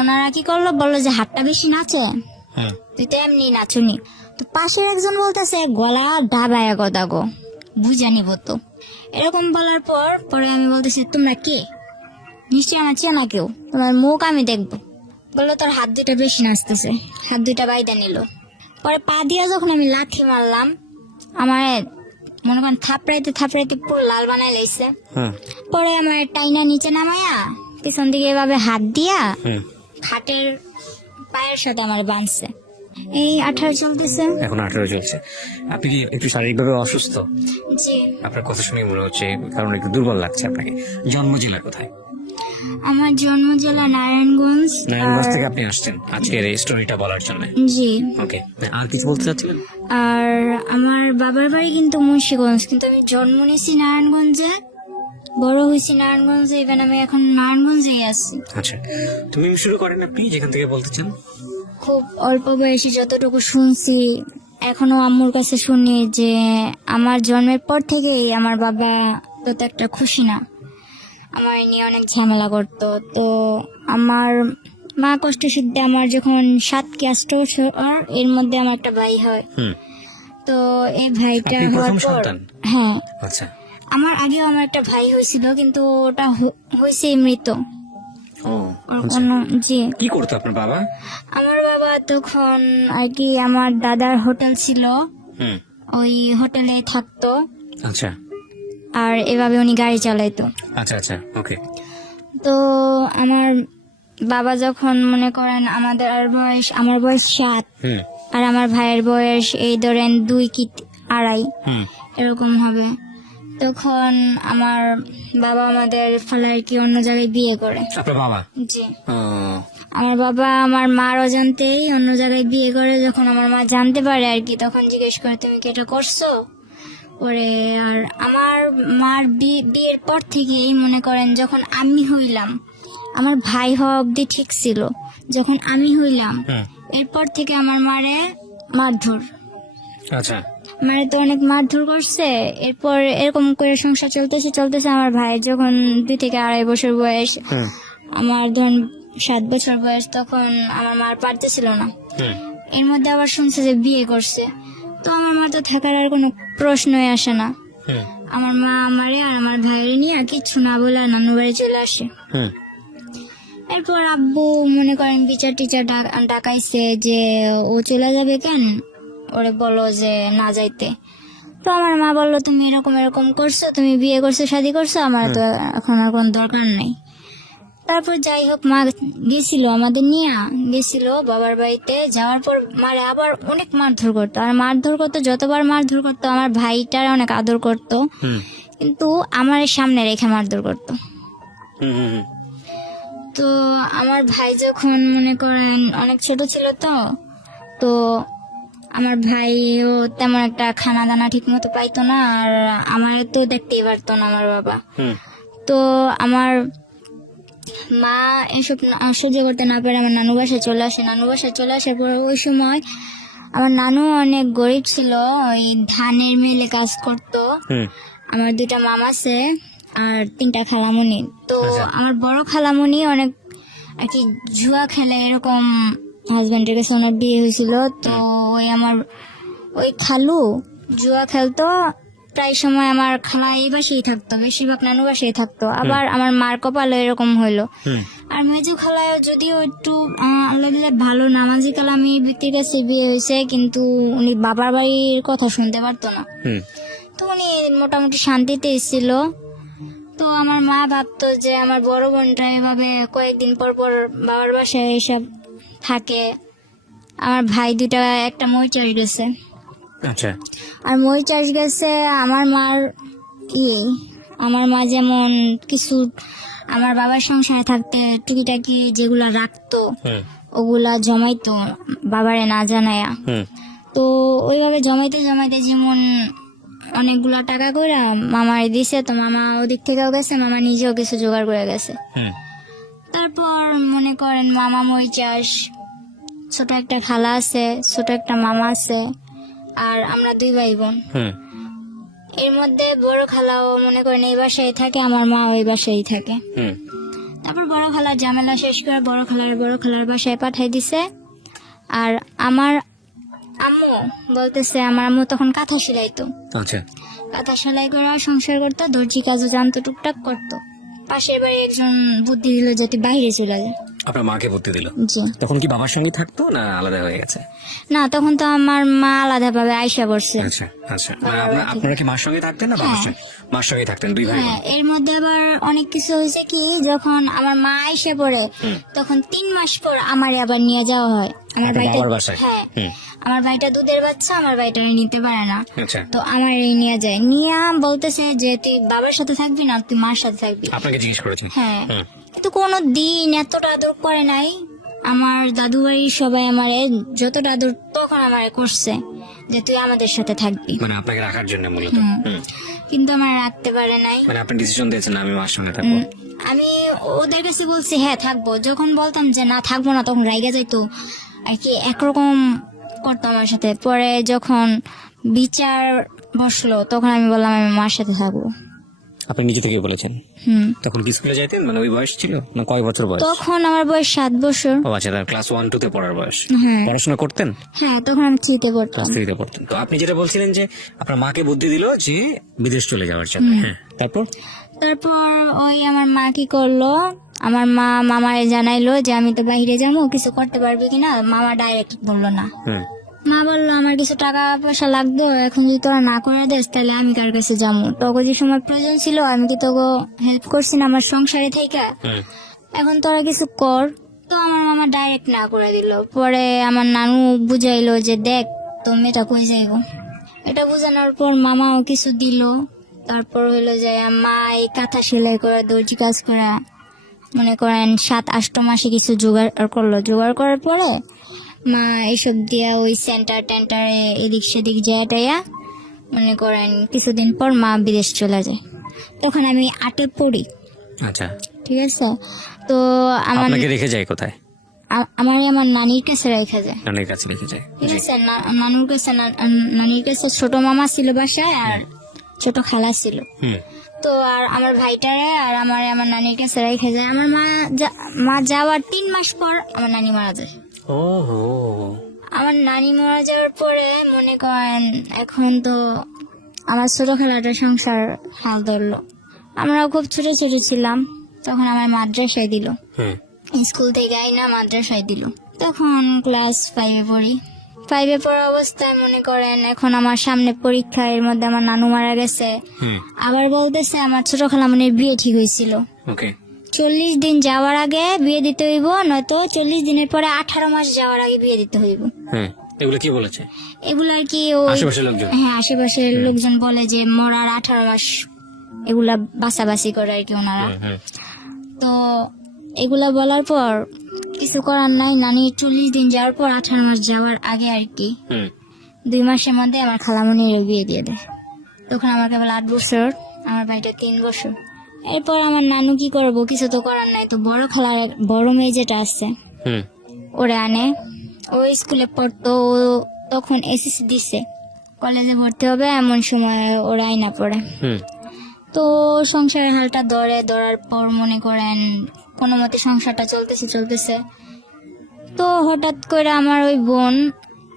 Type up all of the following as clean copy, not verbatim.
ওনারা কি করলো, বললো যে হাতটা বেশি নাচে, তুই তো এমনি নাচুনি। তো পাশের একজন বলতেছে গলা ডাবায়া কথা গো, বুঝা নিব তো। এরকম বলার পর পরে আমি বলতেছি তোমরা কে, নিশ্চয়ই আমার চেনা কেউ, তোমার মুখ আমি দেখবো। বললো তোর হাত দুটা বেশি নাচতেছে, হাত দুটা বাইদা নিল। পরে পা দিয়া যখন আমি লাথি মারলাম, আমার মনে করেন থাপড়াইতে থাপড়াইতে পুরো লাল বানাই লাইছে। পরে আমার টাইনা নিচে নামায়া পিছন দিকে এভাবে হাত দিয়া খাটের পায়ের সাথে আমার বাঁধছে। এই 18 চলতেছে। এখন 18 চলছে। আপনি কি একটু শারীরিকভাবে অসুস্থ? জি। আপনার কথা শুনে মনে হচ্ছে কারণ একটু দুর্বল লাগছে আপনাকে। জন্ম জেলা কোথায়? আমার জন্ম জেলা নারায়ণগঞ্জ। নারায়ণগঞ্জ থেকে আপনি আসছেন আজকের এই স্টোরিটা বলার জন্য? জি। ওকে, আর কিছু বলতে চাচ্ছিলেন? আর আমার বাবার বাড়ি কিন্তু মুন্সিগঞ্জ, কিন্তু আমি জন্ম নিয়েছি নারায়ণগঞ্জে, বড় হয়েছি নারায়ণগঞ্জে, ইভেন আমি এখন নারায়ণগঞ্জেই আছি। আচ্ছা, তুমি শুরু করেন আপনি যেখান থেকে বলতে চান। খুব অল্প বয়সে যতটুকু শুনছি, এখনো আম্মুর কাছে শুনি যে আমার জন্মের পর থেকেই আমার বাবা তত একটা খুশি না, আমার নিয়ে অনেক ঝামেলা করতো। তো আমার মা কষ্ট সিদ্ধে আমার যখন 7 কি 8 বছর, এর মধ্যে আমার একটা ভাই হয়। তো এই ভাইটা আপনি হওয়ার প্রথম পর, সন্তান? হ্যাঁ, আচ্ছা। আমার আগেও আমার একটা ভাই হয়েছিল, কিন্তু ওটা হয়েছে মৃত। ও জি। কি করতো আপনার বাবা? আমার বাবা তখন আর কি আমার দাদার হোটেল ছিল, ওই হোটেলে থাকতো। আচ্ছা আর এভাবে উনি গাড়ি চালাইতো। আচ্ছা আচ্ছা, ওকে। তো আমার বাবা যখন মনে করেন আমার বয়স 7, আর আমার ভাইয়ের বয়স এই ধরেন 2 কি 2.5 এরকম হবে, তখন আমার বাবা আমাদের ফলার কি অন্য জায়গায় বিয়ে করে। আপনার বাবা? জি। আমার বাবা আমার মার অজান্তেই অন্য জায়গায় বিয়ে করে। যখন আমার মা জানতে পারে আর কি, তখন জিজ্ঞেস করে তুমি কি এটা করছো ওরে। আর আমার মার বিয়ের পর থেকেই মনে করেন যখন আমি হইলাম, আমার ভাই হওয়া অব্দি ঠিক ছিল, যখন আমি হইলাম এরপর থেকে আমার মারে মারধর। আচ্ছা। মারে তো অনেক মারধর করছে। এরপর এরকম করে সংসার চলতেছে। আমার ভাইয়ের যখন 2 থেকে 2.5 বছর বয়স, আমার ধরুন 7 বছর বয়স, তখন আমার মার পারতেছিল না। এর মধ্যে আবার শুনছে যে বিয়ে করছে। তো আমার মা তো থাকার আর কোনো প্রশ্নই আসে না। আমার মা আমারে আর আমার ভাইয়ের নিয়ে আর কিচ্ছু না বলে নানু বাড়ি চলে আসে। এরপর আব্বু মনে করেন বিচার টিচার ডাকাইছে যে ও চলে যাবে কেন, ওরে বলো যে না যাইতে। তো আমার মা বললো তুমি এরকম করছো, তুমি বিয়ে করছো, শাদী করছো, আমার তো এখন আর কোনো দরকার নাই। তারপর যাই হোক মা গেছিল, আমাদের নিয়ে গেছিল বাবার বাড়িতে। যাওয়ার পর মারে আবার অনেক মারধর করতো, আর মারধর করতো, যতবার মারধর করতো আমার ভাইটার অনেক আদর করতো, কিন্তু আমার সামনে রেখে মারধর করতো। তো আমার ভাই যখন মনে করেন অনেক ছোট ছিল, তো আমার ভাইও তেমন একটা খানা দানা ঠিক মতো পাইতো না, আর আমার তো দেখতেই পারতো না আমার বাবা। তো আমার মা এসব সহ্য করতে না পারে আমার নানু বাসায় চলে আসে। নানু বাসায় চলে আসার পর ওই সময় আমার নানু অনেক গরিব ছিল, ওই ধানের মিলে কাজ করতো। আমার 2টা মামা আছে আর 3টা খালামুনি। তো আমার বড় খালামুনি অনেক আর কি জুয়া খেলে, এরকম হাজবেন্ডের কাছে ওনার বিয়ে হয়েছিল। তো ওই খালু জুয়া খেলতো, প্রায় সময় আমার খালা এই বাসায় থাকতো, বেশিরভাগ নানু বাসায় থাকতো। আবার আমার মার কপালে এরকম হইলো। আর মেজু খালায় যদিও একটু আল্লাহ ভালো নামাজি কালামি ব্যক্তির কাছে বিয়ে হয়েছে, কিন্তু উনি বাবার বাড়ির কথা শুনতে পারতো না। তো উনি মোটামুটি শান্তিতে ছিল। তো আমার মা ভাবতো যে আমার বড় বোনটা এভাবে কয়েকদিন পর পর বাবার বাসায় এসব থাকে। আমার ভাই 2টা, একটা মই চাষ গেছে। আচ্ছা। আর মই চাষ গেছে আমার মার আমার মা যেমন কিছু আমার বাবার সংসারে থাকতে টুকিটাকি যেগুলা রাখতো ওগুলা জমাইতো বাবারে না জানায়া। তো ওইভাবে জমাইতে যেমন অনেকগুলা টাকা করে মামারে দিছে। তো মামা ওদিক থেকেও গেছে, মামা নিজেও কিছু জোগাড় করে গেছে। তারপর মনে করেন মামা মই চাষ, ছোট একটা খালা আছে, ছোট একটা মামা আছে, আর আমরা 2 ভাই বোন। এর মধ্যে বড় খালাও মনে করেন এই বাসায় থাকে, আমার মা ওই বাসায় থাকে। তারপর বড় খালার ঝামেলা শেষ করে বড় খালার বাসায় পাঠাই দিছে। আর আমার আম্মু বলতেছে, আমার আম্মু তখন কাঁথা সেলাইতো, আচ্ছা, কাঁথা সেলাই করে সংসার করতো, দর্জি কাজও জানতো, টুকটাক করতো। পাশের বাড়ি একজন বুদ্ধি দিল যে তুই বাইরে চলে যা। আপনার মাকে বুদ্ধি দিল। জি। তখন কি বাবার সঙ্গে থাকতো না আলাদা হয়ে গেছে? না, তখন তো আমার মা আলাদা ভাবে আইসা পড়ছে। আচ্ছা আচ্ছা, মানে আপনারা কি মার সঙ্গে থাকতেন না বাবার সঙ্গে? মার সঙ্গে থাকতেন, দুই ভাই বোন। হ্যাঁ, এর মধ্যে আবার অনেক কিছু হয়েছে কি, যখন আমার মা আইসা পড়ে তখন 3 মাস পর আমারে আবার নিয়ে যাওয়া হয় আমার আপনার বাড়িতে। বাবার বাসায়? হ্যাঁ, হুম। আমার বাড়িটা দুধের বাচ্চা, আমার বাড়িটা নিতে পারে না, আচ্ছা, তো আমার নিয়ে যায়। নিয়ে বলতেছে যে তুই বাবার সাথে থাকবি না, তুই মার সাথে থাকবি। আপনাকে জিজ্ঞেস করেছেন? হ্যাঁ, হুম। কিন্তু কোনো দিন এতটা আদর করে নাই। আমার দাদু বাড়ির সবাই আমারে যতটা আদর তখন আমারে করছে যে তুই আমাদের সাথে থাকবি, মানে আপনাকে রাখার জন্য মূলত। হুম। কিন্তু আমার রাখতে পারে নাই। মানে আপনি ডিসিশন দিয়েছেন আমি মার সঙ্গে থাকবো। আমি ওদের কাছে বলছি হ্যাঁ থাকবো, যখন বলতাম যে না থাকবো না তখন রাইগা যাইতো আর কি, একরকম করতো আমার সাথে। পরে যখন বিচার বসলো তখন আমি বললাম আমি মার সাথে থাকবো। আপনি নিজে থেকে বলেছেন? তখন কি স্কুলে যাইতেন? মানে ওই বয়স ছিল না? কয় বছর বয়স? তখন আমার বয়স 7 বছর। ও আচ্ছা, ক্লাস 1-2 তে পড়ার বয়স। হ্যাঁ পড়াশোনা করতেন? হ্যাঁ, তখন আমি 3 তে পড়তাম। ক্লাস 3 তে পড়তেন। তো আপনি যেটা বলছিলেন যে আপনার মাকে বুদ্ধি দিল যে বিদেশ চলে যাওয়ার জন্য, হ্যাঁ, তারপর? তারপর ওই আমার মা কি করলো, আমার মা মামারে জানাইলো যে আমি তো বাইরে যাবো, কিছু করতে পারবি কিনা। মামা ডাইরেক্ট বললো না। হুম। মা বললো আমার কিছু টাকা পয়সা লাগতো, এখন যদি তোরা না করে দেস তাহলে আমি কার কাছে যাবো। তোকে যে সময় প্রয়োজন ছিল আমি কি তোকে হেল্প করছি না আমার সংসারে থেকে, হুম। এখন তোরা কিছু কর। তো আমার মামা ডাইরেক্ট না করে দিল। পরে আমার নানু বুঝাইলো যে দেখ তোর মেয়েটা কই যাইব। এটা বুঝানোর পর মামাও কিছু দিল। তারপর হইলো যে মা এই কাঁথা সেলাই করা, দর্জি কাজ করা, মনে করেন 7-8 মাসে কিছু জোগাড় করলো। জোগাড় করার পরে মা এইসব দিয়া ওই সেন্টার টেন্টারে এদিক সেদিক যায়, মনে করেন কিছুদিন পর মা বিদেশ চলে যায়। তখন আমি 8-এ পড়ি। আচ্ছা, ঠিক আছে। তো আমার আপনাকে রেখে যায় কোথায়? আমার নানির কাছে রেখে যায়। নানির কাছে রেখে যায়। ঠিক আছে, নানির কাছে ছোট মামা ছিল বাসায় আর ছোট খালা ছিল। হুম। তো আর আমার ভাইটারে আর আমার নানির কাছে রেখে যায়। আমার মা যাওয়ার 3 মাস পর আমার নানি মারা যায়। ওহো। আমার নানি মারা যাওয়ার পরে মনে করেন এখন তো আমার ছোট খালাটা সংসার হাল ধরলো। আমরাও খুব ছোট ছোট ছিলাম, তখন আমার মাদ্রাসায় দিল। হুম। স্কুল থেকে না মাদ্রাসায় দিল। তখন ক্লাস 5-এ পড়ি। 5-এ পড়া অবস্থায় মনে করেন এখন আমার সামনে পরীক্ষা, এর মধ্যে আমার নানু মারা গেছে। হুম। আবার বলতেছে আমার ছোট খালামণির বিয়ে ঠিক হয়েছিল, ওকে। 40 দিন যাওয়ার আগে বিয়ে দিতে হইব, নয়তো 40 দিনের পরে 18 মাস যাওয়ার আগে বিয়ে দিতে হইব। হুম। এগুলো কি বলেছে এগুলো আর কি ওই আশেপাশের লোকজন? হ্যাঁ, আশেপাশের লোকজন বলে যে মরার 18 মাস এগুলা বাছাবাছি করে আর কি ওনারা। হুম। তো এগুলা বলার পর কিছু করার নাই। নানি 40 দিন যাওয়ার পর 18 মাস যাওয়ার আগে আর কি হুম। 2 মাসের মধ্যে আমার খালামণির বিয়ে দিয়ে দেয়। তখন আমার কেবল 8 বছর, আমার ভাইটা 3 বছর। এরপর আমার নানু কি করবো, কিছু তো করার নাই। তো বড় খালার বড় মেয়ে যেটা আছে হুম। ওরে আনে, ও স্কুলে পড়তো, ও তখন এসএসসি দিছে, কলেজে ভর্তি হবে এমন সময় ওরা আইনা পড়ে। হুম। তো সংসারের হালটা ধরার পর মনে করেন কোনো মতে সংসারটা চলতেছে। তো হঠাৎ করে আমার ওই বোন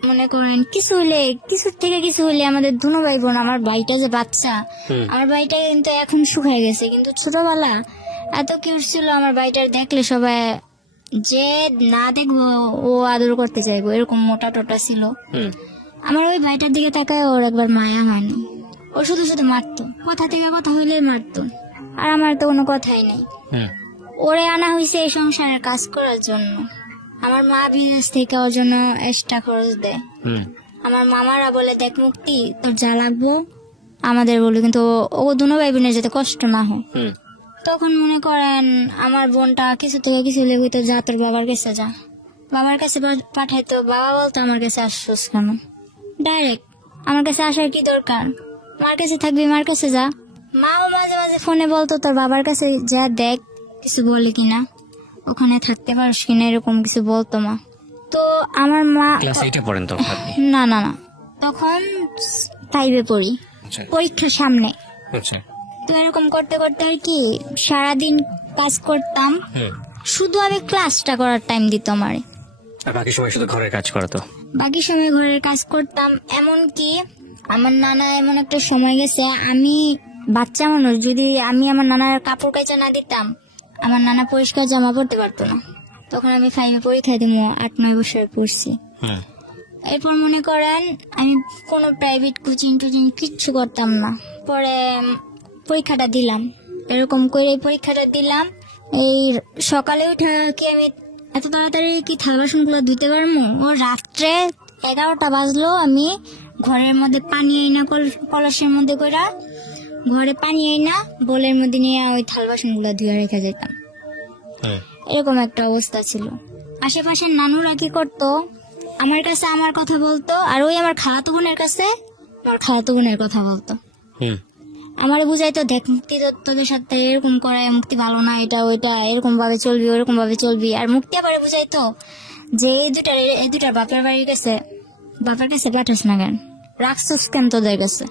মনে করেন কিছু হলে আমাদের দুনো ভাই বোন, আমার ভাইটা যে বাচ্চা, আমার ভাইটা কিন্তু এখন শুকায় গেছে, কিন্তু ছোটবেলা এত কিউট ছিল। আমার ভাইটার দেখলে সবাই যে না দেখবো ও আদর করতে চাইবো, এরকম মোটা টোটা ছিল। হুম। আমার ওই ভাইটার দিকে তাকায় ওর একবার মায়া হয়নি। ও শুধু মারতো, কথা থেকে কথা হইলে মারতো, আর আমার তো কোনো কথাই নেই। হুম। ওরে আনা হয়েছে এই সংসারের কাজ করার জন্য। আমার মা বিদেশ থেকে ওর জন্য এক্সট্রা খরচ দেয়। হুম। আমার মামারা বলে দেখ মুক্তি তোর যা লাগবো আমাদের বলি, কিন্তু ও দুনো ভাই বোনের যাতে কষ্ট না হয়। হুম। তখন মনে করেন আমার বোনটা কিছু থেকে কিছু লেগে তো যা তোর বাবার কাছে যা, বাবার কাছে পাঠাইতো। বাবা বলতো আমার কাছে আসছোস কেন, ডাইরেক্ট আমার কাছে আসার কি দরকার, মার কাছে থাকবি মার কাছে যা। মাও মাঝে মাঝে ফোনে বলতো তোর বাবার কাছে যা দেখ কিছু বলে কিনা, ওখানে থাকতে পারিস কিনা, এরকম কিছু বলতো মা। তো আমার মা ক্লাস 8-এ পড়েন তো আপনি? না তখন 5-এ পড়ি, আচ্ছা। পরীক্ষার সামনে। আচ্ছা। তো এরকম করতে করতে আর কি সারাদিন কাজ করতাম, শুধু আমি ক্লাসটা করার টাইম দিত আমারে। আর বাকি সময় শুধু ঘরের কাজ করতো? বাকি সময় ঘরের কাজ করতাম। এমনকি আমার নানা এমন একটা সময় গেছে, আমি বাচ্চা মানুষ, যদি আমি আমার নানার কাপড় কাচা না দিতাম, আমার নানা পরিষ্কার জামা পরতে পারতো না। তখন আমি 5 পরীক্ষা দিব, 8-9 বছর পড়ছি। এরপর মনে করেন আমি কোনো প্রাইভেট কোচিং টোচিং কিচ্ছু করতাম না। পরে পরীক্ষাটা দিলাম, এরকম করে পরীক্ষাটা দিলাম। এই সকালে উঠে কি আমি এত তাড়াতাড়ি কি থালা বাসনগুলো ধুতে পারবো? ও রাত্রে 11টা বাজলো, আমি ঘরের মধ্যে পানি আইনা কলসের মধ্যে করে ঘরে পানি আইনা বোলের মধ্যে নিয়ে ওই থালা বাসনগুলো ধুয়ে রেখে যেতাম। এরকম একটা অবস্থা ছিল। আশেপাশের নানুরা কি করতো, আমার কাছে আমার কথা বলতো, আর ওই আমার খালাতো বোনের কাছে আমার খালাতো বোনের কথা বলতো। আমারে বুঝাইতো, দেখ মুক্তি তোদের সাথে এরকম করায়, মুক্তি ভালো না, এটা ওইটা এরকম ভাবে চলবি, ওরকম ভাবে চলবি। আর মুক্তি আবার বুঝাইতো যে এই দুটার বাপের বাড়ির কাছে, বাপের কাছে পাঠাস না কেন, রাখছিস কেন তোদের কাছে,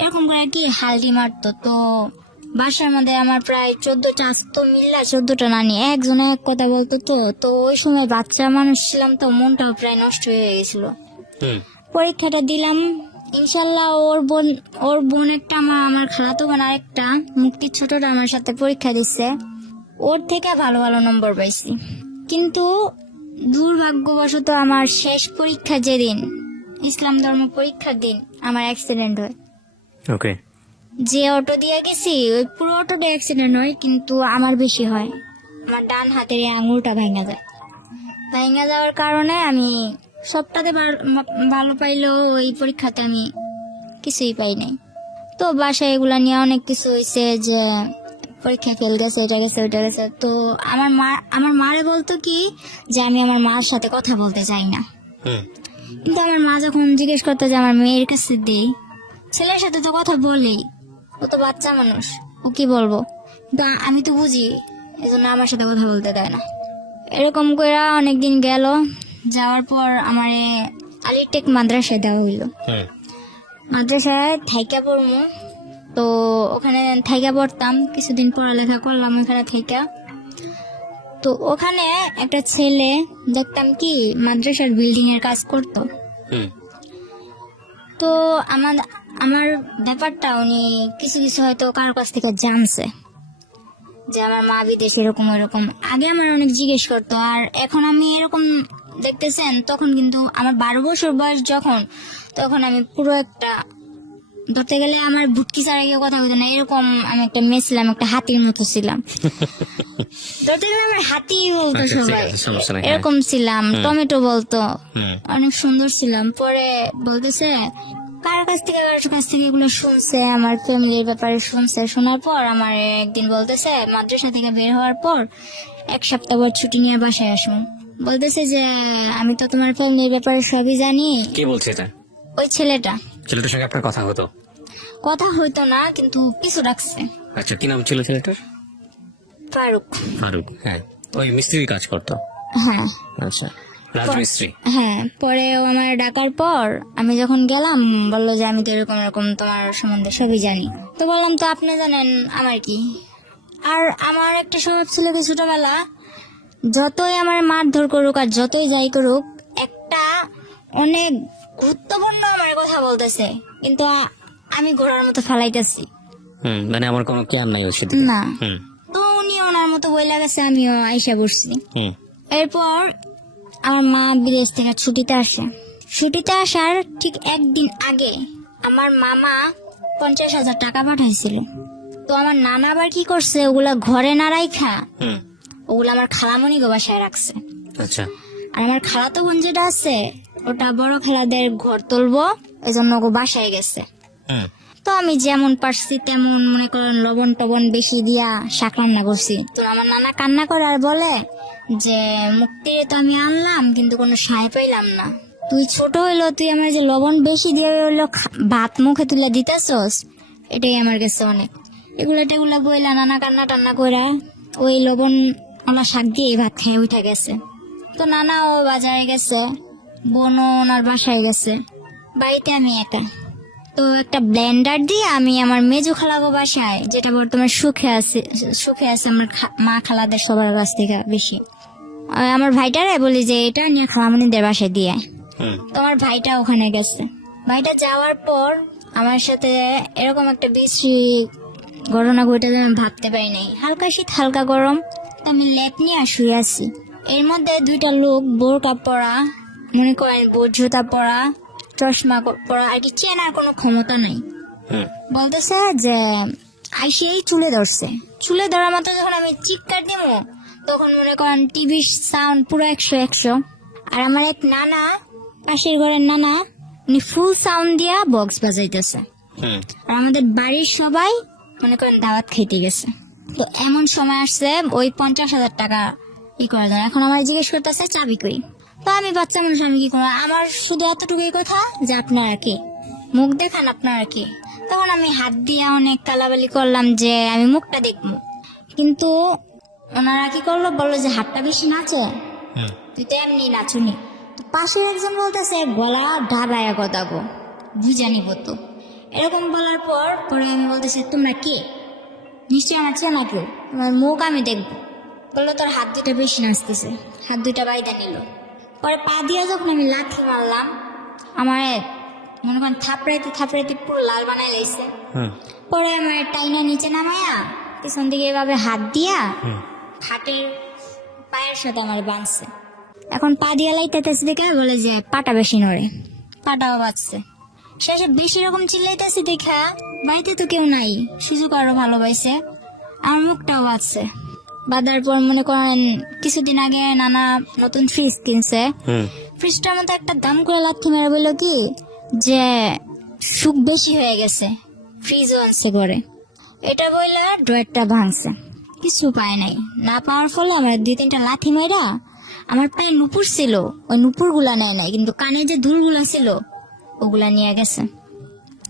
এরকম করে কি হালটি মারতো। তো বাসার মধ্যে আমার প্রায় 14টা আসতো, মিল্লা 14টা নানি, একজনে এক কথা বলতো। তো ওই সময় বাচ্চা মানুষ ছিলাম, তো মনটাও প্রায় নষ্ট হয়ে গেছিল। পরীক্ষাটা দিলাম, ইনশাল্লাহ ওর বোন একটা, আমার খালাতো বোন আরেকটা, মুক্তির ছোটটা আমার সাথে পরীক্ষা দিচ্ছে, ওর থেকে ভালো ভালো নম্বর পাইছি। কিন্তু দুর্ভাগ্যবশত আমার শেষ পরীক্ষা যেদিন, ইসলাম ধর্ম পরীক্ষার দিন, আমার অ্যাক্সিডেন্ট হয়। ওকে। যে অটো দিয়ে গেছি ওই পুরো অটোটা অ্যাক্সিডেন্ট হয়, কিন্তু আমার বেশি হয়। আমার ডান হাতের এই আঙুলটা ভেঙে যায়। ভেঙে যাওয়ার কারণে আমি সবটাতে ভালো পাইলেও ওই পরীক্ষাতে আমি কিছুই পাই নাই। তো বাসায় এগুলা নিয়ে অনেক কিছু হয়েছে, যে পরীক্ষা ফেল গেছে, এটা গেছে ওইটা গেছে। তো আমার মারে বলতো কি যে আমি আমার মার সাথে কথা বলতে চাই না। কিন্তু আমার মা যখন জিজ্ঞেস করতো যে আমার মেয়ের কাছে দেই, ছেলের সাথে তো কথা বলেই, ও তো বাচ্চা মানুষ, ও কি বলবো। কিন্তু আমি তো বুঝি, এজন্য আমার সাথে কথা বলতে দেয় না। এরকম করে অনেকদিন গেল, যাওয়ার পর আমার আলিটেক মাদ্রাসায় দেওয়া হইলো। মাদ্রাসায় থাইকা পড়বো, তো ওখানে থাইকা পড়তাম, কিছুদিন পড়ালেখা করলাম ওখানে থাইকা। তো ওখানে একটা ছেলে দেখতাম কি মাদ্রাসার বিল্ডিং এর কাজ করতো। তো আমার ব্যাপারটা উনি কিছু কিছু হয়তো কারোর কাছ থেকে জানছে, যে আমার মা বিদেশে এরকম এরকম। আগে আমার অনেক জিজ্ঞেস করতো, আর এখন আমি এরকম দেখতেছেন, তখন কিন্তু আমার 12 বছর বয়স যখন, তখন আমি পুরো একটা, ধরতে গেলে আমার বুটকি ছাড়া কেউ কথা বলতো না, এরকম আমি একটা মেয়ে ছিলাম, একটা হাতির মতো ছিলাম। ধরতে গেলে আমার হাতি বলতো সবাই, এরকম ছিলাম। টমেটো বলতো, অনেক সুন্দর ছিলাম। পরে বলতেছে কার কাছ থেকে এগুলো শুনছে, আমার ফ্যামিলির ব্যাপারে শুনছে। শোনার পর আমার একদিন বলতেছে, মাদ্রাসা থেকে বের হওয়ার পর 1 সপ্তাহ পর ছুটি নিয়ে বাসায় আসুন। বলতেছে যে আমি তো তোমার ফ্যামিলির ব্যাপারে সবই জানি। কে বলছে এটা? ওই ছেলেটার সঙ্গে আপনার কথা হতো? কথা হইতো না, কিন্তু পিছু রাখছে। আচ্ছা, কি নাম ছিল ছেলেটার? ফারুক। হ্যাঁ, ওই মিস্ত্রির কাজ করতো? হ্যাঁ। আচ্ছা, রাজমিস্ত্রি। হ্যাঁ। পরে ও আমার ডাকার পর আমি যখন গেলাম, বললো যে আমি তো এরকম এরকম তোমার সম্বন্ধে সবই জানি। তো বললাম তো আপনি জানেন আমার কি। আর আমার একটা স্বভাব ছিল কি, ছোটবেলা যতই আমার মারধর করুক আর যতই যাই করুক, একটা অনেক গুরুত্বপূর্ণ আমার কথা বলতেছে, কিন্তু আমি ঘোড়ার মতো ফালাইতেছি। মানে আমার কোনো কেয়ার নাই ওর সাথে না। তো উনি ওনার মতো বইলা গেছে, আমিও আইসা বসছি। এরপর আমার মা বিদেশ থেকে ছুটিতে আসে। ছুটিতে আসার ঠিক 1 দিন আগে আমার মামা 50,000 টাকা পাঠাইছিল। তো আমার নানা আবার কি করছে, ওগুলা ঘরে না রাইখা ওগুলা আমার খালামণি গো বাসায় রাখছে। আচ্ছা। আর আমার খালাতো বোন যেটা আছে, ওটা বড় খালাদের ঘর তুলবো, এজন্য ওগো বাসায় গেছে। তো আমি যেমন পারছি তেমন মনে করেন লবণ টবণ বেশি দিয়া শাক রান্না করছি। তো আমার নানা কান্না করে আর বলে যে মুক্তিরে তো আমি আনলাম, কিন্তু কোনো সায় পাইলাম না। তুই ছোট হইলো, তুই আমার যে লবণ বেশি দিয়ে হইলো ভাত মুখে তুলে দিতেছস, এটাই আমার কাছে অনেক। এগুলা বইলা নানা কান্না টান্না করে ওই লবণ ওনার শাক দিয়ে ভাত খেয়ে উঠে গেছে। তো নানা ও বাজারে গেছে, বোনও ওনার বাসায় গেছে, বাড়িতে আমি একা। তো একটা ব্লেন্ডার দিয়ে আমি আমার মেজো খালাগো বাসায়, যেটা বর্তমানে সুখে আছে আমার মা খালাদের সবার কাছ থেকে বেশি, আমার ভাইটারে বলি যে এটা নিয়ে খালামণিদের বাসায় দিয়ে আয়। হুম তো আমার ভাইটা ওখানে গেছে। ভাইটা যাওয়ার পর আমার সাথে এরকম একটা বিশ্রী ঘটনা ঘটে আমি ভাবতে পারি নাই। হালকা শীত হালকা গরম, তো আমি লেপ নিয়ে শুয়ে আছি। এর মধ্যে দুইটা লোক বোরকা পরা, মনে করেন বোট জুতা পরা, চশমা পরা, আর কি চেনার কোনো ক্ষমতা নাই, হুম বলতেছে যে আইসিয়াই চুলে ধরছে। চুলে ধরার মতো যখন আমি চিৎকার দিব, তখন মনে করেন টিভির সাউন্ড পুরো 100। আর আমার এক নানা, পাশের ঘরের নানা, উনি ফুল সাউন্ড দিয়া বক্স বাজাইতেছে। হুম আর আমাদের বাড়ির সবাই মনে করেন দাওয়াত খেতে গেছে। তো এমন সময় আসছে ওই 50,000 টাকা করার জন্য। এখন আমার জিজ্ঞেস করতেছে চাবি কই। তো আমি বাচ্চা মানুষ, আমি কি করবো, আমার শুধু এতটুকুই কথা যে আপনারা কি, মুখ দেখান আপনারা কি। তখন আমি হাত দিয়ে অনেক কালাবালি করলাম যে আমি মুখটা দেখবো, কিন্তু ওনারা কি করলো, বললো যে হাতটা বেশি নাচে, হুম তুই তো এমনি নাচুনি। তো পাশে একজন বলতেছে গলা ঢাবায়া কথা গো, বুঝা নিব তো। এরকম বলার পর পরে আমি বলতেছি তোমরা কে, নিশ্চয়ই আমার চেনা কেউ, তোমার মুখ আমি দেখবো। বললো তোর হাত দুটা বেশি নাচতেছে, হাত দুটা বাইদা নিল। পরে পা দিয়ে যখন আমি লাথি মারলাম, আমার মনে করেন থাপড়াইতে পুরো লাল বানাই লাইছে। হুম পরে আমার টাইনা নিচে নামায়া পিছন দিকে এভাবে হাত দিয়া হুম হাটের পায়ের সাথে আমার বাঁধছে। এখন পা দিয়া লাইতেছে দেখে বলে যে পাটা বেশি নড়ে, পাটাও বাঁচছে। শেষে বেশি রকম চিল্লাইতেছে দেখা বাড়িতে তো কেউ নাই, সুযোগ আরো ভালোবাসে, আমার মুখটাও বাঁচছে। বাঁধার পর মনে করেন কিছুদিন আগে নানা নতুন ফ্রিজ কিনছে, হুম ফ্রিজটার মধ্যে একটা দাম করে লাথি মেরে বললো কি যে সুখ বেশি হয়ে গেছে, ফ্রিজও আনছে করে। এটা বইলা ড্রয়ারটা ভাঙছে, কিছু পায় নাই। না পাওয়ার ফলে আমার 2-3টা লাথি মেরা আমার পায়ে নুপুর ছিল, ওই নুপুর গুলা নেয় নাই, কিন্তু কানে যে ধুলগুলা ছিল ওগুলা নিয়ে গেছে।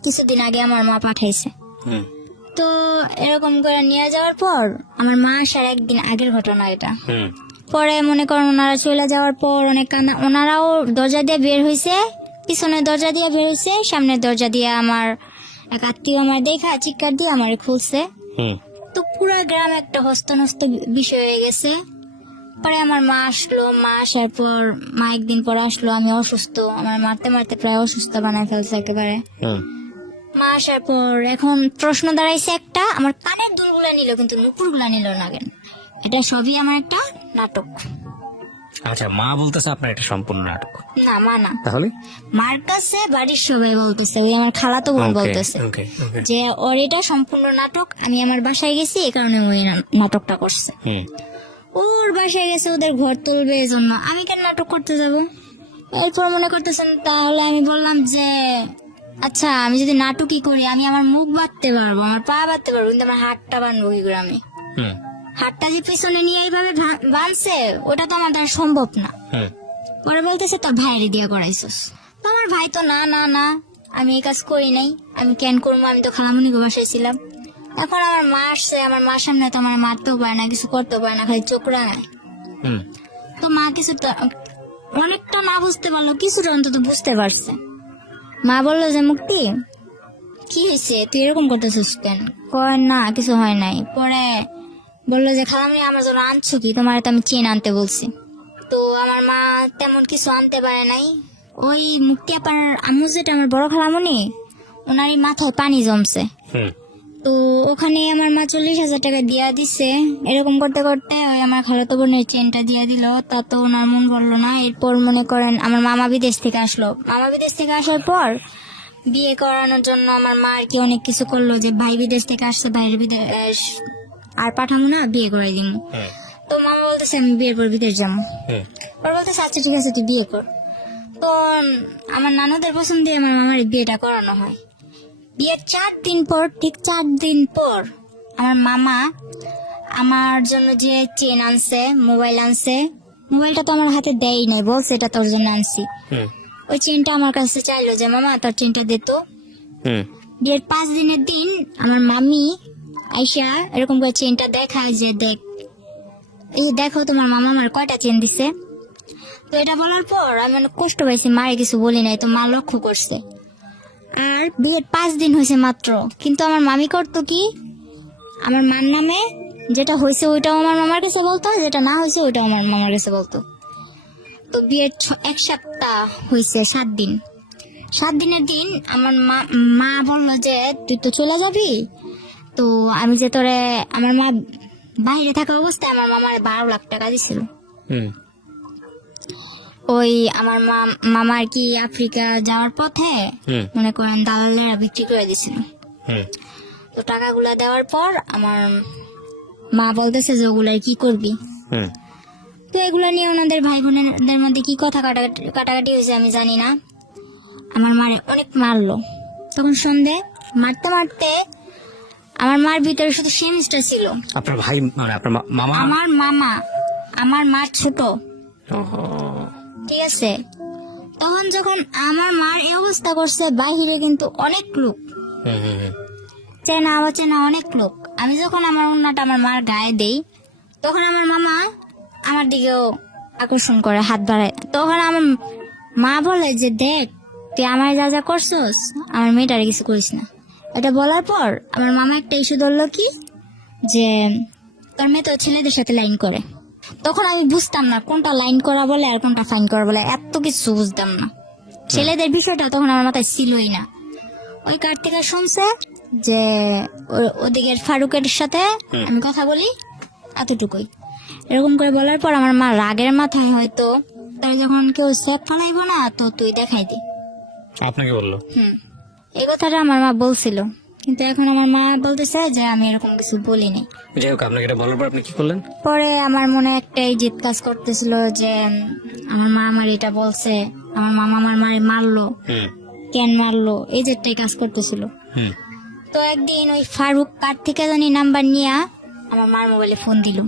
কিছুদিন আগে আমার মা পাঠাইছে। হুম তো এরকম করে নিয়ে যাওয়ার পর আমার মা আসার একদিন আগের ঘটনা এটা। হুম পরে মনে করেন ওনারা চলে যাওয়ার পর অনেক কান্না, ওনারাও দরজা দিয়ে বের হয়েছে, পিছনের দরজা দিয়ে বের হয়েছে, সামনের দরজা দিয়ে আমার এক আত্মীয় আমার দেখা চিৎকার দিয়ে আমার খুলছে। হুম তো পুরো গ্রাম একটা হস্তনস্ত বিষয় হয়ে গেছে। পরে আমার মা আসলো, মা আসার পর মা একদিন পর আসলো, আমি অসুস্থ, আমার মারতে মারতে প্রায় অসুস্থ বানায় ফেলছে একেবারে। হুম মা আসার পর এখন প্রশ্ন দাঁড়াইছে একটা, আমার কানের দুলগুলা নিল কিন্তু নুপুরগুলা নিল না কেন। এটা সবই আমার একটা নাটক। আচ্ছা, মা বলতেছে আপনার এটা সম্পূর্ণ নাটক, না মা না, তাহলে মার কাছে বাড়ির সবাই বলতেছে, ওই আমার খালাতো বোন বলতেছে ওকে ওকে যে ওর এটা সম্পূর্ণ নাটক, আমি আমার বাসায় গেছি এই কারণে ওই নাটকটা করছে। হুম ওর বাসায় গেছে ওদের ঘর তুলবে এই জন্য, আমি কেন নাটক করতে যাব। এরপর মনে করতেছেন, তাহলে আমি বললাম যে আচ্ছা আমি যদি নাটকই করি, আমি আমার মুখ বাঁধতে পারবো, আমার পা বাঁধতে পারবো, কিন্তু আমার হাতটা বাঁধবো কি করে আমি। হুম হাতটা যে পিছনে নিয়ে এইভাবে বাঁধছে ওটা তো আমার দ্বারা সম্ভব না। হুম পরে বলতেছে তোর ভাইয়ের দিয়ে করাইছিস। তো আমার ভাই তো না না না, আমি এই কাজ করি নাই, আমি কেন করবো, আমি তো খালামুনিকে বাসায় ছিলাম। এখন আমার মা আসছে, আমার মার সামনে তো আমার মারতেও পারে না, কিছু করতেও পারে না, খালি চোখ রাঙায়। হুম তো মা কিছুটা অনেকটা না বুঝতে পারলো, কিছুটা অন্তত বুঝতে পারছে। মা বললো যে মুক্তি কি হয়েছে, তুই এরকম করতেছিস কেন? কয় না কিছু হয় নাই। পরে বললো যে খালামুনি আমার জন্য আনছো কি, তোমার তো আমি চেন আনতে বলছি। তো আমার মা তেমন কিছু আনতে পারে নাই। ওই মুক্তি আপার আম্মু যেটা আমার বড় খালামুনি, ওনারই মাথায় পানি জমছে। হুম তো ওখানে আমার মা 40,000 টাকা দিয়া দিছে। এরকম করতে করতে ওই আমার খালাতো বোনের চেনটা দিয়া দিল, তা তো ওনার মন ভরলো না। এরপর মনে করেন আমার মামা বিদেশ থেকে আসলো, মামা বিদেশ থেকে আসার পর বিয়ে করানোর জন্য আমার মা আর কি অনেক কিছু করলো, যে ভাই বিদেশ থেকে আসছে, ভাইয়ের বিদেশ আর পাঠাবো না, বিয়ে করে দিব। হুম তো মামা বলতেছে আমি বিয়ের পর বিদেশ যাবো। হুম ওরা বলতেছে আচ্ছা ঠিক আছে তুই বিয়ে কর। তো আমার নানুদের পছন্দ দিয়ে আমার মামার বিয়েটা করানো হয়। বিয়ের 4 দিন পর, ঠিক 4 দিন পর আমার মামা আমার জন্য যে চেন আনছে, মোবাইল আনছে, মোবাইলটা তো আমার হাতে দেয় নাই, বলছে এটা তোর জন্য আনছি। হুম ওই চেনটা আমার কাছে চাইলো যে মামা তোর চেনটা দে তো। হুম বিয়ের 5 দিনের দিন আমার মামি আইসা এরকম করে চেনটা দেখায় যে দেখ, এই দেখো তোমার মামা আমার কয়টা চেন দিছে। তো এটা বলার পর আমি অনেক কষ্ট পাইছি, মারে কিছু বলি নাই, তো মা লক্ষ্য করছে। আর বিয়ের 5 দিন হয়েছে মাত্র, কিন্তু আমার মামি করতো কি, আমার মার নামে যেটা হয়েছে ওইটাও আমার মামার কাছে বলতো, যেটা না হয়েছে ওইটাও আমার মামার কাছে বলতো। তো বিয়ের 1 সপ্তাহ হয়েছে, 7 দিন। 7 দিনের দিন আমার মা বললো যে তুই তো চলে যাবি, তো আমি যে তোরে, আমার মা বাইরে থাকা অবস্থায় আমার মামার 12 লাখ টাকা দিছিল। হুম ওই আমার মামা আর কি আফ্রিকা যাওয়ার পথে হুম মনে করেন দালালেরা বিক্রি করে দিছিল। হুম তো টাকাগুলা দেওয়ার পর আমার মা বলতেছে যে ওগুলাই কি করবি। হুম তো এগুলা নিয়ে ওনাদের ভাই বোনেদের মধ্যে কি কথা কাটাকাটি হয়েছে আমি জানি না। আমার মারে অনেক মারলো। তখন সন্ধে মারতে মারতে আমার মার ভিতরে শুধু সেমিস্টার ছিল। আপনার ভাই মানে আপনার মামা? আমার মামা, আমার মা ছোট, ওহো। ঠিক আছে। তখন যখন আমার মার এই অবস্থা করছে, বাহিরে কিন্তু অনেক লোক, হুম হুম হুম চেনা অচেনা অনেক লোক। আমি যখন আমার ওন্নাটা আমার মার গায়ে দেই, তখন আমার মামা আমার দিকেও আকর্ষণ করে, হাত বাড়ায়। তখন আমার মা বলে যে দেখ তুই আমার যা যা করছস, আমার মেয়েটারে কিছু করিস না। এটা বলার পর আমার মামা একটা ইস্যু ধরলো কি, যে তোর মেয়ে তো ছেলেদের সাথে লাইন করে। তখন আমি বুঝতাম না কোনটা লাইন করা বলে আর কোনটা ফাইন করা বলে, এত কিছু বুঝতাম না। ছেলেদের বিষয়টা তখন আমার মাথায় ছিলই না। ওই কার থেকে শুনছে যে ওদিকের ফারুকের সাথে আমি কথা বলি, এতটুকুই। এরকম করে বলার পর আমার মা রাগের মাথায় হয়তো তার যখন কেউ সেফ ফালাইব না তো তুই দেখাই দি। আপনাকে বললো? এই কথাটা আমার মা বলছিল, কিন্তু এখন আমার মা বলতেছে যে আমি এরকম কিছু বলিনি। যাই হোক, আপনাকে এটা বলার পর আপনি কি করলেন? পরে আমার মনে একটাই জিদ কাজ করতেছিল যে আমার মা আমার এটা বলছে, আমার মামা আমার মারে মারলো, হুম কেন মারলো, এই যেটাই কাজ করতেছিল। হুম তো একদিন ওই ফারুক কার থেকে জানি নাম্বার নিয়ে আমার মার মোবাইলে ফোন দিল।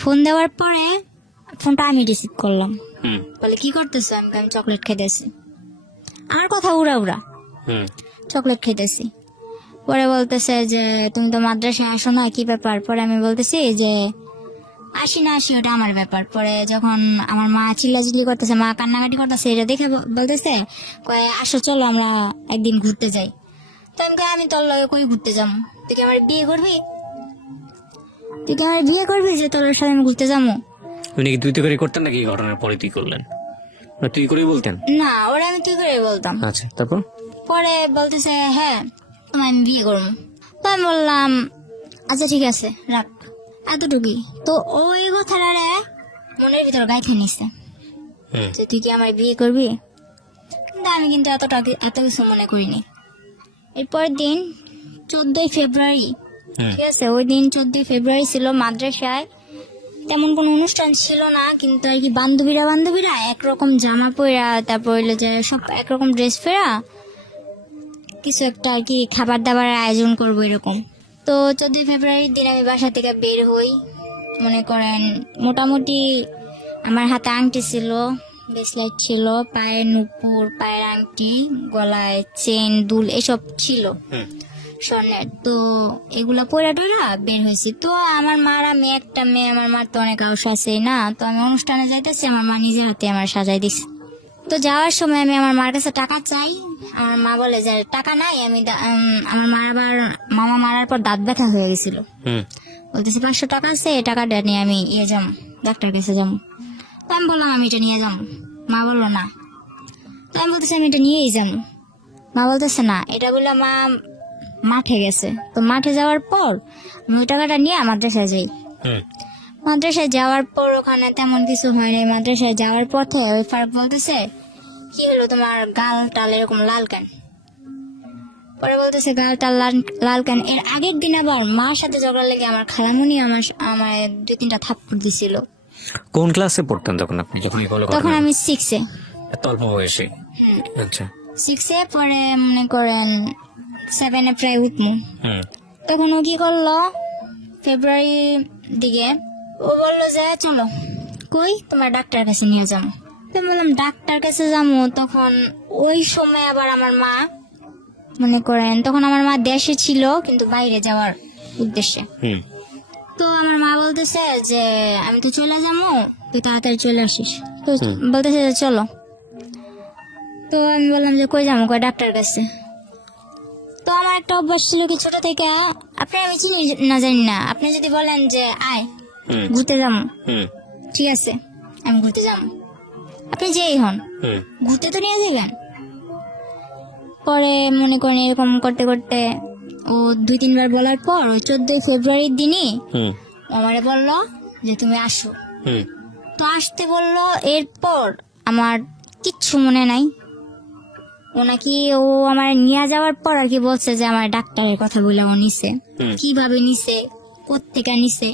ফোন দেওয়ার পরে ফোনটা আমি রিসিভ করলাম। হুম বলে কি করতেছো? আমি চকলেট খেতেছি। আমার কথা উড়া উড়া, হুম চকলেট খেতেছি। পরে বলতেছে যে তুমি তো মাদ্রাসায় আসো না, কি ব্যাপার? পরে আমি বলতেছি যে আসি না আসি ওটা আমার ব্যাপার। পরে যখন আমার মা চিল্লাচিল্লি করতেছে, মা কান্নাকাটি করতেছে, এটা দেখে বলতেছে কয় আসো চলো আমরা একদিন ঘুরতে যাই। তো আমি কই, আমি তোর লগে কই ঘুরতে যাবো? তুই কি আমার বিয়ে করবি? তুই কি আমার বিয়ে করবি যে তোর সাথে আমি ঘুরতে যাবো? উনি কি তুই তো করে করতেন নাকি ঘটনার পরে তুই করলেন? না তুই করেই বলতেন? না, ওরা আমি তুই করে বলতাম। আচ্ছা, তারপর? পরে বলতেছে হ্যাঁ তোমায় আমি বিয়ে করবো। তো আমি বললাম আচ্ছা ঠিক আছে রাখ, এতটুকুই। তো ওই কথাটা মনের ভিতর গাইতে নিছে হুম যে তুই কি আমার বিয়ে করবি। কিন্তু আমি কিন্তু এত কিছু মনে করিনি। এরপরের দিন 14ই ফেব্রুয়ারি, হুম ঠিক আছে, ওই দিন 14ই ফেব্রুয়ারি ছিল। মাদ্রাসায় তেমন কোনো অনুষ্ঠান ছিল না, কিন্তু আর কি বান্ধবীরা একরকম জামা পরা, তারপর হইলো যে সব একরকম ড্রেস ফেরা, কিছু একটা আর কি খাবার দাবারের আয়োজন করবো এরকম। তো 14ই ফেব্রুয়ারির দিন আমি বাসা থেকে বের হই। মনে করেন মোটামুটি আমার হাতে আংটি ছিল, ব্রেসলেট ছিল, পায়ের নুপুর, পায়ের আংটি, গলায় চেন, দুল এসব ছিল হুম স্বর্ণের। তো এগুলা পরে টরা বের হয়েছি। তো আমার মার, আমি একটা মেয়ে, আমার মার তো অনেক আউস আছে না। তো আমি অনুষ্ঠানে যাইতেছি, আমার মা নিজের হাতে আমার সাজাই দিছে। তো যাওয়ার সময় আমি আমার মার কাছে টাকা চাই। আমার মা বলে যে টাকা নাই। আমার মার আবার মামা মারার পর দাঁত ব্যথা হয়ে গেছিল। হুম বলতেছি 500 টাকা আছে, এই টাকাটা নিয়ে আমি যাবো, ডাক্তার কাছে যাবো। তো আমি বললাম আমি এটা নিয়ে যাবো। মা বললো না। তো আমি বলতেছি আমি এটা নিয়েই যাবো। মা বলতেছে না, এটা বলে মা মাঠে গেছে। তো মাঠে যাওয়ার পর আমি ওই টাকাটা নিয়ে মাদ্রাসায় যাই। হুম মাদ্রাসায় যাওয়ার পর ওখানে তেমন কিছু হয়নি। মাদ্রাসায় যাওয়ার পথে ওই ফারুক বলতেছে কি হলো তোমার গাল টাল এরকম লাল কেন? পরে বলতেছে গাল টাল লাল কেন? এর আগের দিন আবার মার সাথে ঝগড়া লেগে আমার খালামুনি আমার 2-3টা থাপ্পড় দিছিল। কোন ক্লাসে পড়তেন তখন আপনি, যখন এই তখন আমি 6-এ। এত অল্প বয়সে? আচ্ছা। 6-এ, পরে মনে করেন 7-এ প্রায় উঠমু। হুম তখন ও কি করলো, ফেব্রুয়ারি দিকে ও বললো যে চলো কই তোমার ডাক্তার কাছে নিয়ে যাবো। তো বললাম ডাক্তার কাছে যাবো। তখন ওই সময় আবার আমার মা, মনে করেন তখন আমার মা দেশে ছিল কিন্তু বাইরে যাওয়ার উদ্দেশ্যে। হুম তো আমার মা বলতেছে যে আমি তো চলে যাবো, তুই তাড়াতাড়ি চলে আসিস। তো বলতেছে যে চলো। তো আমি বললাম যে কই যাবো, কই ডাক্তার কাছে। তো আমার একটা অভ্যাস ছিল কি ছোট থেকে, আপনি আমি চিনি না জানি না, আপনি যদি বলেন যে আয় হুম ঘুরতে যাবো, হুম ঠিক আছে আমি ঘুরতে যাবো, আপনি যেই হন হুম ঘুরতে তো নিয়ে যাবেন। পরে মনে করেন এরকম করতে করতে ও 2-3 বার বলার পর ওই 14ই ফেব্রুয়ারির দিনই হুম আমারে বললো যে তুমি আসো। হুম তো আসতে বললো, এরপর আমার কিচ্ছু মনে নাই। ও নাকি ও আমার নিয়ে যাওয়ার পর আর কি বলছে যে আমার ডাক্তারের কথা বলে ও নিছে, হুম। কিভাবে নিছে, কোত্থেকে নিছে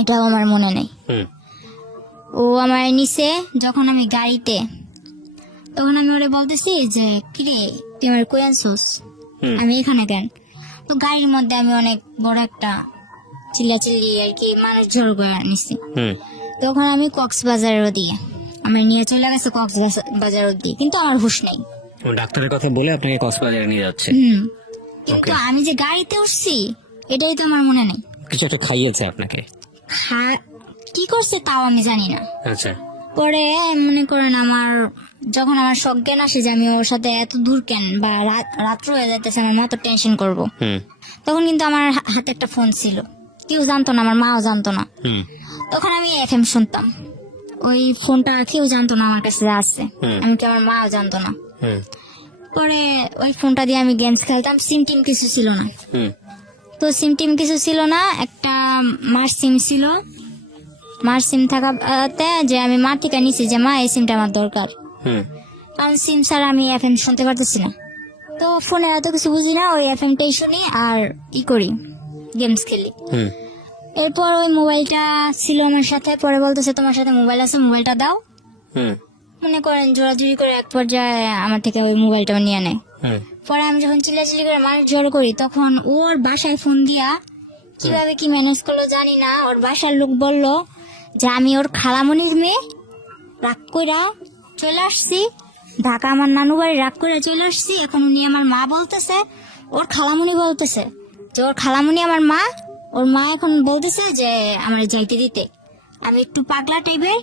এটাও আমার মনে নেই। হুম ও আমার নিছে যখন আমি গাড়িতে, তখন আমি ওরে বলতেছি যে কিরে তুই আমার কই আনছোস, হুম। আমি এখানে কেন। তো গাড়ির মধ্যে আমি অনেক বড় একটা চিল্লাচিল্লি আর কি মানুষ জড়ো করে নিছি। হুম তখন আমি কক্সবাজারের দিয়ে আমার নিয়ে চলে গেছে কক্সবাজার দিয়ে, কিন্তু আমার হুঁশ নেই। ও ডাক্তারের কথা বলে আপনাকে কক্সবাজারে নিয়ে যাচ্ছে। কিন্তু Okay. আমি যে গাড়িতে উঠছি এটাই তো আমার মনে নেই। কিছু একটা খাইয়েছে আপনাকে? কি করছে তাও আমি জানি না। আচ্ছা। পরে মনে করেন আমার যখন আমার সজ্ঞান আসে যে আমি ওর সাথে এত দূর কেন বা রাত্র হয়ে যাইতেছে, আমার মা তো টেনশন করবো, হুম তখন কিন্তু আমার হাতে একটা ফোন ছিল, কেউ জানতো না, আমার মাও জানতো না। হুম তখন আমি FM শুনতাম, ওই ফোনটা কেউ জানতো না আমার কাছে আছে, হুম। আমি কি আমার মাও জানতো না। হুম পরে ওই ফোনটা দিয়ে আমি গেমস খেলতাম, সিম টিম কিছু ছিল না। হুম তো সিম টিম কিছু ছিল না, একটা মার সিম ছিল। মার সিম থাকাতে যে আমি মা থেকে নিছি যে মা এই সিমটা আমার দরকার, হুম কারণ সিম ছাড়া আমি FM শুনতে পারতেছি না। তো ফোনে এত কিছু বুঝি না, ওই FMটাই শুনি আর ই করি, গেমস খেলি। হুম এরপর ওই মোবাইলটা ছিল আমার সাথে, পরে বলতেছে তোমার সাথে মোবাইল আছে, মোবাইলটা দাও। হুম মনে করেন জোরাজুরি করে এক পর্যায়ে আমার থেকে ওই মোবাইলটাও নিয়ে নেয়। হুম পরে আমি যখন চিল্লাচিল্লি করে মানুষ জড়ো করি, তখন ওর বাসায় ফোন দিয়া কিভাবে কি ম্যানেজ করলো জানি না, ওর বাসার লোক বলল যে আমি ওর খালামণির মেয়ে, রাগ কইরা চলে আসছি ঢাকা, আমার নানু বাড়ি, রাগ করে চলে আসছি। এখন উনি আমার মা বলতেছে, ওর খালামণি বলতেছে যে ওর খালামণি আমার মা, ওর মা এখন বলতেছে যে আমার যাইতে দিতে। আমি একটু পাগলা টাইপের,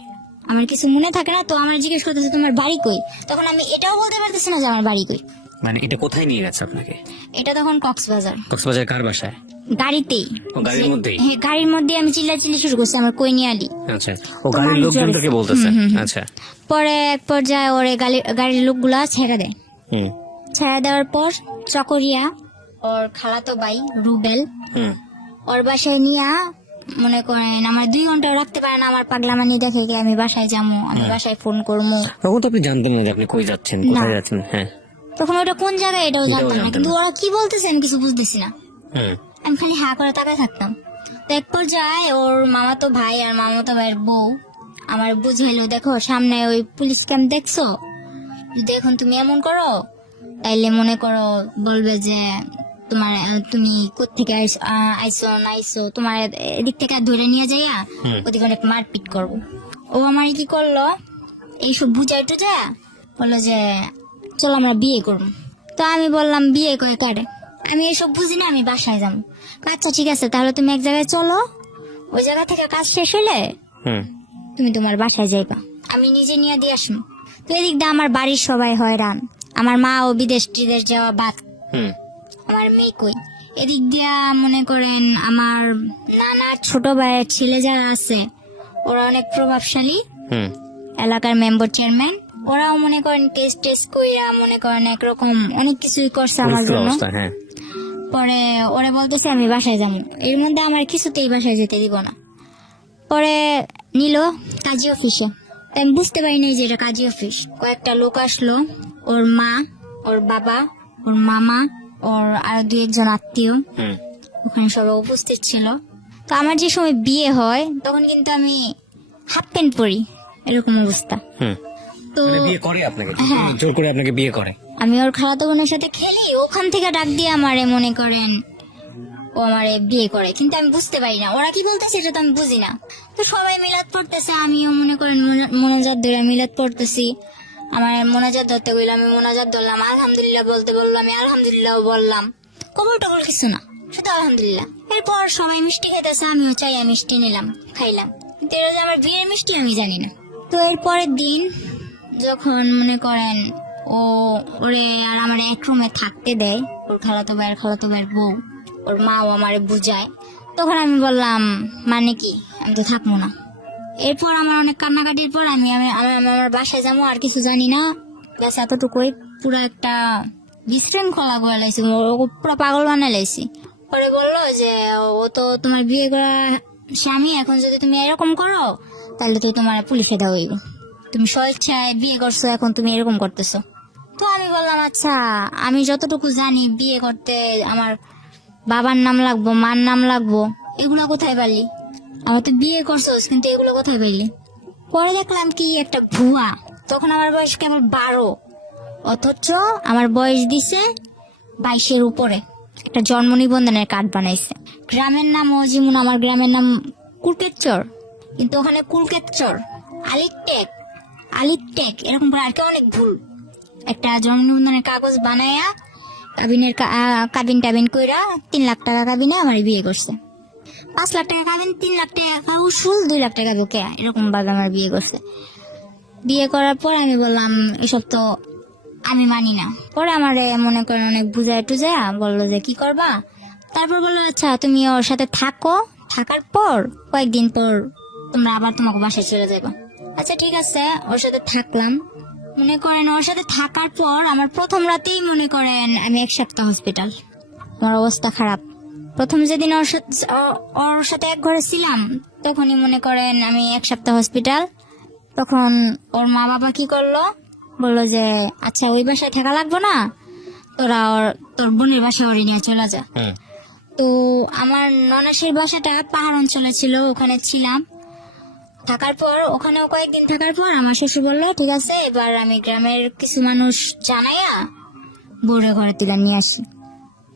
আমার কিছু মনে থাকে না, তো আমার জিজ্ঞেস করতেছে তোমার বাড়ি কই। তখন আমি এটাও বলতে পারতেছি না যে আমার বাড়ি কই। মানে এটা কোথায় নিয়ে গেছে আপনাকে? এটা তখন কক্সবাজার, কক্সবাজার কার বাসায়? গাড়িতেই। ও গাড়ির মধ্যেই? হ্যাঁ, গাড়ির মধ্যে আমি চিল্লাচিল্লি শুরু করছি আমার কই নিয়ে আলি। আচ্ছা, ও গাড়ির লোকজনকে বলতেছে? আচ্ছা। পরে এক পর্যায়ে ওরে গাড়ির লোকগুলা ছেড়ে দেয়। হুম ছেড়ে দেওয়ার পর চকরিয়া ওর খালাতো ভাই রুবেল হুম ওর বাসায় নিয়ে মনে করেন আমার 2 ঘন্টাও রাখতে পারে না। আমার পাগলামানি দেখে কি আমি বাসায় যাবো, আমি বাসায় ফোন করবো। তখন তো আপনি জানতেন না যে আপনি কই যাচ্ছেন, কোথায় যাচ্ছেন? হ্যাঁ। তখন ওটা কোন জায়গায় এটাও এটাও জানতাম না, জানতেন কিন্তু না। ওরা কি বলতেছে আমি কিছু বুঝতেছি না। হুম আমি খালি হা করে তাকায় থাকতাম। তো এক পর্যায়ে ওর মামাতো ভাই আর মামাতো ভাইয়ের বউ আমার বুঝাইলো, দেখো সামনে ওই পুলিশ ক্যাম্প দেখছো, যদি এখন তুমি এমন করো তাইলে মনে করো বলবে যে তোমার তুমি কোত্থেকে আইসো না আইসো, তোমার এদিক থেকে ধরে নিয়ে যাইয়া ওদিকে অনেক মারপিট করবো। ও আমার কি করলো, এইসব বুঝাই টুজা বললো যে চলো আমরা বিয়ে করবো। তো আমি বললাম বিয়ে করে কারে, আমি এসব বুঝি না, আমি বাসায় যাবো। আচ্ছা ঠিক আছে, তাহলে তুমি এক জায়গায় চলো, ওই জায়গা থেকে কাজ শেষ হলে হুম তুমি তোমার বাসায় যাইবা, আমি নিজে নিয়ে দিয়ে আসবো। তো এদিক দিয়ে আমার বাড়ির সবাই হয়রান, আমার মা ও বিদেশ টিদেশ যাওয়া বাদ, হুম আমার মেয়ে কই। এদিক দিয়া মনে করেন আমার নানার ছোট ভাইয়ের ছেলে যারা আছে ওরা অনেক প্রভাবশালী, হুম এলাকার মেম্বার চেয়ারম্যান, ওরাও মনে করেন কেস টেস কইরা মনে করেন একরকম অনেক কিছুই করছে আমার পরিস্থিতির জন্য। অবস্থা, হ্যাঁ। পরে ওরা বলতেছে আমি বাসায় যাবো, এর মধ্যে আমার কিছুতেই বাসায় যেতে দিব না। পরে নিল কাজী অফিসে, আমি বুঝতে পারি নাই যে এটা কাজী অফিস। কয়েকটা লোক আসলো, ওর মা, ওর বাবা, ওর মামা, ওর আরো 2-1 আত্মীয়, হুম ওখানে সবাই উপস্থিত ছিল। তো আমার যে সময় বিয়ে হয় তখন কিন্তু আমি হাফ প্যান্ট পরি, এরকম অবস্থা। হুম তো মানে বিয়ে করে আপনাকে? হ্যাঁ। জোর করে আপনাকে বিয়ে করে? আমি ওর খালাতো বোনের সাথে খেলি, ওখান থেকে ডাক দিয়ে আমারে মনে করেন ও আমারে বিয়ে করে, কিন্তু আমি বুঝতে পারি না ওরা কি বলতেছে, এটা তো আমি বুঝি না। তো সবাই মিলাদ পড়তেছে, আমিও মনে করেন মোনাজাত ধরে মিলাদ পড়তেছি। আমার মোনাজাত ধরতে গেলাম, আমি মোনাজাত ধরলাম, আলহামদুলিল্লাহ বলতে বললো, আমি আলহামদুলিল্লাহ বললাম, কবল টবল কিছু না, শুধু আলহামদুলিল্লাহ। এরপর সবাই মিষ্টি খেতেছে, আমিও চাই মিষ্টি নিলাম, খাইলাম, কিন্তু এটা যে আমার বিয়ের মিষ্টি আমি জানি না। তো এর পরের দিন যখন মনে করেন ও ওরে আর আমার এক রুমে থাকতে দেয়, ওর খালাতো ভাইয়ের বউ, ওর মাও আমারে বুঝায়, তখন আমি বললাম মানে কি, আমি তো থাকবো না। এরপর আমার অনেক কান্নাকাটির পর আমি আমি আমি আমি আমার বাসায় যাবো, আর কিছু জানি না, ব্যাস এতটুকুই। পুরো একটা বিশৃঙ্খলা করে লাইছি, পুরো পাগল বানাই লাইছি। পরে বললো যে ও তো তোমার বিয়ে করা স্বামী, এখন যদি তুমি এরকম করো তাহলে তো তোমার পুলিশে দেওয়া হইব, তুমি স্বেচ্ছায় বিয়ে করছো, এখন তুমি এরকম করতেছো। তো আমি বললাম আচ্ছা, আমি যতটুকু জানি বিয়ে করতে আমার বাবার নাম লাগবো, মার নাম লাগবো, এগুলো কোথায় পারলি? আমার তো বিয়ে করছোস, কিন্তু এগুলো কোথায় পাইলি? পরে দেখলাম কি একটা ভুয়া। তখন আমার বয়স কেবল 12, অথচ আমার বয়স দিছে 22-এর উপরে। একটা জন্ম নিবন্ধনের কার্ড বানাইছে, গ্রামের নাম যেমন আমার গ্রামের নাম কুলকেতচর, কিন্তু ওখানে কুলকেতচর, আলিকটেক এরকম করে আর কি অনেক ভুল। একটা জন্ম নিবন্ধনের কাগজ বানায়া কাবিন টাবিন কইরা 3 লাখ টাকা কাবিনে আমার বিয়ে করছে। 5 লাখ টাকা কাবিন, 3 লাখ টাকা উসুল, 2 লাখ টাকা বোকে, এরকম ভাবে আমার বিয়ে করছে। বিয়ে করার পর আমি বললাম এসব তো আমি মানি না। পরে আমার মনে করেন অনেক বুঝায় টুজায় বললো যে কি করবা। তারপর বললো আচ্ছা তুমি ওর সাথে থাকো, থাকার পর কয়েকদিন পর তোমরা আবার তোমাকে বাসায় চলে যাবে। আচ্ছা ঠিক আছে, ওর সাথে থাকলাম। মনে করেন ওর সাথে থাকার পর আমার প্রথম রাতেই মনে করেন আমি 1 সপ্তাহ হসপিটাল, আমার অবস্থা খারাপ। প্রথম যেদিন ওর সাথে এক ঘরে ছিলাম, তখনই মনে করেন আমি 1 সপ্তাহ হসপিটাল। তখন ওর মা বাবা কি করলো, বললো যে আচ্ছা ওই বাসায় থাকা লাগবো না, তোর বোনের বাসায় ওরে নিয়ে চলে যা। তো আমার ননাসের বাসাটা পাহাড় অঞ্চলে ছিল, ওখানে ছিলাম। থাকার পর ওখানেও কয়েকদিন থাকার পর আমার শ্বশুর বললো ঠিক আছে, এবার আমি গ্রামের কিছু মানুষ জানাইয়া বউরে ঘরে তুলে নিয়ে আসি।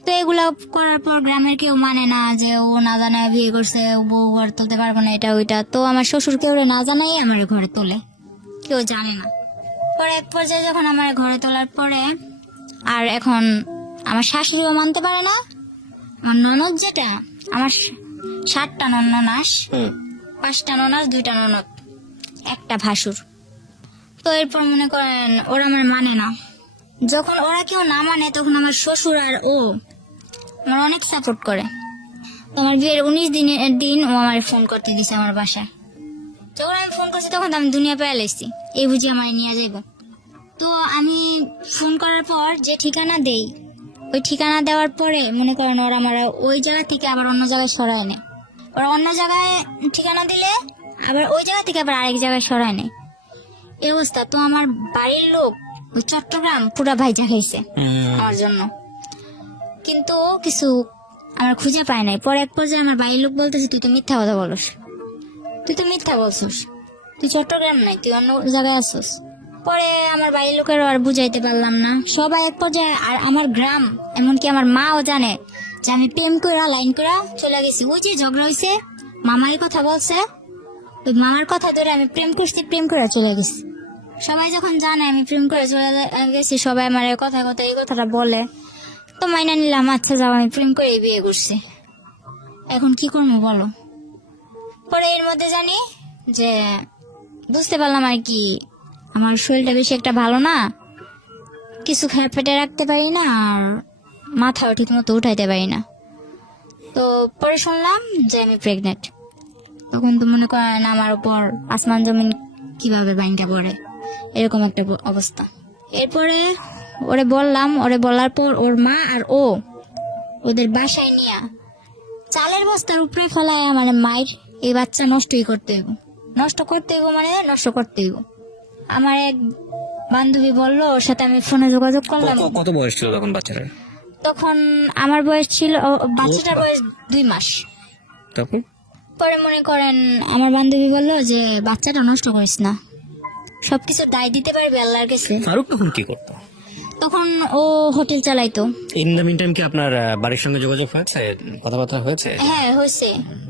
তো এগুলা করার পর গ্রামের কেউ মানে না, যে ও না জানায় বিয়ে করছে, ও বউ ঘর তুলতে পারবো না, এটা ওইটা। তো আমার শ্বশুর কেউ না জানাই আমার ঘরে তোলে, কেউ জানে না। পরে এক পর্যায়ে যখন আমার ঘরে তোলার পরে, আর এখন আমার শাশুড়িও মানতে পারে না। আমার ননদ যেটা, আমার 7টা ননাস, 5টা ননাস, 2টা ননদ, 1টা ভাসুর। তো এরপর মনে করেন ওরা আমার মানে না। যখন ওরা কেউ না মানে তখন আমার শ্বশুর আর ও আমার অনেক সাপোর্ট করে। তো আমার বিয়ের 19 দিনের দিন ও আমার ফোন করতে দিছে আমার বাসায়। যখন আমি ফোন করছি তখন আমি দুনিয়া পেয়ে লাইছি, এই বুঝি আমার নিয়ে যাইব। তো আমি ফোন করার পর যে ঠিকানা দেই, ওই ঠিকানা দেওয়ার পরে মনে করেন ওরা আমার ওই জায়গা থেকে আবার অন্য জায়গায় সরায় নেয়। ওরা অন্য জায়গায় ঠিকানা দিলে আবার ওই জায়গা থেকে আবার আরেক জায়গায় সরায় নেয়, এই অবস্থা। তো আমার বাড়ির লোক ওই চট্টগ্রাম পুরা ভাইজা খাইছে আমার জন্য, কিন্তু কিছু আমার খুঁজে পায় নাই। পরে এক পর্যায়ে আমার বাড়ির লোক বলতেছে তুই তো মিথ্যা কথা বলস, তুই তো মিথ্যা বলছিস, তুই চট্টগ্রাম নাই, তুই অন্য জায়গায় আসছিস। পরে আমার বাড়ির লোকের আর বুঝাইতে পারলাম না, সবাই এক পর্যায়ে, আর আমার গ্রাম এমনকি আমার মাও জানে যে আমি প্রেম করে লাইন করে চলে গেছি। ওই যে ঝগড়া হয়েছে, মামার কথা বলছে, ওই মামার কথা ধরে আমি প্রেম করছি, প্রেম করে চলে গেছি। সবাই যখন জানে আমি প্রেম করে চলে গেছি, সবাই আমার কথা এই কথাটা বলে, তো মাইনা নিলাম, আচ্ছা যাও আমি প্রেম করে বিয়ে করছি, এখন কি করবো বলো। পরে এর মধ্যে জানি যে বুঝতে পারলাম আর কি আমার শরীরটা বেশি একটা ভালো না, কিছু খেয়ে পেটে রাখতে পারি না, আর মাথাও ঠিক মতো উঠাইতে পারি না। তো পরে শুনলাম যে আমি প্রেগনেন্ট। তখন তো মনে করেন আমার উপর আসমান জমিন কিভাবে বাইনটা পড়ে, এরকম একটা অবস্থা। এরপরে ওরে বললাম, ওরে বলার পর ওর মা আর ও ওদের বাসায় নিয়ে চালের বস্তার উপরে ফেলায় মানে মায়ের এই বাচ্চা নষ্টই করতে হইব, নষ্ট করতে হইব। আমার এক বান্ধবী বললো, ওর সাথে আমি ফোনে যোগাযোগ করলাম। কত বয়স ছিল তখন বাচ্চারা? তখন আমার বয়স ছিল, বাচ্চাটার বয়স 2 মাস। তখন পরে মনে করেন আমার বান্ধবী বললো যে বাচ্চাটা নষ্ট করিস না, সবকিছু দায় দিতে পারবি আল্লাহর কাছে। ফারুক তখন কি করতো? তখন ও হোটেল চালাইতো। ইন দ্য মিন টাইম কি আপনার বাড়ির সঙ্গে যোগাযোগ হয়েছে, কথাবার্তা হয়েছে? হ্যাঁ হয়েছে।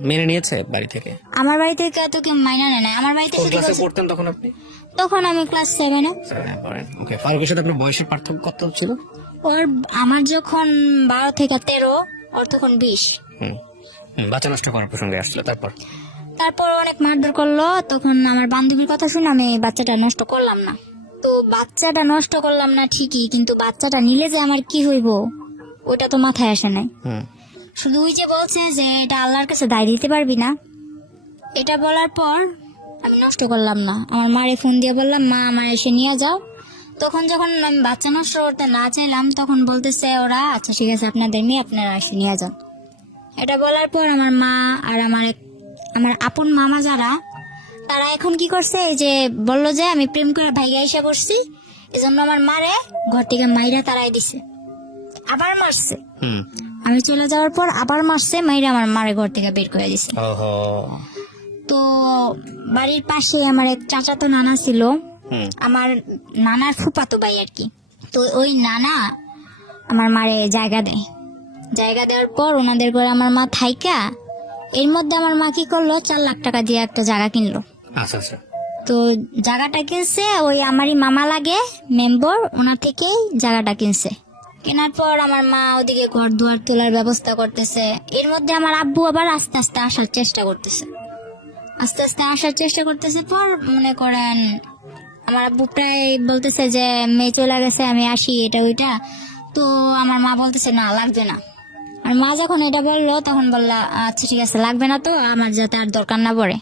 মেনে নিয়েছে বাড়ি থেকে? আমার বাড়ি থেকে তো কেউ মাইনা নেয় না। আমার বাড়িতে কোন ক্লাসে পড়তেন তখন আপনি? তখন আমি ক্লাস 7-এ। ওকে, ফারুকের সাথে আপনার বয়সের পার্থক্য কত ছিল? ওর আমার যখন 12 থেকে 13, ওর তখন 20। বাচ্চা নষ্ট করার প্রসঙ্গে আসলো। তারপর অনেক মারধর করলো। তখন আমার বান্ধবীর কথা শুনে আমি বাচ্চাটা নষ্ট করলাম না। তো বাচ্চাটা নষ্ট করলাম না ঠিকই, কিন্তু বাচ্চাটা নিলে যে আমার কি হইব ওটা তো মাথায় আসে নাই। শুধু ওই যে বলছে যে এটা আল্লাহর কাছে দায় দিতে পারবি না, এটা বলার পর আমি নষ্ট করলাম না। আমার মারে ফোন দিয়ে বললাম, মা আমার এসে নিয়ে যাও। তখন যখন আমি বাচ্চা নষ্ট করতে না চাইলাম তখন বলতেছে ওরা, আচ্ছা ঠিক আছে আপনাদের মেয়ে, আপনারা এসে নিয়ে যান। এটা বলার পর আমার মা আর আমার আপন মামা যারা, তারা এখন কি করছে, এই যে বললো যে আমি প্রেম করে ভাইগা এসে পড়ছি, এজন্য আমার মারে ঘর থেকে মাইরা তারাই দিছে, আবার মারছে। আমি চলে যাওয়ার পর আবার মারছে, মাইরা আমার মারে ঘর থেকে বের করে দিছে। তো বাড়ির পাশে আমার এক চাচাতো নানা ছিল, আমার নানার ফুফাতো ভাই আর কি। তো ওই নানা আমার মারে জায়গা দেয়, জায়গা দেওয়ার পর ওনাদের ঘরে আমার মা থাইকা, এর মধ্যে আমার মা কি করলো, 4 লাখ টাকা দিয়ে একটা জায়গা কিনলো। আচ্ছা আচ্ছা। তো জায়গাটা কিনছে ওই আমারই মামা লাগে মেম্বার, ওনার থেকেই জায়গাটা কিনছে। কেনার পর আমার মা ওদিকে ঘর দুয়ার তোলার ব্যবস্থা করতেছে। এর মধ্যে আমার আব্বু আবার আস্তে আস্তে আসার চেষ্টা করতেছে, আস্তে আস্তে আসার চেষ্টা করতেছে। পর মনে করেন আমার আব্বু প্রায় বলতেছে যে মেয়ে চলে গেছে, আমি আসি, এটা ওইটা। তো আমার মা বলতেছে না, লাগবে না। আর মা যখন এটা বললো তখন বললা, আচ্ছা ঠিক আছে, লাগবে না তো, আমার যাতে আর দরকার না পড়ে।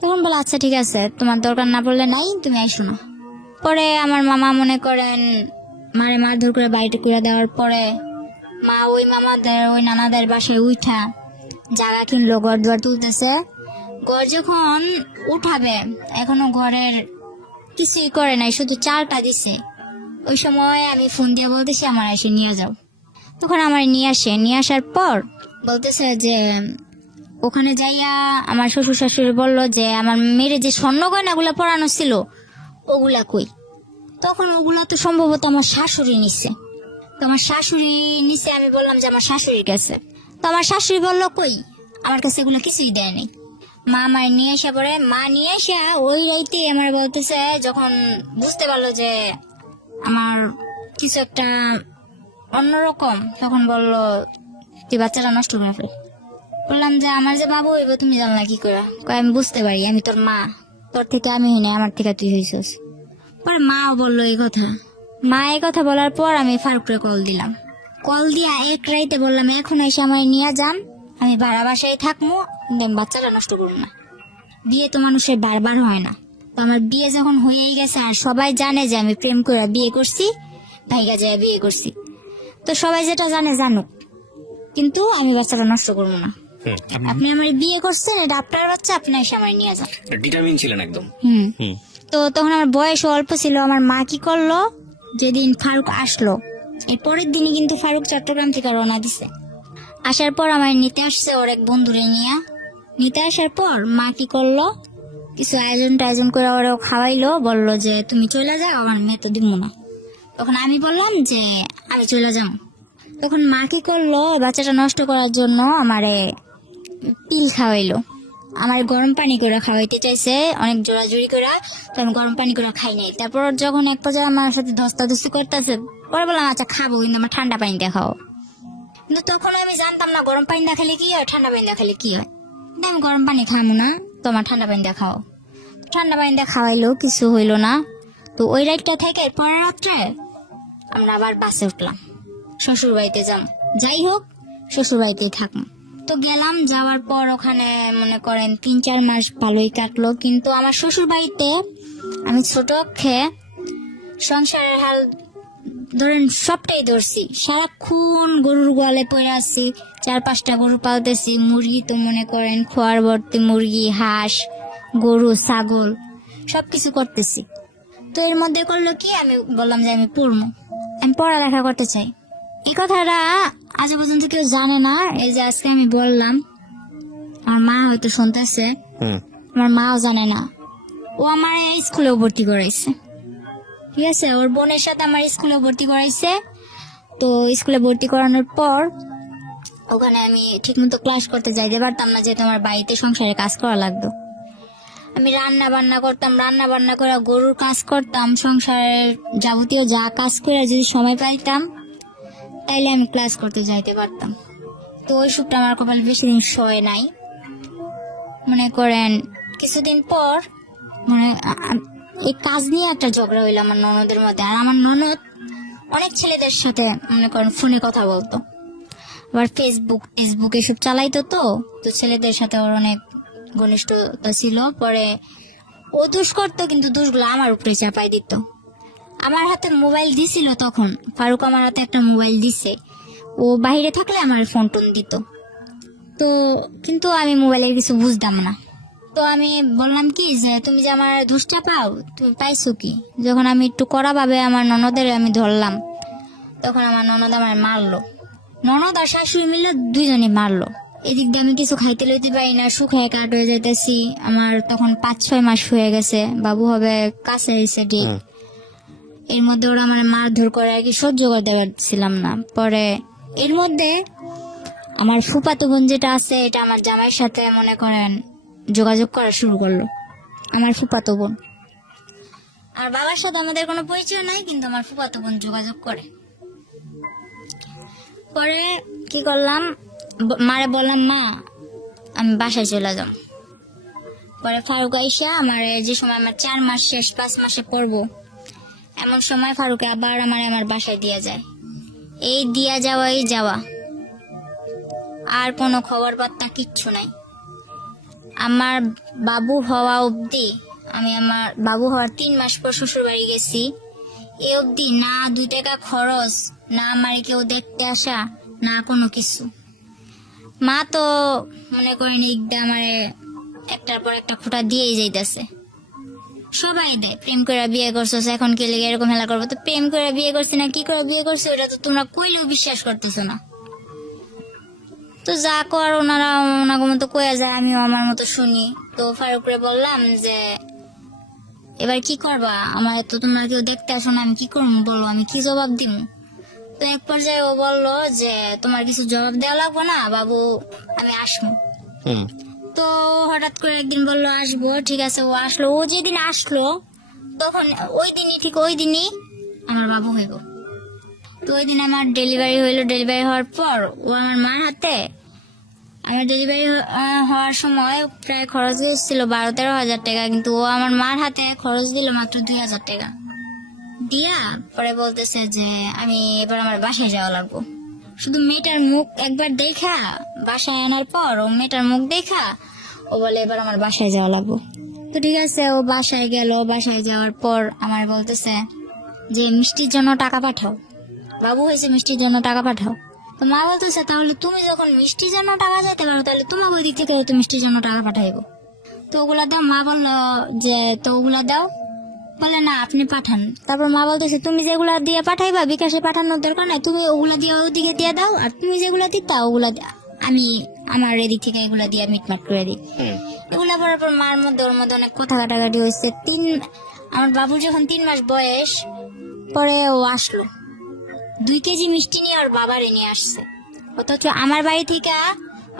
তখন বললো আচ্ছা ঠিক আছে, তোমার দরকার না পড়লে নাই, তুমি আইসো না। পরে আমার মামা মনে করেন মারে মারধর করে বাড়িতে করে দেওয়ার পরে মা ওই মামাদের ওই নানাদের বাসায় উঠা জায়গা কিনলো, ঘর দুয়ার তুলতেছে। ঘর যখন উঠাবে, এখনো ঘরের কিছুই করে নাই, শুধু চালটা দিছে। ওই সময় আমি ফোন দিয়ে বলতেছি আমার এসে নিয়ে যাও। তখন আমার নিয়ে আসে, নিয়ে আসার পর বলতেছে যে ওখানে যাইয়া আমার শ্বশুর শাশুড়ি বললো যে আমার মেয়ের যে স্বর্ণ গয়নাগুলো পরানো ছিল ওগুলা কই। তখন ওগুলা তো সম্ভবত আমার শাশুড়ি নিচ্ছে। তো আমার শাশুড়ি নিচ্ছে, আমি বললাম যে আমার শাশুড়ির কাছে। তো আমার শাশুড়ি বললো কই, আমার কাছে এগুলো কিছুই দেয় নাই। মা আমার নিয়ে এসে পরে, মা নিয়ে এসে ওই রাইতে আমার বলতেছে, যখন বুঝতে পারলো যে আমার কিছু একটা অন্যরকম, তখন বললো তুই বাচ্চাটা নষ্ট করে ফেল। বললাম যে আমার যে বাবু হইব তুমি জানলা কি করে? কয় আমি বুঝতে পারি, আমি তোর মা, তোর থেকে আমি হই না, আমার থেকে তুই হইছিস। পরে মাও বললো এই কথা। মা এই কথা বলার পর আমি ফারুকরে কল দিলাম। কল দিয়া এক রাইতে বললাম এখন এসে আমার নিয়ে যান, আমি ভাড়া বাসায় থাকবো, কিন্তু আমি বাচ্চাটা নষ্ট করবো না। বিয়ে তো মানুষের বারবার হয় না। তো আমার বিয়ে যখন হয়েই গেছে, আর সবাই জানে যে আমি প্রেম করে বিয়ে করছি, ভাইগা যায় বিয়ে করছি, তো সবাই যেটা জানে জানুক, কিন্তু আমি বাচ্চাটা নষ্ট করবো না। আপনি আমার বিয়ে করছেন, এটা আপনার বাচ্চা, আপনি এসে আমার নিয়ে যান। ডিটারমিন ছিলেন একদম। তো তখন আমার বয়স অল্প ছিল। আমার মা কি করলো, যেদিন ফারুক আসলো এর পরের দিনই কিন্তু ফারুক চট্টগ্রাম থেকে রওনা দিছে। আসার পর আমার নিতে আসছে ওর এক বন্ধুরে নিয়ে। নিতে আসার পর মা কি করলো, কিছু আয়োজন করে ওরা খাওয়াইলো, বললো যে তুমি চলে যাও, আমার মেয়ে তো দিব না। তখন আমি বললাম যে আমি চলে যাও। তখন মা কি করলো, বাচ্চাটা নষ্ট করার জন্য আমারে পিল খাওয়াইলো। আমার গরম পানি করে খাওয়াইতে চাইছে অনেক জোরাজুরি করে, তো আমি গরম পানি করে খাই নাই। তারপর যখন এক পর্যায়ে আমার সাথে ধস্তাধস্তি করতেছে, পরে বললাম আচ্ছা খাবো, কিন্তু আমার ঠান্ডা পানি দিয়ে খাও। কিন্তু তখন আমি জানতাম না গরম পানি দিয়ে খেলে কি হয়, ঠান্ডা পানি দিয়ে খেলে কি হয়। কিন্তু আমি গরম পানি খাবো না, তোমার ঠান্ডা পানি দিয়ে খাও। ঠান্ডা পানি দিয়ে খাওয়াইলো, কিছু হইলো না। তো ওই রাতটা থেকে পরের রাত্রে আমরা আবার বাসে উঠলাম, শ্বশুর বাড়িতে যাই হোক শ্বশুর বাড়িতেই থাকবো। তো গেলাম, যাওয়ার পর ওখানে মনে করেন 3-4 মাস ভালোই কাটলো। কিন্তু আমার শ্বশুর বাড়িতে আমি ছোট খেয়ে সংসারের হাল ধরেন সবটাই ধরছি। সারাক্ষণ গরুর গোয়ালে পড়ে আসছি, 4-5টা গরু পালতেছি, মুরগি তো মনে করেন খোয়ার ভর্তি মুরগি, হাঁস, গরু, ছাগল সবকিছু করতেছি। তো এর মধ্যে করলো কি, আমি বললাম যে আমি পড়বো, আমি পড়ালেখা করতে চাই। এই কথাটা আজ পর্যন্ত কেউ জানে না, এই যে আজকে আমি বললাম। আমার মা হয়তো শুনতেছে, আমার মাও জানে না। ও আমার স্কুলেও ভর্তি করাইছে, ঠিক আছে, ওর বোনের সাথে আমার স্কুলে ভর্তি করাইছে। তো স্কুলে ভর্তি করানোর পর ওখানে আমি ঠিকমতো ক্লাস করতে যাইতে পারতাম না, যেহেতু আমার বাড়িতে সংসারে কাজ করা লাগতো। আমি রান্না বান্না করতাম, রান্না বান্না করে গরুর কাজ করতাম, সংসারের যাবতীয় যা কাজ করে যদি সময় পাইতাম তাইলে আমি ক্লাস করতে যাইতে পারতাম। তো ওই সুখটা আমার কপাল বেশি দিন সয় নাই। মনে করেন কিছুদিন পর মানে এই কাজ নিয়ে একটা ঝগড়া হইলো আমার ননদের মধ্যে। আর আমার ননদ অনেক ছেলেদের সাথে মনে করেন ফোনে কথা বলতো, আবার ফেসবুক এসব চালাইতো। তো তো ছেলেদের সাথে ওর অনেক ঘনিষ্ঠতা ছিল। পরে ও দোষ করতো, কিন্তু দোষগুলো আমার উপরে চাপাই দিত। আমার হাতে মোবাইল দিছিল তখন, ফারুক আমার হাতে একটা মোবাইল দিছে। ও বাইরে থাকলে আমার ফোন টোন দিত। তো কিন্তু আমি মোবাইলের কিছু বুঝতাম না। তো আমি বললাম কি যে তুমি যে আমার দোষটা পাও, তুমি পাইছো কি? যখন আমি একটু কড়া ভাবে আমার ননদের আমি ধরলাম, তখন আমার ননদ আমার মারলো। ননদ আর শাশুড়ি মিলে দুইজনই মারলো। এদিক দিয়ে আমি কিছু খাইতে লইতে পারি না, শুকায় কাঠ হয়ে যাইতেছি। আমার তখন 5-6 মাস হয়ে গেছে, বাবু হবে কাছে এসে ডেট। এর মধ্যে ওরা আমার মারধর করে আর কি সহ্য করতে পারছিলাম না। পরে এর মধ্যে আমার ফুফাতো বোন যেটা আছে, এটা আমার জামাইয়ের সাথে মনে করেন যোগাযোগ করা শুরু করলো। আমার ফুফাতো বোন, আর বাবার সাথে আমাদের কোনো পরিচয় নাই, কিন্তু আমার ফুফাতো বোন যোগাযোগ করে। পরে কি করলাম, মারে বললাম মা আমি বাসায় চলে যাব। পরে ফারুক আইসা আমার যে সময় আমার 4 মাস শেষ 5 মাসে পড়বো, এমন সময় ফারুকে আবার আমার বাসায় দিয়া যায়। এই দিয়া যাওয়াই যাওয়া, আর কোনো খবর পাত্তা কিচ্ছু নাই। আমার বাবু হওয়া অবধি, আমি আমার বাবু হওয়ার 3 মাস পর শ্বশুর বাড়ি গেছি, এ অবধি না 2 টাকা খরচ, না আমার কেউ দেখতে আসা, না কোনো কিছু। মা তো মনে করেন আমার একটার পর একটা খোঁটা দিয়েই যাইতেছে। সবাই দেয়, প্রেম করে বিয়ে করছো, এখন কি লেগে এরকম হেলা করবো? তো প্রেম করে বিয়ে করছি না কি করে বিয়ে করছি, ওটা তো তোমরা কইলেও বিশ্বাস করতেছো না। তো যা কর ওনারা ওনার মতো কয়ে যায়, আমিও আমার মতো শুনি। তো ফারুকরে বললাম যে এবার কি করবা, আমার তো তোমরা কেউ দেখতে আসো না, আমি কি করবো বলো, আমি কি জবাব দিব? তো এক পর্যায়ে ও বললো যে তোমার কিছু জবাব দেওয়া লাগবে না বাবু, আমি আসবো। তো হঠাৎ করে একদিন বললো আসবো, ঠিক আছে। ও আসলো। ও যেদিন আসলো তখন ওই দিনই আমার বাবু হইব। তো ওই দিন আমার ডেলিভারি হইলো। ডেলিভারি হওয়ার পর ও আমার মার হাতে, আমার ডেলিভারি হওয়ার সময় প্রায় খরচ হয়েছিল 12-13 হাজার টাকা, কিন্তু ও আমার মার হাতে খরচ দিল মাত্র 2,000 টাকা দিয়া। পরে বলতেছে যে আমি এবার আমার বাসায় যাওয়া লাগবো। শুধু মেয়েটার মুখ একবার দেখা, বাসায় আনার পর ও মেয়েটার মুখ দেখা ও বলে এবার আমার বাসায় যাওয়া লাগবো। তো ঠিক আছে, ও বাসায় গেল। বাসায় যাওয়ার পর আমার বলতেছে যে মিষ্টির জন্য টাকা পাঠাও, বাবু হয়েছে মিষ্টির জন্য টাকা পাঠাও। তো মা বলতেছে তাহলে তুমি যখন মিষ্টির জন্য টাকা যেতে পারো, তাহলে তোমাকে ওই দিক থেকে হয়তো মিষ্টির জন্য টাকা পাঠাইবো। তো ওগুলা দাও। মা বললো যে তো ওগুলা দাও, বলে না আপনি পাঠান। তারপর মা বলতেছে তুমি যেগুলা দিয়ে পাঠাইবা বিকাশে পাঠানোর দরকার নাই, তুমি ওগুলা দিয়ে ওদিকে দিয়ে দাও, আর তুমি যেগুলা দিতা ওগুলা আমি আমার এদিক থেকে এগুলা দিয়ে মিটমাট করে দিই। এগুলা করার পর মার মধ্যে ওর মধ্যে অনেক কথা কাটাকাটি হয়েছে। আমার বাবুর যখন 3 মাস বয়স, পরে ও আসলো 2 কেজি মিষ্টি নিয়ে ওর বাবারে নিয়ে আসছে, অথচ আমার বাড়ি থেকে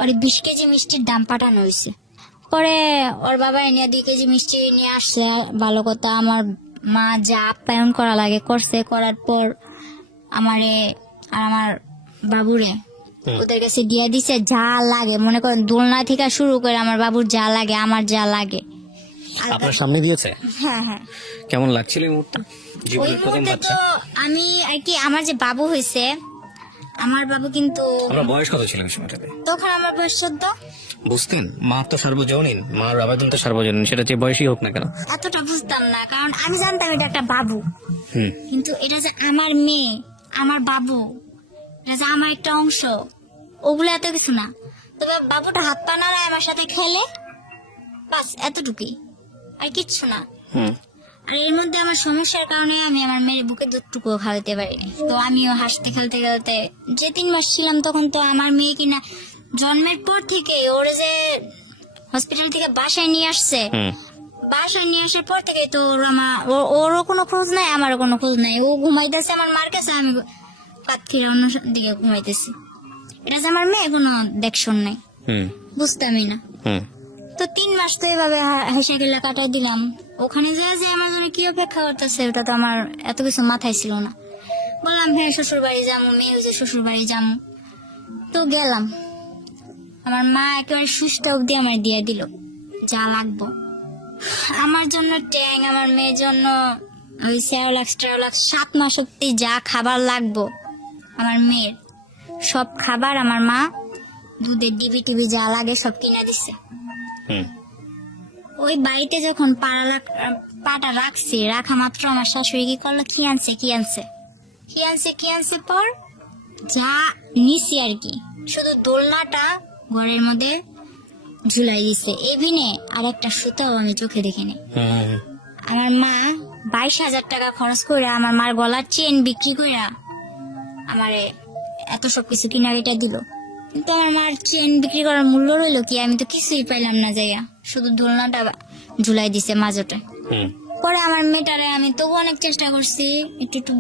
ওর 20 কেজি মিষ্টির দাম পাঠানো হয়েছে। পরে ওর বাবা নিয়ে 2 কেজি মিষ্টি নিয়ে আসছে। ভালো কথা, আমার মা যা আপ্যায়ন করা লাগে করছে। করার পর আমারে আর আমার বাবুরে ওদের কাছে দিয়ে দিছে যা লাগে, মনে করেন দোলনা থেকে শুরু করে আমার বাবুর যা লাগে, আমার যা লাগে আপনার সামনে দিয়েছে? হ্যাঁ হ্যাঁ। কেমন লাগছিল এই মুহূর্তে? ওই জীবনের প্রথম মুহূর্তে বাচ্চা। তো আমি আর কি, আমার যে বাবু হয়েছে, আমার বাবু কিন্তু আপনার বয়স কত ছিল এই সময়টাতে? তখন আমার বয়স 14। বুঝতেন মা তো সার্বজনীন, মার আবেদন তো সার্বজনীন, সেটা যে বয়সই হোক না কেন। এতটা বুঝতাম না, কারণ আমি জানতাম এটা একটা বাবু, কিন্তু এটা যে আমার মেয়ে, আমার বাবু, এটা যে আমার একটা অংশ, ওগুলো এত কিছু না। তবে বাবুটা হাত পা নাড়ায় আমার সাথে খেলে, বাস এতটুকুই, আর কিচ্ছু না। আর এর মধ্যে আমার সমস্যার কারণে আমি আমার মেয়ের বুকে দুধটুকুও খাওয়াতে পারিনি। তো আমিও হাসতে খেলতে খেলতে যে 3 মাস ছিলাম, তখন তো আমার মেয়ে কিনা জন্মের পর থেকে ওরে যে হসপিটাল থেকে বাসায় নিয়ে আসছে, বাসায় নিয়ে আসার পর থেকে তো ওরও কোনো খোঁজ নাই, আমারও কোনো খোঁজ নাই। ও ঘুমাইতেছে আমার মার কাছে, আমি পাত খেয়ে অন্য দিকে ঘুমাইতেছি। এটা যে আমার মেয়ে, কোনো দেখশন নাই, বুঝতামই না। তো 3 মাস তো এভাবে হেসে গেলে কাটাই দিলাম। ওখানে যে আমার জন্য কি অপেক্ষা করতেছে ওটা তো আমার এত কিছু মাথায় ছিল না। বললাম হ্যাঁ শ্বশুর বাড়ি যাবো, মেয়ে হয়েছে শ্বশুর বাড়ি যাবো। তো গেলাম, আমার মা একেবারে সুস্থ অব্দি আমার দিয়ে দিল যা লাগবো। আমার জন্য ট্যাং, আমার মেয়ের জন্য ওই সেরোলাক্স 7 মাস অব্দি যা খাবার লাগবো আমার মেয়ের সব খাবার আমার মা দুধের ডিবি টিবি যা লাগে সব কিনে দিছে। হুম ওই বাড়িতে যখন পাটা রাখছি, রাখা মাত্র আমার শাশুড়ি কি করলো, কি আনছে পর যা নিছি আর কি, শুধু দোলনাটা ঘরের মধ্যে ঝুলাই দিছে, এভিনে আর একটা সুতাও আমি চোখে দেখিনি। হুম আমার মা 22,000 টাকা খরচ করে আমার মার গলার চেন বিক্রি করে আমারে এত সবকিছু কিনারিটা দিল, কিন্তু আমার মার চেন বিক্রি করার মূল্য রইলো কি, আমি তো কিছুই পাইলাম না জায়গা, শুধু দোলনাটা ঝুলাই দিছে মাঝোটে। হুম পরে আমার মেয়েটারে আমি তবু অনেক চেষ্টা করছি, একটু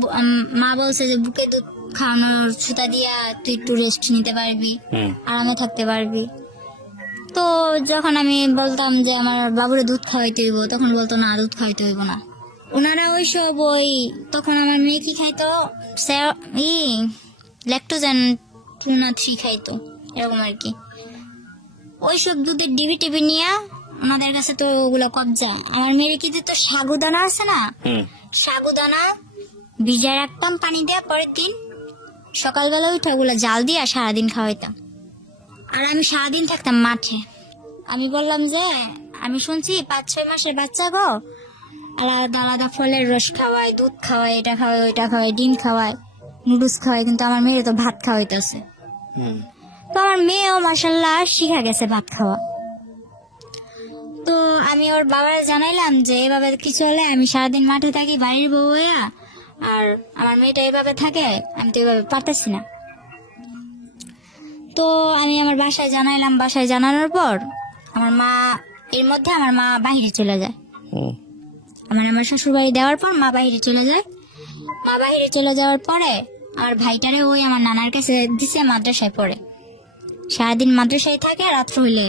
মা বলছে যে বুকে দুধ খাওয়ানোর সুতা দিয়া তুই একটু রেস্ট নিতে পারবি, হুম আরামে থাকতে পারবি। তো যখন আমি বলতাম যে আমার বাবুরে দুধ খাওয়াইতে হইব, তখন বলতো না দুধ খাওয়াইতে হইব না। ওনারা ওইসব তখন আমার মেয়ে কি খাইতো, ল্যাকটোজেন 2 না 3 খাইতো এরকম আর কি। ওইসব দুধের ডিবি টিবি নিয়ে ওনাদের কাছে তো ওগুলো কবজা। আমার মেয়ের কি দিত, সাগুদানা আছে না, হুম সাগুদানা ভিজায় রাখতাম পানি দেওয়া, পরের দিন সকালবেলা উঠে ওগুলো জাল দিয়া সারাদিন খাওয়াইতাম। আর আমি সারাদিন থাকতাম মাঠে। আমি বললাম যে আমি শুনছি 5-6 মাসের বাচ্চা গো আলাদা আলাদা ফলের রস খাওয়ায়, দুধ খাওয়ায়, এটা খাওয়ায়, ওইটা খাওয়ায়, ডিম খাওয়ায়, নুডলস খাওয়ায়, কিন্তু আমার মেয়ের তো ভাত খাওয়াইতেছে। হুম তো আমার মেয়েও মাশাল্লাহ শিখা গেছে ভাত খাওয়া। তো আমি ওর বাবার জানাইলাম যে এভাবে কিছু হলে আমি সারাদিন মাঠে থাকি বাড়ির বউ হইয়া, আর আমার মেয়েটা এভাবে থাকে, আমি তো এভাবে পারতেছি না। তো আমি আমার বাসায় জানাইলাম, বাসায় জানানোর পর আমার মা বাহিরে চলে যায়। হুম আমার শ্বশুর বাড়ি দেওয়ার পর মা বাহিরে চলে যায়। মা বাহিরে চলে যাওয়ার পরে আমার ভাইটারে আমার নানার কাছে দিছে, মাদ্রাসায় পড়ে, সারাদিন মাদ্রাসায় থাকে, রাত্র হইলে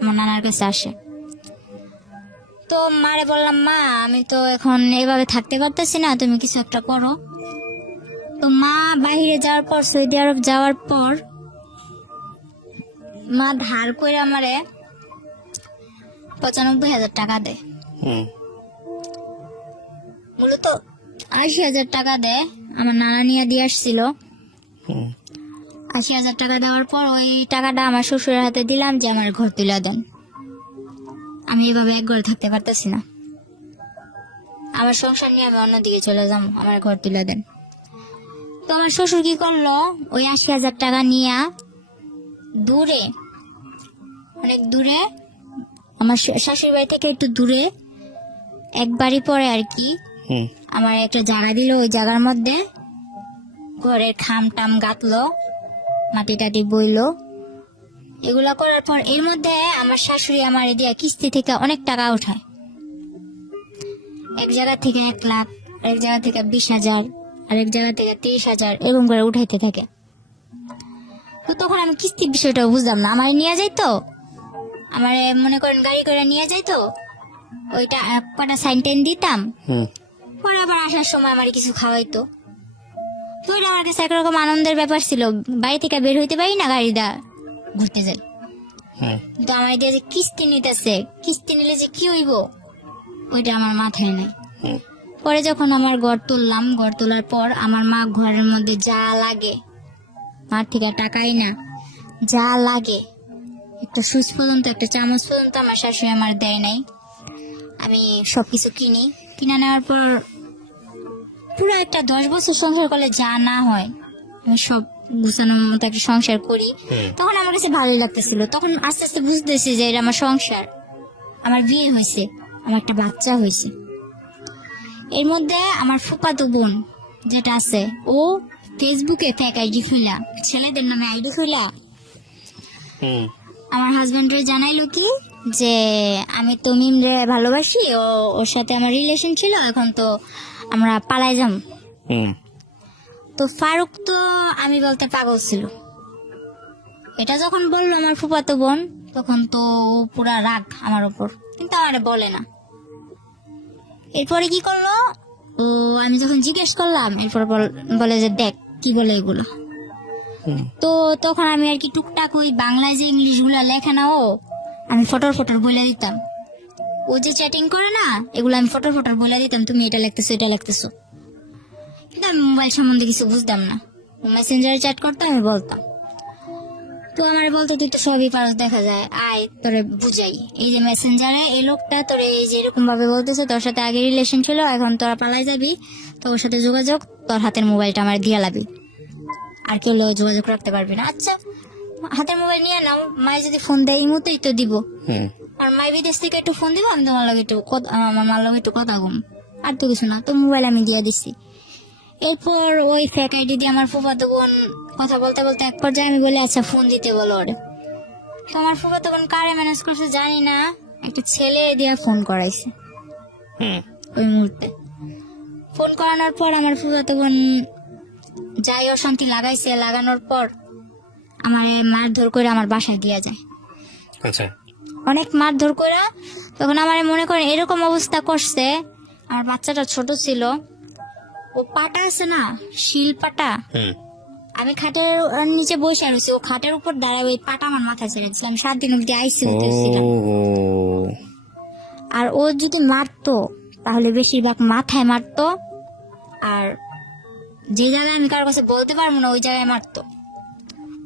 আমার নানার কাছে আসে। তো মারে বললাম, মা আমি তো এখন এভাবে থাকতে পারতেছি না, তুমি কিছু একটা করো। তো মা বাহিরে যাওয়ার পর, সৌদি আরব যাওয়ার পর মা ধার করে আমারে 95,000 টাকা দেয়। হুম মূলত 80,000 টাকা দেয়, আমার নানা নিয়ে দিয়ে আসছিল। হুম 80,000 টাকা দেওয়ার পর ওই টাকাটা আমার শ্বশুরের হাতে দিলাম যে আমার ঘর তুলে দেন, আমি এভাবে এক ঘরে থাকতে পারতেছি না, আমার সংসার নিয়ে আমি অন্যদিকে চলে যাবো, আমার ঘর তুলে দেন। তো আমার শ্বশুর কি করলো, ওই 80,000 টাকা নিয়ে দূরে, অনেক দূরে, আমার শাশুড়ি বাড়ি থেকে একটু দূরে, এক বাড়ি পরে আর কি, হুম আমার একটা জায়গা দিল। ওই জায়গার মধ্যে ঘরের খাম টাম গাঁথলো, মাটি টাটি বইলো, এগুলা করার পর এর মধ্যে আমার শাশুড়ি আমার দিয়া কিস্তি থেকে অনেক টাকা উঠায়, এক জায়গা থেকে 1 লাখ, এক জায়গা থেকে 20,000, আর এক জায়গা থেকে 30,000, এরকম করে উঠাইতে থাকে। তো তখন আমি কিস্তির বিষয়টা বুঝলাম না, আমার নিয়ে যাইতো, আমার মনে করেন গাড়ি করে নিয়ে যাইতো, ওইটা কটা সাইন টাইন দিতাম, হুম পরে আবার আসার সময় আমার কিছু খাওয়াইতো। তো এটা আমার কাছে একরকম আনন্দের ব্যাপার ছিল, বাড়ি থেকে বের হইতে পারি না, গাড়ি দা ঘুরতে যাই। হুম কিন্তু আমার দিয়ে যে কিস্তি নিতেছে, কিস্তি নিলে যে কি হইব ওইটা আমার মাথায় নাই। হুম পরে যখন আমার ঘর তুললাম, ঘর তোলার পর আমার মা ঘরের মধ্যে যা লাগে, মার থেকে টাকাই না, যা লাগে, একটা সুইচ পর্যন্ত, একটা চামচ পর্যন্ত আমার শাশুড়ি আমার দেয় নাই। আমি সবকিছু কিনে নেওয়ার পর পুরো একটা 10 বছর সংসার করলে যা না হয়, আমি সব গুছানোর মতো একটা সংসার করি। তখন আমার কাছে ভালোই লাগতেছিল। তখন আস্তে আস্তে বুঝতেছি যে এটা আমার সংসার, আমার বিয়ে হয়েছে, আমার একটা বাচ্চা হয়েছে। এর মধ্যে আমার ফুফাতো বোন যেটা আছে, ও ফেসবুকে ফেক আইডি খুলা, ছেলেদের নামে আইডি খুলা হুম আমার হাজবেন্ডরে জানাইলো কি যে আমি তো মিমরে ভালোবাসি, ওর সাথে আমার রিলেশন ছিল, এখন তো আমরা পালাই যাম। হুম তো ফারুক তো আমি বলতে পাগল ছিল। এটা যখন বললো আমার ফুফাতো বোন, তখন তো ও পুরা রাগ আমার উপর, কিন্তু আমার বলে না। এরপরে কি করলো, আমি যখন জিজ্ঞেস করলাম, এরপর বলে যে দেখ কি বলে এগুলো। হুম তো তখন আমি আর কি টুকটাক ওই বাংলায় যে ইংলিশ গুলা লেখে না, আমি ফটর ফটর বলে দিতাম। ও যে চ্যাটিং করে না, এগুলো আমি ফটো বলে দিতাম, তুমি এটা লিখতেছো এটা লিখতেছো। কিন্তু আমি মোবাইল সম্বন্ধে কিছু বুঝতাম না, মেসেঞ্জারে চ্যাট করতে আমি বলতাম। তো আমার বলতো তুই তো সবই পারস, দেখা যায়, আয় তোরে বুঝাই। এই যে মেসেঞ্জারে এই লোকটা তোরে এই যে এরকম ভাবে বলতেছে, তোর সাথে আগে রিলেশন ছিল, এখন তোরা পালাই যাবি, তো ওর সাথে যোগাযোগ, তোর হাতের মোবাইলটা আমার দিয়া লাবি, আর কেউ যোগাযোগ রাখতে পারবি না। আচ্ছা, হাতের মোবাইল নিয়ে নাও, মাই যদি ফোন দেয় এই মুহূর্তেই তো দিব, আর মাই বিদেশ থেকে একটু ফোন দিব, আমি তোমার লগে একটু আমার মার লগে একটু কথা কম, আর তো কিছু না। তো মোবাইল আমি দিয়ে দিচ্ছি। এরপর ওই ফেক আইডি দিয়ে আমার ফুফাতো বোন কথা বলতে বলতে এক পর্যায়ে আমি বলি আচ্ছা ফোন দিতে বলো ওরে। তো আমার ফুফাতো বোন কারে ম্যানেজ করছে জানি না, একটা ছেলে দিয়ে ফোন করাইছে। ওই মুহূর্তে ফোন করানোর পর আমার ফুফাতো বোন যাই অশান্তি লাগাইছে, লাগানোর পর আমার মারধর করে আমার বাসায় দিয়া যায়। আচ্ছা, অনেক মারধর করে। তখন আমার মনে করেন এরকম অবস্থা করছে, আমার বাচ্চাটা ছোট ছিল, ও পাটা আছে না, শিল পাটা, আমি খাটের নিচে বসে রয়েছি, ও খাটের উপর দাঁড়ায়, ওই পাটা আমার মাথায় ছেড়ে দিচ্ছিলাম। 7 দিন অব্দি আইসিইউতে ছিলাম। আর ও যদি মারতো তাহলে বেশিরভাগ মাথায় মারতো, আর যে জায়গায় আমি কারোর কাছে বলতে পারবো না ওই জায়গায় মারতো।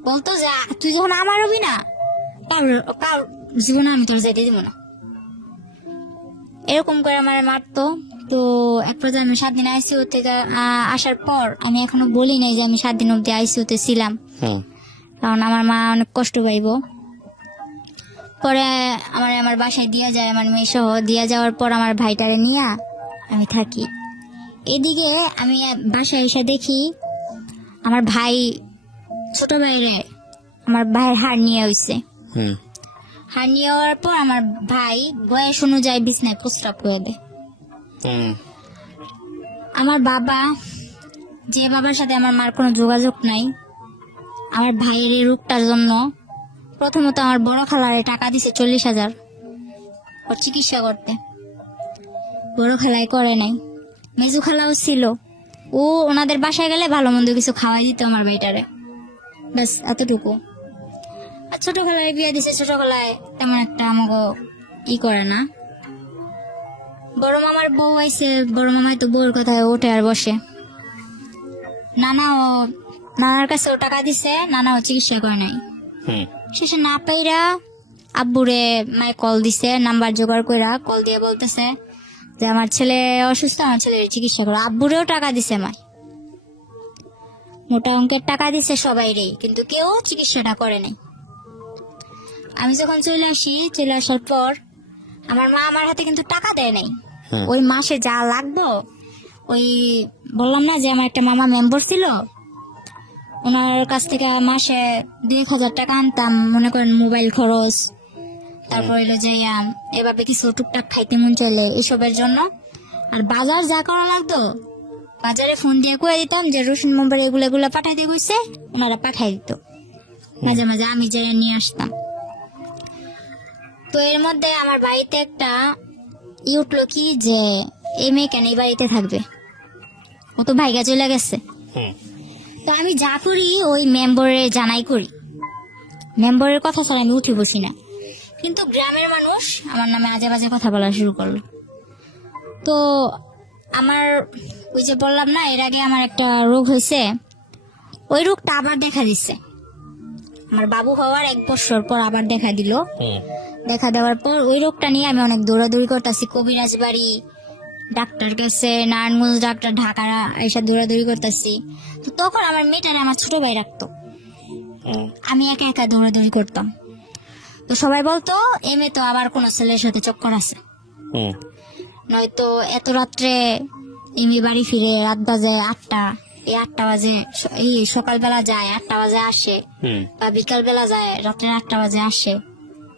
বলতো যে তুই যখন আমার হবি না, কার জীবনে আমি তোর যেতে দিব না, এরকম করে আমার মারতো। তো এক পর্যায়ে আমি 7 দিন আইসিইউ থেকে আসার পর আমি এখনো বলি নাই যে আমি 7 দিন অব্দি আইসিইউতে ছিলাম, কারণ আমার মা অনেক কষ্ট পাইব। পরে আমার বাসায় দিয়া যায়, আমার মেয়ে সহ দিয়া যাওয়ার পর আমার ভাইটারে নিয়ে আমি থাকি। এদিকে আমি বাসায় এসে দেখি আমার ভাই, ছোট ভাইরে আমার ভাইয়ের হাড় নিয়ে হইছে। হাড় নিয়ে হওয়ার পর আমার ভাই বয়স অনুযায়ী বিছনায় প্রস্রাব করে দেয়। আমার বাবা, যে বাবার সাথে আমার মার কোনো যোগাযোগ নাই, আমার ভাইয়ের এই রোগটার জন্য প্রথমত আমার বড় খালারে টাকা দিছে 40,000 ওর চিকিৎসা করতে। বড় খালাই করে নাই, মেজু খালাও ছিল, ও ওনাদের বাসায় গেলে ভালো মন্দ কিছু খাওয়াই দিত আমার ভাইটারে, ব্যাস এতটুকু। আর ছোট খালায় বিয়ে দিছে, ছোট খালায় তেমন একটা আমাকে করে না। বড় মামার বউ আইছে, বড় মামাই তো বউর কথায় ওঠে আর বসে। নানার কাছেও টাকা দিছে, নানাও চিকিৎসা করে নাই। শেষে না পাইরা আব্বুরে মায় কল দিছে, নাম্বার জোগাড় কইরা কল দিয়ে বলতেছে যে আমার ছেলে অসুস্থ, আমার ছেলের চিকিৎসা করো। আব্বুরেও টাকা দিছে মায়, মোটা অঙ্কের টাকা দিছে সবাইরে, কিন্তু কেউ চিকিৎসাটা করে নাই। আমি যখন চলে আসি, চলে আসার পর আমার মা আমার হাতে কিন্তু টাকা দেয় নাই। ওই মাসে যা লাগতো, ওই বললাম না যে আমার একটা মামা মেম্বার ছিল, ওনার কাছ থেকে মাসে 2,000 টাকা আনতাম, মনে করেন মোবাইল খরচ, তারপর হইলো যে এভাবে কিছু টুকটাক খাইতে মন চাইলে এসবের জন্য। আর বাজার যা করা লাগতো, বাজারে ফোন দিয়ে কয়ে দিতাম যে রসুন মোবাইল এগুলো এগুলো পাঠাইতে গেছে, ওনারা পাঠাই দিত। মাঝে মাঝে আমি যাই নিয়ে আসতাম। তো এর মধ্যে আমার বাড়িতে একটা উঠলো কি যে এই মেয়ে কেন এই বাড়িতে থাকবে, ও তো ভাইগা চলে গেছে। তো আমি যা করি ওই মেম্বরে জানাই করি, মেম্বরের কথা ছাড়া আমি উঠে বসি না। কিন্তু গ্রামের মানুষ আমার নামে আজে বাজে কথা বলা শুরু করলো। তো আমার ওই যে বললাম না এর আগে আমার একটা রোগ হয়েছে, ওই রোগটা আবার দেখা দিচ্ছে। আমার বাবু হওয়ার 1 বছর পর আবার দেখা দিল। দেখা দেওয়ার পর ওই রোগটা নিয়ে আমি অনেক দৌড়াদৌড়ি করতেছি, কবিরাজ বাড়ি, ডাক্তার কাছে, নারায়ণগঞ্জ ডাক্তার, ঢাকা এসে দৌড়াদৌড়ি করতেছি। তো তখন আমার মেয়েটারে আমার ছোট ভাই রাখতো, আমি একা একা দৌড়াদৌড়ি করতাম। তো সবাই বলতো এ মেয়ে তো আবার কোন ছেলের সাথে চক্কর আছে, নয়তো এত রাত্রে এমনি বাড়ি ফিরে, রাত বাজে 8টা, এই 8টা বাজে এই সকালবেলা যায়, 8টা বাজে আসে, বা বিকাল বেলা যায় রাত্রে 8টা বাজে আসে,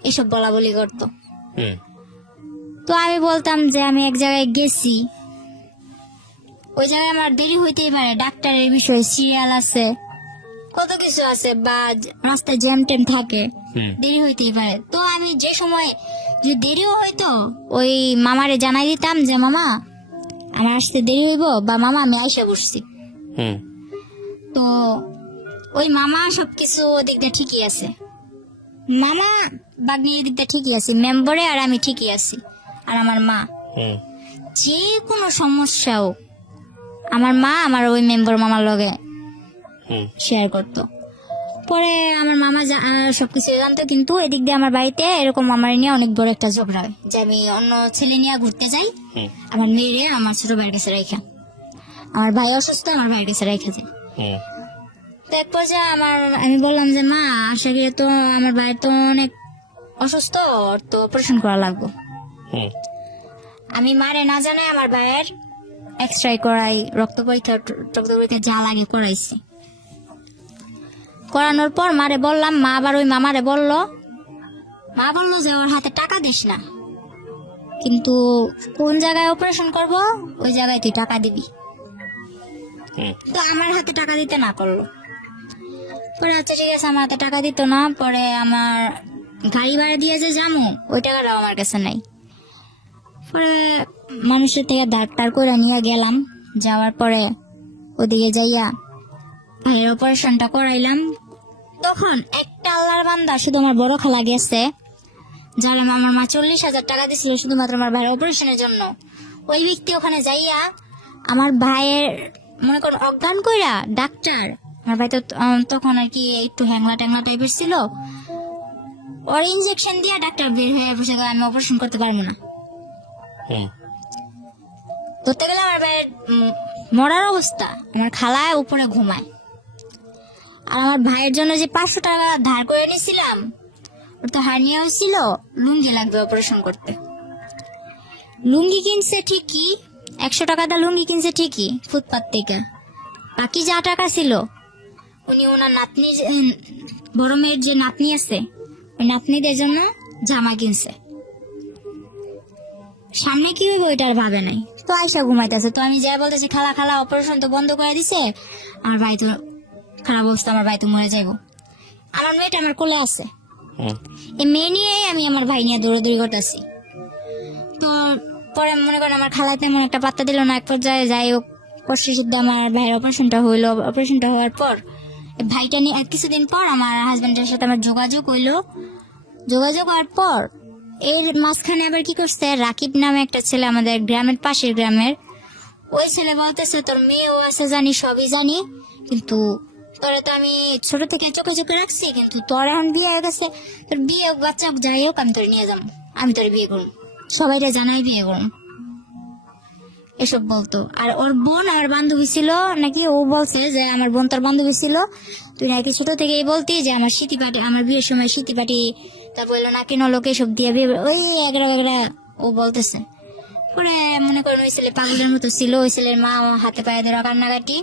এসব বলা বলি করতো। তো আমি বলতাম যে আমি এক জায়গায় গেছি, ওই জায়গায় আমার দেরি হইতেই পারে, ডাক্তারের বিষয়ে সিরিয়াল আছে, কত কিছু আছে, বা রাস্তায় জ্যাম ট্যাম থাকে, দেরি হইতেই পারে। তো আমি যে সময় যদি দেরিও হইতো ওই মামারে জানাই দিতাম যে মামা আমার আসতে দেরি হইব, বা মামা আমি আইসা বসছি। তো ওই মামা সবকিছু ওদিক দিয়ে ঠিকই আছে, মামা বাগনির দিক দিয়ে ঠিকই আছে, মেম্বরে আর আমি ঠিকই আছি। আর আমার মা, হুম যে কোনো সমস্যা হোক আমার মা আমার ওই মেম্বার মামার লগে হুম শেয়ার করতো। পরে আমার মামা সবকিছু জানতো, কিন্তু এদিক দিয়ে আমার বাড়িতে এরকম আমার নিয়ে অনেক বড় একটা ঝগড়া হয় যে আমি অন্য ছেলে নিয়ে ঘুরতে যাই, হুম আমার মেয়েরে আমার ছোট ভাইয়ের কাছে রেখা, আমার ভাই অসুস্থ আমার ভাইয়ের কাছে রেখা যায়। হুম তো এক পর্যায়ে আমি বললাম যে মা আসলে তো আমার ভাই তো অনেক অসুস্থ, ওর তো অপারেশন করা লাগবে। হুম আমি মারে না জানে আমার ভাইয়ের এক্সরে করাই, রক্ত পরীক্ষা যা লাগে করাইছি। করানোর পর মারে বললাম, মা আবার ওই মামারে বললো, মা বললো যে ওর হাতে টাকা দিস না, কিন্তু কোন জায়গায় অপারেশন করব ওই জায়গায় তুই টাকা দিবি। হুম তো আমার হাতে টাকা দিতে না করলো। পরে আচ্ছা ঠিক আছে, আমার হাতে টাকা দিত না। পরে আমার গাড়ি ভাড়া দিয়ে যে যাবো ওই টাকাটাও আমার কাছে নাই। পরে মানুষের থেকে ধার করে নিয়ে গেলাম। যাওয়ার পরে ওদিকে যাইয়া ভাইয়ের অপারেশনটা করাইলাম। তখন একটা আল্লাহর বান্দা, শুধু আমার বড় খালা গেছে, যার আমার মা 40,000 টাকা দিছিল শুধুমাত্র আমার ভাইয়ের অপারেশনের জন্য। ওই ব্যক্তি ওখানে যাইয়া আমার ভাইয়ের মনে করেন অজ্ঞান কইরা ডাক্তার, আমার ভাই তো তখন আর কি একটু হ্যাংলা ট্যাংলা টাইপের ছিল, ওর ইনজেকশন দিয়ে ডাক্তার বের হয়ে বসে আমি অপারেশন করতে পারবো না। হুম ধরতে গেলে আমার ভাইয়ের মরার অবস্থা, আমার খালায় উপরে ঘুমায়। আর আমার ভাইয়ের জন্য যে 500 টাকা ধার করে নিয়েছিলাম, ওর তো হার্নিয়া হয়েছিল, লুঙ্গি লাগবে অপারেশন করতে। লুঙ্গি কিনছে ঠিকই, 100 টাকা দা লুঙ্গি কিনছে ঠিকই ফুটপাত থেকে। বাকি যা টাকা ছিল উনি ওনার নাতনি, বড় মেয়ের যে নাতনি আছে ওই নাতনিদের জন্য জামা কিনছে। সামনে কি হইবে ওইটা আর ভাবে নাই। তো আয়সা ঘুমাইতেছে, তো আমি যাই বলতেছি খালা খালা অপারেশন তো বন্ধ করে দিছে, আমার ভাই তো খারাপ অবস্থা, আমার ভাই তো মরে যাইব। আমার মেয়েটা আমার কোলে আছে, হুম এই মেয়ে নিয়ে আমি আমার ভাই নিয়ে দৌড়াদৌড়ি করতেছি। তো পরে মনে করেন আমার খালা তেমন একটা পাত্তা দিল না। এক পর্যায়ে যাই হোক পরশু শুদ্ধ আমার ভাইয়ের অপারেশনটা হইলো। অপারেশনটা হওয়ার পর ভাইটা নিয়ে কিছুদিন পর আমার হাজবেন্ডের সাথে আমার যোগাযোগ হইলো। যোগাযোগ হওয়ার পর এর মাঝখানে আবার কি করছে, রাকিব নামে একটা ছেলে, আমাদের গ্রামের পাশের গ্রামের, ওই ছেলে বলতেছে তোর মেয়েও আছে জানি, সবই জানি, কিন্তু তোরে তো আমি ছোট থেকে চোখে চোখে রাখছি, কিন্তু তোর এখন বিয়ে হয়ে গেছে, তোর বিয়ে হোক বাচ্চা হোক যাই হোক আমি তোর নিয়ে যাবো, আমি তোর বিয়ে করবো, সবাইটা জানাই বিয়ে করবো, এসব বলতো। আর ওর বোন আমার বান্ধবী ছিল নাকি, ও বলছে যে আমার বোন তোর বান্ধবী ছিল, তুই নাকি ছোট থেকেই বলতি যে আমার স্মৃতি পাটি, আমার বিয়ের সময় স্মৃতি পাটি, তা বললো না কেন লোকে সব দিয়ে বিয়ে, ওই এগরা এগরা ও বলতেছে। পরে মনে করেন ওই ছেলে পাগলের মতো ছিল, ওই ছেলের মা হাতে পায়ে ধরা কান্নাকাটি,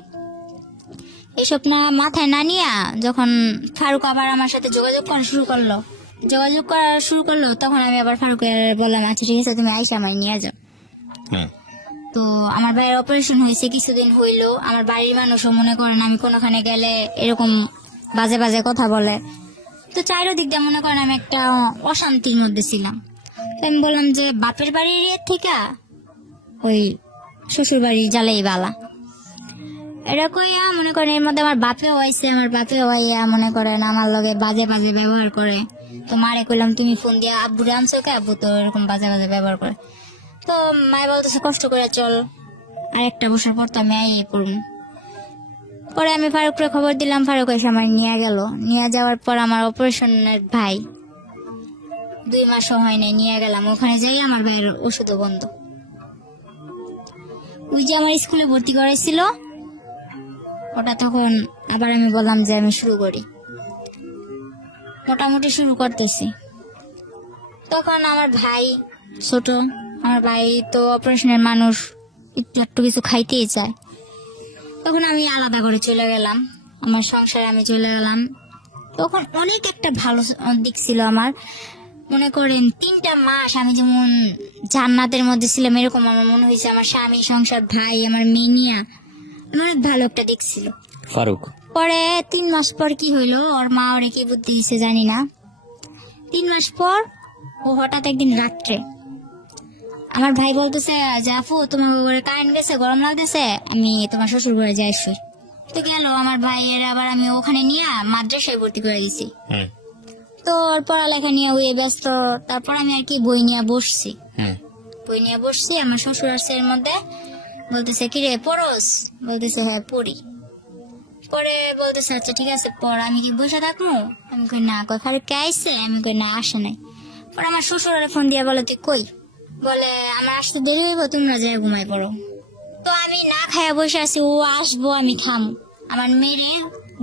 এসব না মাথায় না নিয়া যখন ফারুক আবার আমার সাথে যোগাযোগ করা শুরু করলো, তখন আমি আবার ফারুকের বললাম আচ্ছা ঠিক আছে তুমি আইসা আমায় নিয়ে যাও। হুম তো আমার ভাইয়ের অপারেশন হয়েছে কিছুদিন হইলো, আমার বাড়ির মানুষও মনে করেন আমি কোনোখানে গেলে এরকম বাজে বাজে কথা বলে, তো চারিদিক দিয়ে মনে করেন আমি একটা অশান্তির মধ্যে ছিলাম। তো আমি বললাম যে বাপের বাড়ির থেকে ওই শ্বশুর বাড়ির জ্বালাই বালা, এটা কইয়া মনে করেন এর মধ্যে আমার বাপেও আইছে, আমার বাপেও আইয়া মনে করেন আমার লগে বাজে বাজে ব্যবহার করে। তো মারে কইলাম তুমি ফোন দিয়া আব্বুরে আনছো কে, আব্বু তো এরকম বাজে বাজে ব্যবহার করে। তো মায় বলতেছে কষ্ট করে চল, আর একটা বছর পর তো আমি আইয়ে পড়ব। পরে আমি ফারুকরে খবর দিলাম, ফারুক এসে আমার নিয়ে গেল। নিয়ে যাওয়ার পর আমার অপারেশনের ভাই 2 মাসও হয় নাই, নিয়ে গেলাম ওখানে যাই, আমার ভাইয়ের ওষুধও বন্ধ। ওই যে আমার স্কুলে ভর্তি করাইছিল ওটা, তখন আবার আমি বললাম যে আমি শুরু করি, মোটামুটি শুরু করতেছি। তখন আমার ভাই ছোট, আমার ভাই তো অপারেশনের মানুষ, একটু কিছু খাইতেই চায়। তখন আমি আলাদা করে চলে গেলাম, আমার সংসারে আমি চলে গেলাম। তখন অনেক একটা ভালো দিক ছিল আমার, মনে করেন 3টা মাস আমি যেমন জান্নাতের মধ্যে ছিলাম, এরকম আমার মনে হয়েছে। আমার স্বামী, সংসার, ভাই, আমার মেনিয়া, অনেক ভালো একটা দিক ছিল। ফারুক পরে 3 মাস পর কি হইলো, ওর মা ওরে কি বুদ্ধি দিছে জানি না, 3 মাস পর ও হঠাৎ একদিন রাত্রে আমার ভাই বলতেছে যে আপু তোমার ঘরে কারেন্ট গেছে, গরম লাগতেছে, আমি তোমার শ্বশুর ঘরে যাই শুই। তো গেল আমার ভাইয়ের, আবার আমি ওখানে নিয়ে মাদ্রাসায় ভর্তি করে গেছি। হুম তো ওর পড়ালেখা নিয়ে ওই ব্যস্ত, তারপর আমি আর কি বই নিয়ে বসছি। হুম বই নিয়ে বসছি, আমার শ্বশুর আসছে এর মধ্যে, বলতেছে কি রে পড়স, বলতেছে হ্যাঁ পড়ি। পরে বলতেছে আচ্ছা ঠিক আছে পর, আমি কি বসে থাকবো? আমি কই না। কই ফারুক কে আইছে? আমি কই না আসে নাই। পরে আমার শ্বশুর ফোন দিয়ে বলে তুই কই? বলে আমার আসতে দেরি হইব, তোমরা যাই ঘুমাই পড়ো। তো আমি না খাইয়া বসে আছি, ও আসবো আমি খাম। আমার মেরে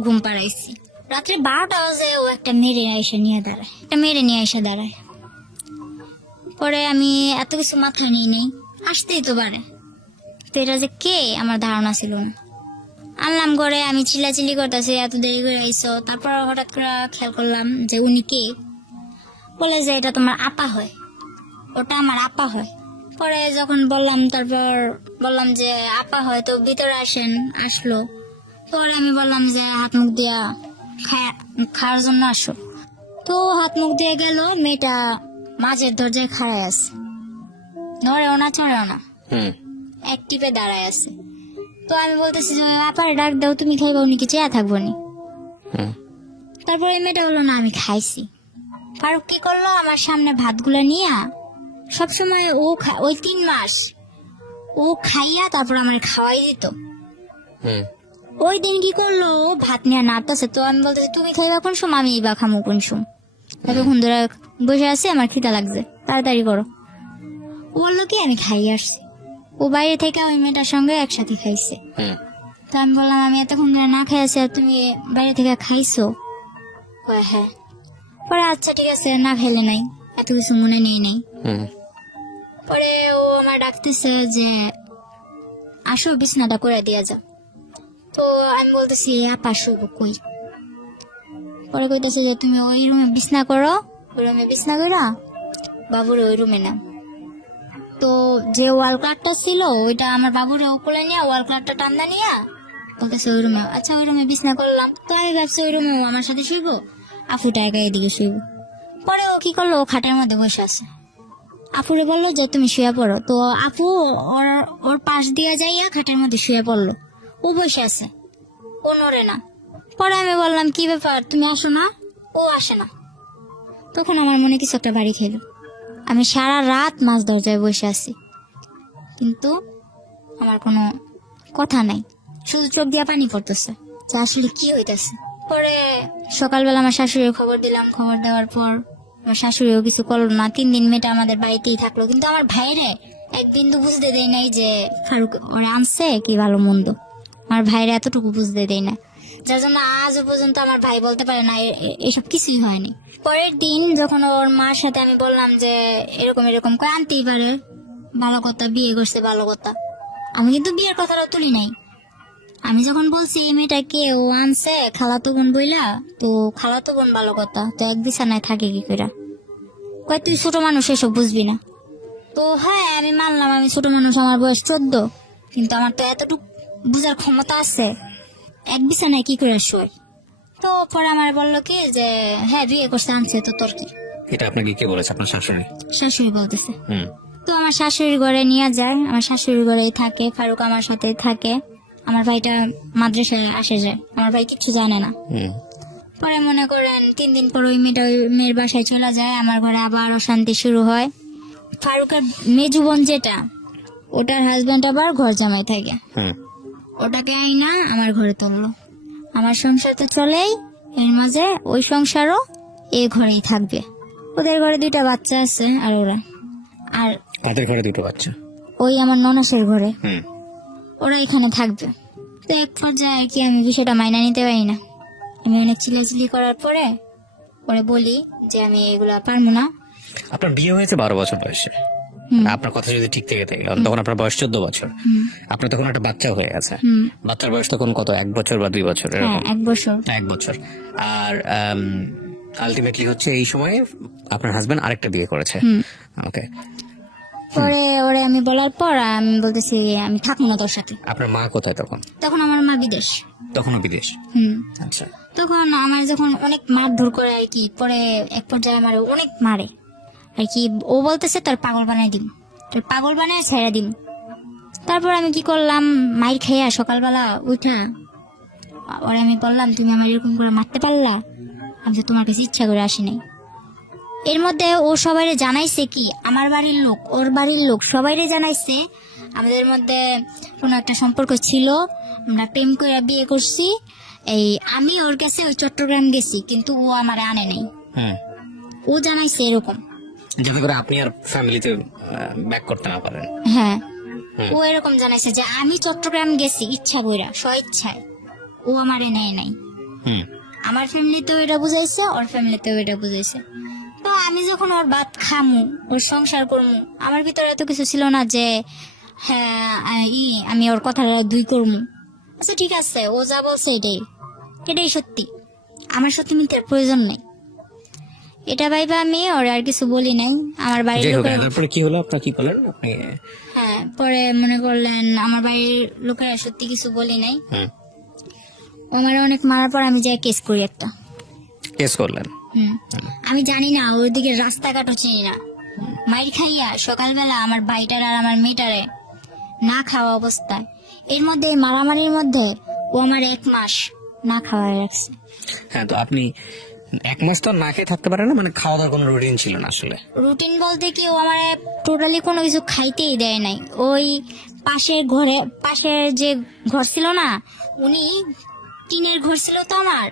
ঘুম পাড়াইছি। রাত্রে 12টা বাজে ও একটা মেরে এসে দাঁড়ায়। পরে আমি এত কিছু মাথায় নিই নেই, আসতেই তো পারে। তো এটা যে কে আমার ধারণা ছিল না। আনলাম ঘরে, আমি চিল্লাচিল্লি করতেছি এত দেরি করে আইসো। তারপর হঠাৎ করে খেয়াল করলাম যে উনি কে। বলে যে এটা তোমার আপা হয়, ওটা আমার আপা হয়। পরে যখন বললাম, তারপর বললাম যে আপা হয় তো ভিতরে আসেন। আসলো। পরে আমি বললাম যে হাত মুখ দিয়া খাওয়ার জন্য আসো। তো হাত মুখ দিয়ে গেল, মেয়েটা মাঝের দরজায় খাড়ায় আছে, নড়েও না চড়েও না, এক টিপে দাঁড়ায় আছে। তো আমি বলতেছি যে আপারে ডাক দাও, তুমি খাইবা, উনি কি চেয়া থাকবো নি। তারপরে মেয়েটা বললো না আমি খাইছি। ফারুক কি করলো, আমার সামনে ভাতগুলা নিয়ে, সবসময় ওই 3 মাস ও খাইয়া তারপর আমার খাওয়াই দিত। ওই দিন কি করলো, ও ভাত নিয়ে নাড়তেছে। তো আমি বলতেছি তুমি খাইবা কোন সময়, আমি বা খামো কোন সময়, ততক্ষণ ধরে বসে আছি, আমার খিদা লাগছে, তাড়াতাড়ি করো। ও বললো কি আমি খাই আসছি। ও বাইরে থেকে ওই মেয়েটার সঙ্গে একসাথে খাইছে। তো আমি বললাম আমি এতক্ষণ ধরে না খাই আছি, আর তুমি বাইরে থেকে খাইছো? হ্যাঁ। পরে আচ্ছা ঠিক আছে, না খাইলে নাই, এত কিছু মনে নেই নাই। পরে ও আমার ডাকতেছে যে আসো বিছনাটা করে দিয়া যাও। তো আমি বলতেছি আপা শুভ কই? পরে কইতেছে যে তুমি ওই রুমে বিছনা করো, ওই রুমে বিছনা করা বাবুরে ওই রুমে নাও। তো যে ওয়াল ক্লকটা ছিল ওইটা আমার বাবুরে উপরে নিয়ে ওয়াল ক্লকটা টান্দা নিয়ে বলতেছে ওই রুমে। আচ্ছা ওই রুমে বিছনা করলাম। তো আমি ভাবছি ওই রুমে আমার সাথে শুইবো, আফুটা একা এদিকে শুইব। পরে ও কি করলো, ও খাটের মধ্যে বসে আছে। আপুরে বললো যে তুমি শুয়ে পড়ো। তো আপু ওর পাশ দিয়ে যাইয়া খাটের মধ্যে শুয়ে পড়লো। ও বসে আছে, ও নড়ে না। পরে আমি বললাম কি ব্যাপার, তুমি আসো না? ও আসে না। তখন আমার মনে কিছু একটা বাড়ি খেলো। আমি সারা রাত মাঝ দরজায় বসে আছি, কিন্তু আমার কোনো কথা নাই, শুধু চোখ দিয়া পানি পড়তেছে যে আসলে কি হইতেছে। পরে সকালবেলা আমার শাশুড়ির খবর দিলাম। খবর দেওয়ার পর আমার শাশুড়িও কিছু করলো না। 3 দিন মেয়েটা আমাদের বাড়িতেই থাকলো। কিন্তু আমার ভাইরে একদিন তো বুঝতে দেয় নাই যে ফারুক ওরা আনছে কি ভালো মন্দ। আমার ভাইরে এতটুকু বুঝতে দেয় না, যার জন্য আজও পর্যন্ত আমার ভাই বলতে পারে না এসব কিছুই হয়নি। পরের দিন যখন ওর মার সাথে আমি বললাম যে এরকম এরকম করে আনতেই পারে, ভালো কথা, বিয়ে করছে ভালো কথা। আমি কিন্তু বিয়ের কথাটা তুলি নাই। আমি যখন বলছি এই মেয়েটাকে ও আনছে খালাতো বোন বইলা, তো খালাতো বোন ভালো কথা, তো এক বিছানায় থাকে কি কইরা। কয় তুই ছোট মানুষ, এসব বুঝবি না। তো হ্যাঁ আমি মানলাম আমি ছোট মানুষ, আমার বয়স 14, কিন্তু আমার তো এতটুকু বুঝার ক্ষমতা আছে এক বিছানায় কি করে শোয়। তো পরে আমার বললো কি যে হ্যাঁ বিয়ে করছে, আনছে, তো তোর কি? এটা আপনাকে কে বলেছে? আপনার শাশুড়ি? শাশুড়ি বলতেছে। তো আমার শাশুড়ির ঘরে নিয়ে যায়, আমার শাশুড়ির ঘরেই থাকে, ফারুক আমার সাথে থাকে। আমার ভাইটা মাদ্রাসায় আসে যায়, আমার ভাই কিছু জানে না। পরে মনে করেন 3 দিন পর ওই মেয়ের বাসায় চলে যায়, আমার ঘরে আবার অশান্তি শুরু হয়। ফারুকের মেজু বোন যেটা, ওটার হাজবেন্ড আবার ঘর জামাই থাকে, ওটাকে আইনা আমার ঘরে তুললো। আমার সংসার তো চলেই, এর মাঝে ওই সংসারও এ ঘরেই থাকবে। ওদের ঘরে 2টা বাচ্চা আছে, আর কাদের ঘরে 2টো বাচ্চা? ওই আমার ননাসের ঘরে, ওরা এখানে থাকবে। তো এক পর্যায়ে কি আমি বিষয়টা মাইনা নিতে পারি না। আমি অনেক চিল্লাচিল্লি করার পরে ওরে বলি যে আমি এগুলা পারবো না। আপনার বিয়ে হয়েছে 12 বছর বয়সে, আপনার কথা যদি ঠিক থেকে থাকে, তখন আপনার বয়স 14 বছর। আপনার তখন একটা বাচ্চা হয়ে গেছে। বাচ্চার বয়স তখন কত, 1 বছর বা 2 বছর? হ্যাঁ 1 বছর। 1 বছর। আর আলটিমেটলি হচ্ছে এই সময়ে আপনার হাজবেন্ড আরেকটা বিয়ে করেছে। ওকে। পরে ওরে আমি বলার পর আমি বলতেছি আমি থাকবো না তোর সাথে। আপনার মা কোথায় তখন? তখন আমার মা বিদেশ। তখনও বিদেশ? আচ্ছা। তখন আমার যখন অনেক মারধর করে আর কি, পরে এক পর্যায়ে আমার অনেক মারে আর কি। ও বলতেছে তোর পাগল বানাই দিম, তোর পাগল বানায় ছেড়ে দিম। তারপর আমি কি করলাম, মাইর খাইয়া সকালবেলা উঠা ওরে আমি বললাম তুমি আমার এরকম করে মারতে পারলা, আমি তো তোমার কাছে ইচ্ছা করে আসি নাই। এর মধ্যে ও সবাইরে জানাইছে কি, আমার বাড়ির লোক ওর বাড়ির লোক সবাইরে জানাইছে আমাদের মধ্যে কোনো একটা সম্পর্ক ছিল, আমরা প্রেম করে বিয়ে করছি। এই আমি ওর কাছে ওই চট্টগ্রাম গেছি, কিন্তু ও আমারে আনে নাই। ও জানাইছে এরকম, যাতে করে আপনি আর ফ্যামিলিতে ব্যাক করতে না পারেন। হ্যাঁ ও এরকম জানাইছে যে আমি চট্টগ্রাম গেছি ইচ্ছা কইরা, স্বইচ্ছায়, ও আমারে নেয় নাই। আমার ফ্যামিলিতেও এটা বুঝাইছে, ওর ফ্যামিলিতেও এটা বুঝাইছে। তো আমি যখন ওর ভাত খামু, ওর সংসার করমু, আমার ভিতরে এত কিছু ছিল না যে হ্যাঁ আমি ওর কথাটা দুই করমু। আচ্ছা ঠিক আছে, ও যা বলছে এটাই সত্যি, আমার সত্যি মিথ্যার প্রয়োজন নেই। এটা ভাইবা আমি ওর আর কিছু বলি নাই। আমার বাড়ির লোকেরা, তারপরে কি হলো, আপনার কি করলেন আপনি? হ্যাঁ পরে মনে করলেন আমার বাড়ির লোকেরা সত্যি কিছু বলি নাই। ও আমার অনেক মারার পর আমি যাই কেস করি একটা। কেস করলেন? আমি জানি না, ওইদিকে রাস্তাঘাটও চিনি না। মাইর খাইয়া সকালবেলা আমার ভাইটার আর আমার মেয়েটারে না খাওয়া অবস্থায়, এর মধ্যে এই মারামারির মধ্যে ও আমার 1 মাস না খাওয়ায় রাখছে। হ্যাঁ, তো আপনি 1 মাস তো না খেয়ে থাকতে পারেন না, মানে খাওয়া দাওয়ার কোনো রুটিন ছিল না আসলে? রুটিন বলতে কি, ও আমার টোটালি কোনো কিছু খাইতেই দেয় নাই। ওই পাশের যে ঘর ছিল না, উনি টিনের ঘর ছিল, তো আমার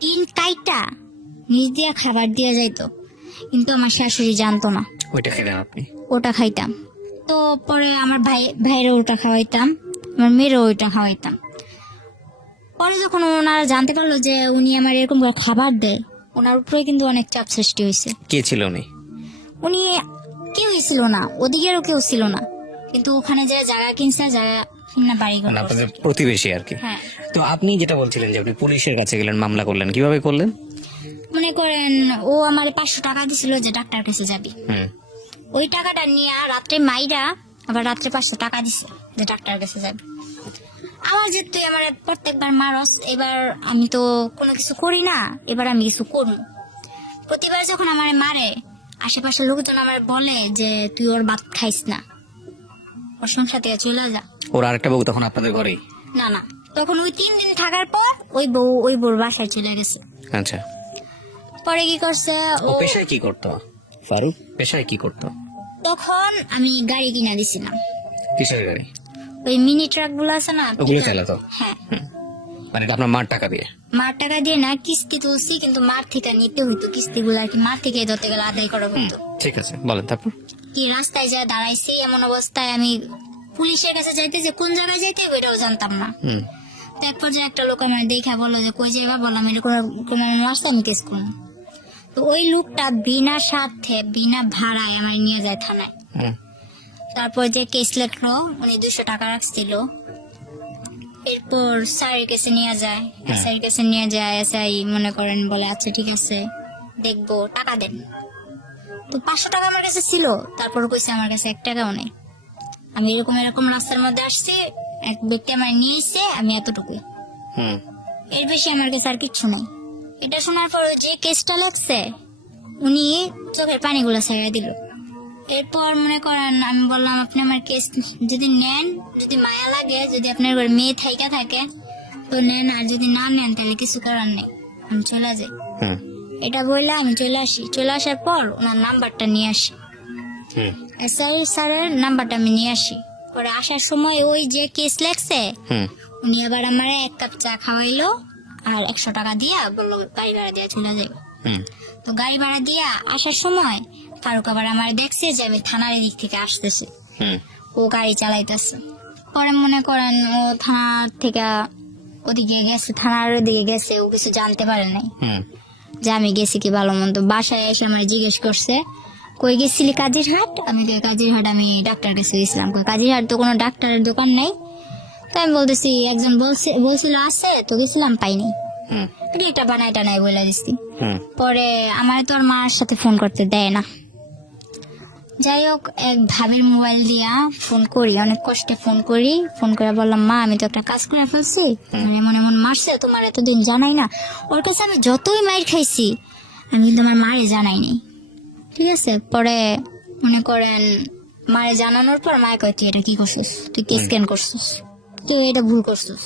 টিন কাইটা নিচ দিয়ে খাবার দিয়ে যাইতো, কিন্তু আমার শাশুড়ি জানতো না। ওইটা খেলেন আপনি? ওটা খাইতাম। তো পরে আমার ভাইয়েরও ওটা খাওয়াইতাম, আমার মেয়েরও ওইটা খাওয়াইতাম। পরে যখন ওনারা জানতে পারলো যে উনি আমার এরকম করে খাবার দেয়, ওনার উপরে কিন্তু অনেক চাপ সৃষ্টি হয়েছে। কে ছিল উনি? উনি কেউই ছিল না, ওদিকেরও কেউ ছিল না, কিন্তু ওখানে যে জায়গা কিনছে, জায়গা কিনা বাড়ি ঘর মানে করছে। আপনাদের প্রতিবেশী আর কি? হ্যাঁ। তো আপনি যেটা বলছিলেন যে আপনি পুলিশের কাছে গেলেন, মামলা করলেন, কিভাবে করলেন? মনে করেন ও আমার 500 টাকা দিছিল যে ডাক্তার কাছে যাবি, ওই টাকাটা নিয়ে রাত্রে মাইরা আবার রাত্রে 500 টাকা দিছে যে ডাক্তার কাছে যাবি। আমার যে তুই আমার প্রত্যেকবার মারস, এবার আমি তো কোনো কিছু করি না, এবার আমি কিছু করবো। প্রতিবার যখন আমার মারে, আশেপাশের লোকজন আমার বলে যে তুই ওর ভাত খাইস না, ওর সংসার থেকে চলে যা। ওর আরেকটা বউ তখন আপনাদের ঘরেই? না না, তখন ওই 3 দিন থাকার পর ওই বউর বাসায় চলে গেছে। আচ্ছা, পরে কি করছে, ও পেশায় কি করতো? ফারুক পেশায় কি করতো? তখন আমি গাড়ি কিনা দিছিলাম। কিসের গাড়ি? ওই মিনি ট্রাক গুলো আছে না, ওগুলো চালাতো? হ্যাঁ। মানে এটা আপনার মার টাকা দিয়ে? মার টাকা দিয়ে না, কিস্তি তুলছি, কিন্তু মার থেকে নিতে হইতো কিস্তি গুলো আর কি, মার থেকে ধরতে গেলে আদায় করা হইতো। ঠিক আছে, বলেন তারপর। কি রাস্তায় যায় দাঁড়াইছি, এমন অবস্থায় আমি পুলিশের কাছে যাইতে, যে কোন জায়গায় যাইতে হবে এটাও জানতাম না। তো এক পর্যায়ে একটা লোক আমার দেখা বললো যে কই জায়গা, বললাম এরকম রাস্তা আমি কেস করবো। তো ওই লোকটা বিনা স্বার্থে বিনা ভাড়ায় আমার নিয়ে যায় থানায়। তারপর যে কেস লেখলো, উনি 200 টাকা রাখছিল। এরপর স্যারের কাছে নিয়ে যায়, স্যারের কাছে নিয়ে যায়, এসআই মনে করেন বলে আচ্ছা ঠিক আছে দেখবো, টাকা দেন। তো 500 টাকা আমার কাছে ছিল, তারপর কইছে আমার কাছে 1 টাকাও নেই। আমি এরকম রাস্তার মধ্যে আসছি, এক ব্যক্তি আমার নিয়ে এসে, আমি এতটুকুই, এর বেশি আমার কাছে আর কিচ্ছু নেই। এটা শোনার পর যে কেসটা লাগছে, উনি চোখের পানিগুলো ছাড়িয়ে দিল। এরপর মনে করেন আমি বললাম আপনি আমার কেস যদি নেন, যদি মায়া লাগে, যদি আপনার ঘরে মেয়ে থাইকা থাকে তো নেন, আর যদি না নেন তাহলে কিছু করার নেই, আমি চলে যাই। এটা বললে আমি চলে আসি। চলে আসার পর ওনার নাম্বারটা নিয়ে আসি, এসআই স্যারের নাম্বারটা আমি নিয়ে আসি। পরে আসার সময় ওই যে কেস লাগছে, উনি আবার আমার 1 কাপ চা খাওয়াইলো আর 100 টাকা দিয়া বললো গাড়ি ভাড়া দিয়ে চলে যাই। তো গাড়ি ভাড়া দিয়া আসার সময় ফারুক আবার আমার দেখছে যে আমি থানার দিক থেকে আসতেছি, ও গাড়ি চালাইতেছে। পরে মনে করেন ও থানার থেকে ওদিকে গেছে, থানার ওদিকে গেছে, ও কিছু জানতে পারে নাই যে আমি গেছি কি ভালো মন্দ। বাসায় এসে আমার জিজ্ঞেস করছে কই গেছিলি? কাজিরহাট। আমি কাজিরহাট আমি ডাক্তার কাছে গেছিলাম। কাজিরহাট তো কোনো ডাক্তারের দোকান নেই। তো আমি বলতেছি একজন বলছিল আছে, তো গেছিলাম পাইনি, এটা বানায় টানায় বলে দিচ্ছি। পরে আমার তো আর মার সাথে ফোন করতে দেয় না। যাই হোক, এক ভাবির মোবাইল দিয়া ফোন করি, অনেক কষ্টে ফোন করি। ফোন করে বললাম মা আমি তো একটা কাজ করে ফেলছি, এমন এমন মারছে, তোমার এতদিন জানাই না। ওর কাছে আমি যতই মাইর খাইছি আমি তোমার মারে জানাই নাই, ঠিক আছে। পরে মনে করেন মারে জানানোর পর মায়ে কয় তুই এটা কি করছিস, তুই কেস কেন করছিস, তুই এটা ভুল করছিস।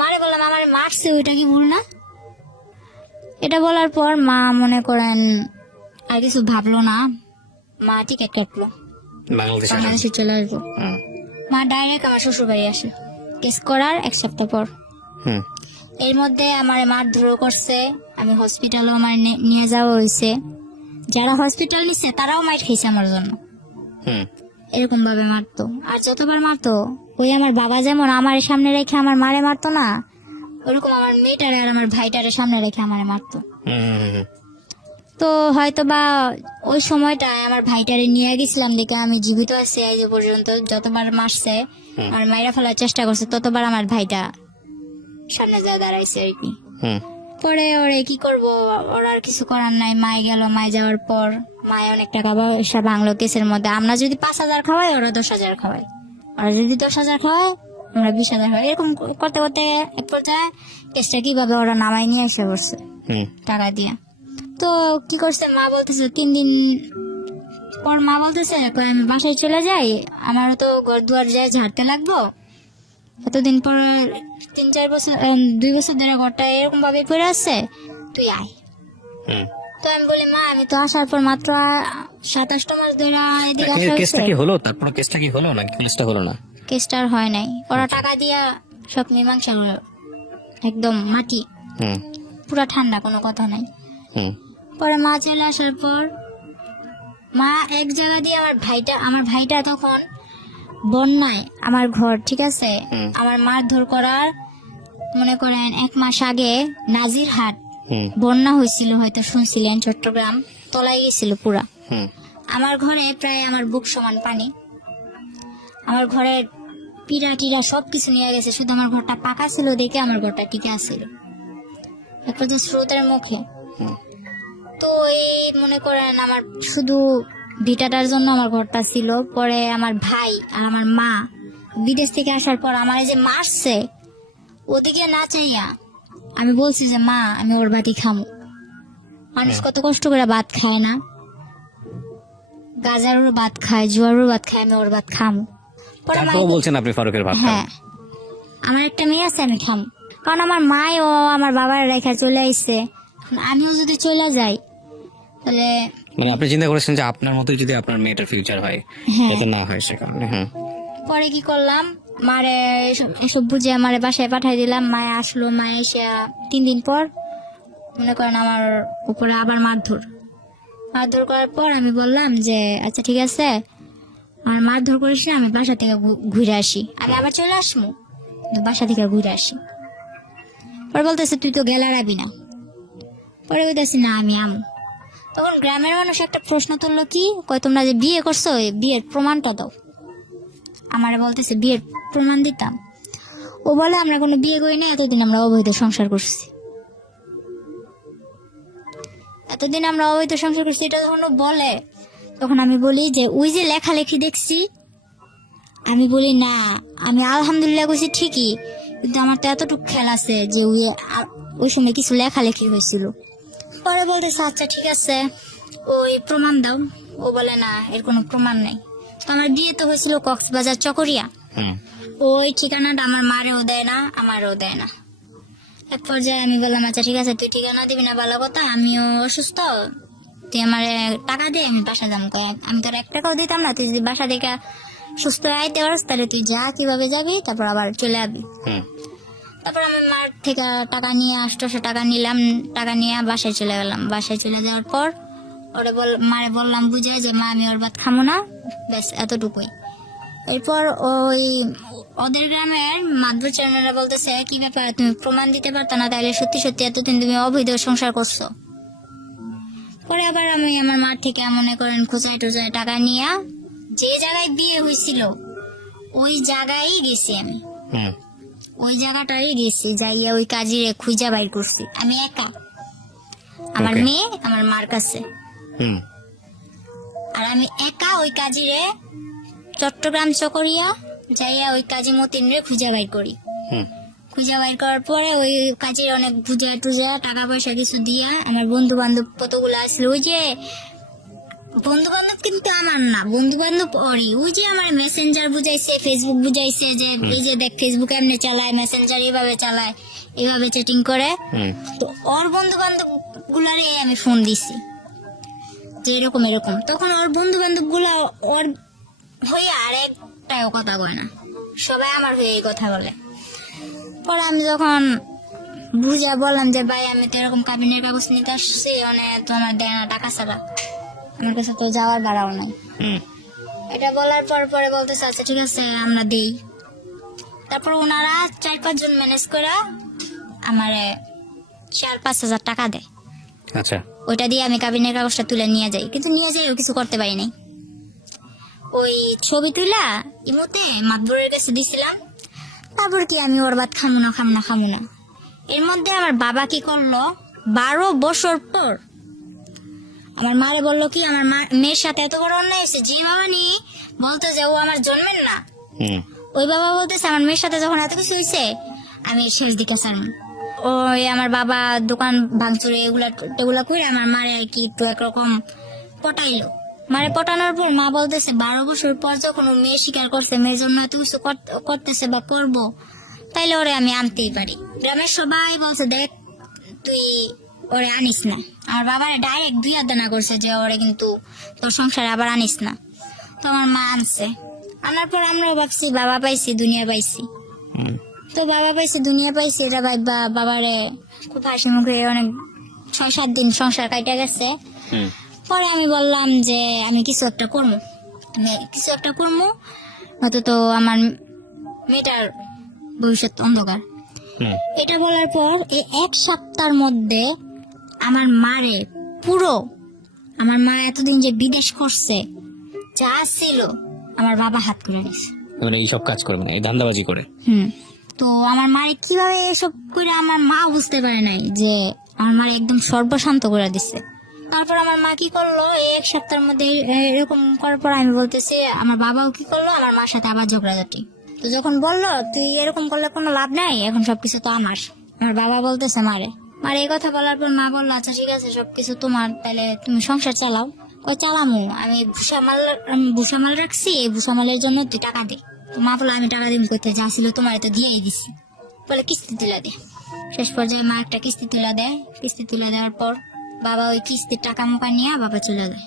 মারে বললাম আমার মারছে, ওইটা কি ভুল না? এটা বলার পর মা মনে করেন আর কিছু ভাবলো না, মা টিকিট কাটলো, বাংলাদেশে বাংলাদেশে চলে আসবো। মা ডাইরেক্ট আমার শ্বশুর বাড়ি আসে কেস করার 1 সপ্তাহ পর। হুম এর মধ্যে আমার মারধর করছে, আমি হসপিটালও আমার নিয়ে যাওয়া হয়েছে। যারা হসপিটাল নিচ্ছে তারাও মাইর খেয়েছে আমার জন্য, হুম এরকম ভাবে মারতো। আর যতবার মারতো, ওই আমার বাবা যেমন আমার সামনে রেখে আমার মারে মারতো না, ওরকম আমার মেয়েটারে আর আমার ভাইটারে সামনে রেখে আমারে মারতো। হুম তো হয়তো বা ওই সময়টা আমার ভাইটারে নিয়ে গেছিলাম দেখে আমি জীবিত আছি আজ পর্যন্ত। যতবার মারছে আর মাইরা ফেলার চেষ্টা করছে, ততবার আমার ভাইটা সামনে যা দাঁড়াইছে আর কি। হুম পরে ওরে কি করব, ওর আর কিছু করার নাই। মায় গেল, মায় যাওয়ার পর মায় অনেক টাকা পয়সা ভাঙলো কেসের মধ্যে। আমরা যদি 5,000 খাওয়াই, ওরা 10,000 খাওয়াই। ওরা যদি 10,000 খাওয়াই, আমরা 20,000 খাওয়াই। এরকম করতে করতে এক পর্যায়ে কেসটা কিভাবে ওরা নামাই নিয়ে এসে বসছে হুম টাকা দিয়ে। তো কি করছে, মা বলতেছে 3 দিন পর মা বলতেছে কই আমি বাসায় চলে যাই, আমারও তো ঘর দুয়ার যায় ঝাড়তে লাগবো। এতদিন পর 3-4 বছর 2 বছর ধরে ঘরটা এরকম ভাবে পড়ে আছে, তুই আয়। হুম তো আমি বলি মা আমি তো আসার পর মাত্র 27টা মাস ধরে এদিকে আসা কেসটা হয়েছে। কি হলো? তারপর কেসটা কি হলো নাকি কেসটা হলো না? কেসটা আর হয় নাই, ওরা টাকা দিয়া সব মীমাংসা হলো, একদম মাটি হুম পুরা ঠান্ডা, কোনো কথা নাই। হুম পরে মা চলে আসার পর মা এক জায়গা দিয়ে আমার ভাইটা তখন বন্যায় আমার ঘর, ঠিক আছে, আমার মারধর করার মনে করেন 1 মাস আগে নাজিরহাট হুম বন্যা হয়েছিল, হয়তো শুনছিলেন, চট্টগ্রাম তলায় গেছিল পুরা। হুম আমার ঘরে প্রায় আমার বুক সমান পানি, আমার ঘরের পিড়া টিরা সবকিছু নিয়ে গেছে, শুধু আমার ঘরটা পাকা ছিল দেখে আমার ঘরটা টিকে আসছিল একটা যে স্রোতের মুখে। হুম তো এই মনে করেন আমার শুধু ভিটাটার জন্য আমার ঘরটা ছিল। পরে আমার ভাই আর আমার মা বিদেশ থেকে আসার পর আমার যে মারছে, ওদিকে না চাইয়া আমি বলছি যে মা আমি ওর বাটি খামু। মানুষ কত কষ্ট করে ভাত খায় না, গাজারও ভাত খায়, জোয়ারও ভাত খায়, আমি ওর ভাত খামু। পরে মা তারপর বলছেন আপনি ফারুকের ভাত খান। হ্যাঁ, আমার একটা মেয়ে আছে, আমি খামু। কারণ আমার মাও আমার বাবার রেখা চলে আইছে, আমিও যদি চলে যাই তাহলে মানে আপনি চিন্তা করেছেন যে আপনার মতোই যদি আপনার মেয়েটার ফিউচার হয়, হ্যাঁ। যাতে না হয় সে কারণে। হ্যাঁ পরে কি করলাম, মারে এসব বুঝে আমারে বাসায় পাঠাই দিলাম। মায়ে আসলো, মায়ে এসে 3 দিন পর মনে করেন আমার উপরে আবার মারধর করার পর আমি বললাম যে আচ্ছা ঠিক আছে, আমার মারধর করিস না, আমি বাসা থেকে ঘুরে আসি, আমি আবার চলে আসবো, কিন্তু বাসা থেকে ঘুরে আসি। পরে বলতেছে তুই তো গেলারাবি না। পরে বলতেছি না আমি আমু। তখন গ্রামের মানুষ একটা প্রশ্ন তুললো, কি কয় তোমরা যে বিয়ে করছো, এই বিয়ের প্রমাণটা দাও। আমারে বলতেছে বিয়ের প্রমাণ দিতাম। ও বলে আমরা কোনো বিয়ে করি না, এতদিন আমরা অবৈধ সংসার করছি, এতদিন আমরা অবৈধ সংসার করছি। এটা যখন ও বলে, তখন আমি বলি যে ওই যে লেখালেখি দেখছি, আমি বলি না আমি আলহামদুলিল্লাহ কইছি ঠিকই, কিন্তু আমার তো এতটুকু খেয়াল আছে যে ওই সময় কিছু লেখালেখি হয়েছিল। পরে বলতেছে আচ্ছা ঠিক আছে, ওই প্রমাণ দাও। ও বলে না এর কোনো প্রমাণ নাই। তো আমার বিয়ে তো হয়েছিল কক্সবাজার চকরিয়া, হুম ওই ঠিকানাটা আমার মারেও দেয় না, আমারও দেয় না। এক পর্যায়ে আমি বললাম আচ্ছা ঠিক আছে, তুই ঠিকানা দিবি না ভালো কথা, আমিও অসুস্থ, তুই আমার টাকা দে, আমি বাসা যাম। আমি তোর 1 টাকাও দিতাম না, তুই যদি বাসা থেকে সুস্থ আইতে পারস তাহলে তুই যা, কিভাবে যাবি, তারপর আবার চলে আসবি। হুম তারপর আমি মার থেকে টাকা নিয়ে 800 টাকা নিলাম, টাকা নিয়ে বাসায় চলে গেলাম। বাসায় চলে যাওয়ার পর মারে বললাম বুঝে যে মা আমি ওর ভাত খামো না, ব্যাস এতটুকুই। এরপর ওই ওদের গ্রামের মাদবর চেয়ারম্যানরা বলতেছে কি ব্যাপার, তুমি প্রমাণ দিতে পারতো না, তাহলে সত্যি সত্যি এতদিন তুমি অবৈধ সংসার করছো। পরে আবার আমি আমার মার থেকে মনে করেন খোঁচাই টোচাই টাকা নিয়ে যে জায়গায় বিয়ে হয়েছিল ওই জায়গায় গেছি আমি, হুম ওই জায়গাটাই গেছি, যাইয়া ওই কাজিরে খুঁজা বাইর করছি আমি একা, আমার Okay. মেয়ে আমার মার কাছে। হুম আর আমি একা ওই কাজিরে চট্টগ্রাম চকরিয়া যাইয়া ওই কাজী মতিন রে খুঁজা বাইর করি। হুম খুঁজা বাইর করার পরে ওই কাজের অনেক বুঝা টুজা টাকা পয়সা কিছু দিয়া আমার বন্ধু বান্ধব কতগুলো আসলো, ওই যে বন্ধু বান্ধব কিন্তু আমার না, বন্ধু বান্ধব ওরই, ওই যে আমার মেসেঞ্জার বুঝাইছে, ফেসবুক বুঝাইছে, যে এই যে দেখ ফেসবুক এমনি চালায়, মেসেঞ্জার এইভাবে চালায়, এইভাবে চ্যাটিং করে। হুম তো ওর বন্ধু বান্ধব গুলারে আমি ফোন দিছি। যে এরকম এরকম। তখন ওর বন্ধু বান্ধব গুলা ওর হয়ে আর একটাও কথা কয় না, সবাই আমার হয়ে এই কথা বলে। পরে আমি যখন বুঝা বললাম যে ভাই আমি তো এরকম কাবিনের কাগজ নিতে আসছি, তো আমার দেয় না টাকা ছাড়া, আমার কাছে তো যাওয়ার ভাড়াও নাই। এটা বলার পরে বলতেছে আচ্ছা ঠিক আছে আমরা দেই। তারপর ওনারা 4-5 জন ম্যানেজ করে আমারে 4-5 হাজার টাকা দেয়। আচ্ছা, ওইটা দিয়ে আমি কাবিনের কাগজটা তুলে নিয়ে যাই, কিন্তু নিয়ে যাই ও কিছু করতে পারি নাই। ওই ছবি তুলা ইমোতে মাতবরের কাছে দিছিলাম। তারপর কি আমি ওর বাদ খামু না। এর মধ্যে আমার বাবা কি করলো, 12 বছর পর আমার মারে বললো কি আমার মেয়ের সাথে এত বড় অন্যায় হয়েছে, যে বাবা নি বলতো যে ও আমার জন্মের না, ওই বাবা বলতেছে আমার মেয়ের সাথে যখন এত কিছু হয়েছে আমি এর শেষ দিকে চান। ওই আমার বাবা দোকান ভাঙচুরে এগুলা করে আমার মারে আর কি একটু একরকম পটাইলো। মারে পটানোর পর মা বলতেছে 12 বছর পর যখন ও মেয়ে স্বীকার করছে, মেয়ের জন্য এত কিছু করতেছে বা করবো, তাইলে ওরে আমি আনতেই পারি। গ্রামের সবাই বলছে দেখ তুই ওরে আনিস না। আমার বাবারে ডাইরেক্ট 2 হাত দানা করছে যে ওরে কিন্তু তোর সংসারে আবার আনিস না। তো আমার মা আনছে, আনার পর আমরাও ভাবছি বাবা পাইছি দুনিয়া পাইছি। তো বাবা পাইছি দুনিয়া পাইছি এটা ভাববা বাবারে খুব হাসি মুখে অনেক 6-7 দিন সংসার কাটা গেছে। পরে আমি বললাম যে আমি কিছু একটা করবো, হয়তো তো আমার মেয়েটার ভবিষ্যৎ অন্ধকার। এটা বলার পর এই 1 সপ্তাহের মধ্যে আমার মারে আমার মা এতদিন যে বিদেশ করছে যা ছিল আমার বাবা হাত করে নিছে। মানে এইসব কাজ করবে না, এই ধান্দাবাজি করে। তো আমার মারে কিভাবে এসব করে আমার মা বুঝতে পারে নাই যে আমার মারে একদম সর্বশান্ত করে দিচ্ছে। তারপর আমার মা কি করলো, এই 1 সপ্তাহের মধ্যে এরকম করার পর আমি বলতেছি আমার বাবাও কি করলো আমার মার সাথে আবার ঝগড়াঝাটি। তো যখন বললো তুই এরকম করলে কোনো লাভ নাই, এখন সবকিছু তো আমার বাবা বলতেছে মারে এই কথা বলার পর মা বললো আচ্ছা ঠিক আছে সবকিছু তোমার, তাহলে তুমি সংসার চালাও। কই চালামু, আমি ভুষামাল রাখছি, এই ভুষামালের জন্য তুই টাকা দে। তো মা বললো আমি টাকা দিন করতে যা ছিল তোমার তো দিয়েই দিছি, বলে কিস্তি তুলে দে। শেষ পর্যায়ে মা একটা কিস্তি তুলে দেয়। কিস্তি তুলে দেওয়ার পর বাবা ওই কিস্তির টাকা মুখা নিয়ে বাবা চলে যায়।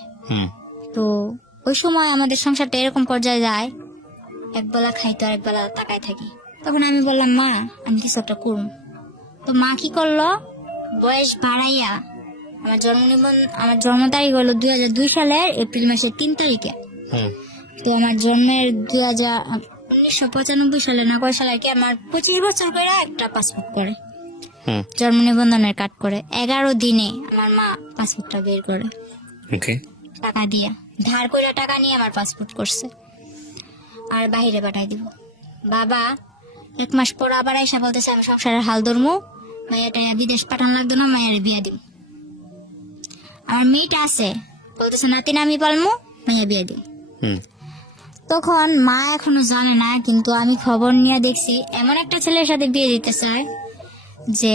তো ওই সময় আমাদের সংসারটা এরকম পর্যায়ে যায়, একবেলা খাইতো আর একবেলা তাকায় থাকি। তখন আমি বললাম মা আমি কিছু একটা করুন। তো মা কি করলো, বয়স বাড়াইয়া আমার জন্ম তারিখ হলো 2002 সালের এপ্রিল মাসের 3 তারিখে। তো আমার জন্মের 1995 সালে না কয় সালে কি আমার 25 বছর করে একটা পাসপোর্ট করে, জন্ম নিবন্ধনের কার্ড করে 11 দিনে আমার মা পাসপোর্টটা বের করে টাকা দিয়া, ধার করে টাকা নিয়ে আমার পাসপোর্ট করছে আর বাইরে পাঠাই দিব। বাবা 1 মাস পর আবার এসে বলতেছে আমি সংসারের হাল ধরমু, মাইয়াটা বিদেশ পাঠানো লাগতো না, মায়ের বিয়া দিব। আমার মেয়েটা আছে বলতেছে নাতিন আমি পালমু, মাইয়া বিয়া দিব। তখন মা এখনো জানে না, কিন্তু আমি খবর নিয়ে দেখছি এমন একটা ছেলের সাথে বিয়ে দিতে চায় যে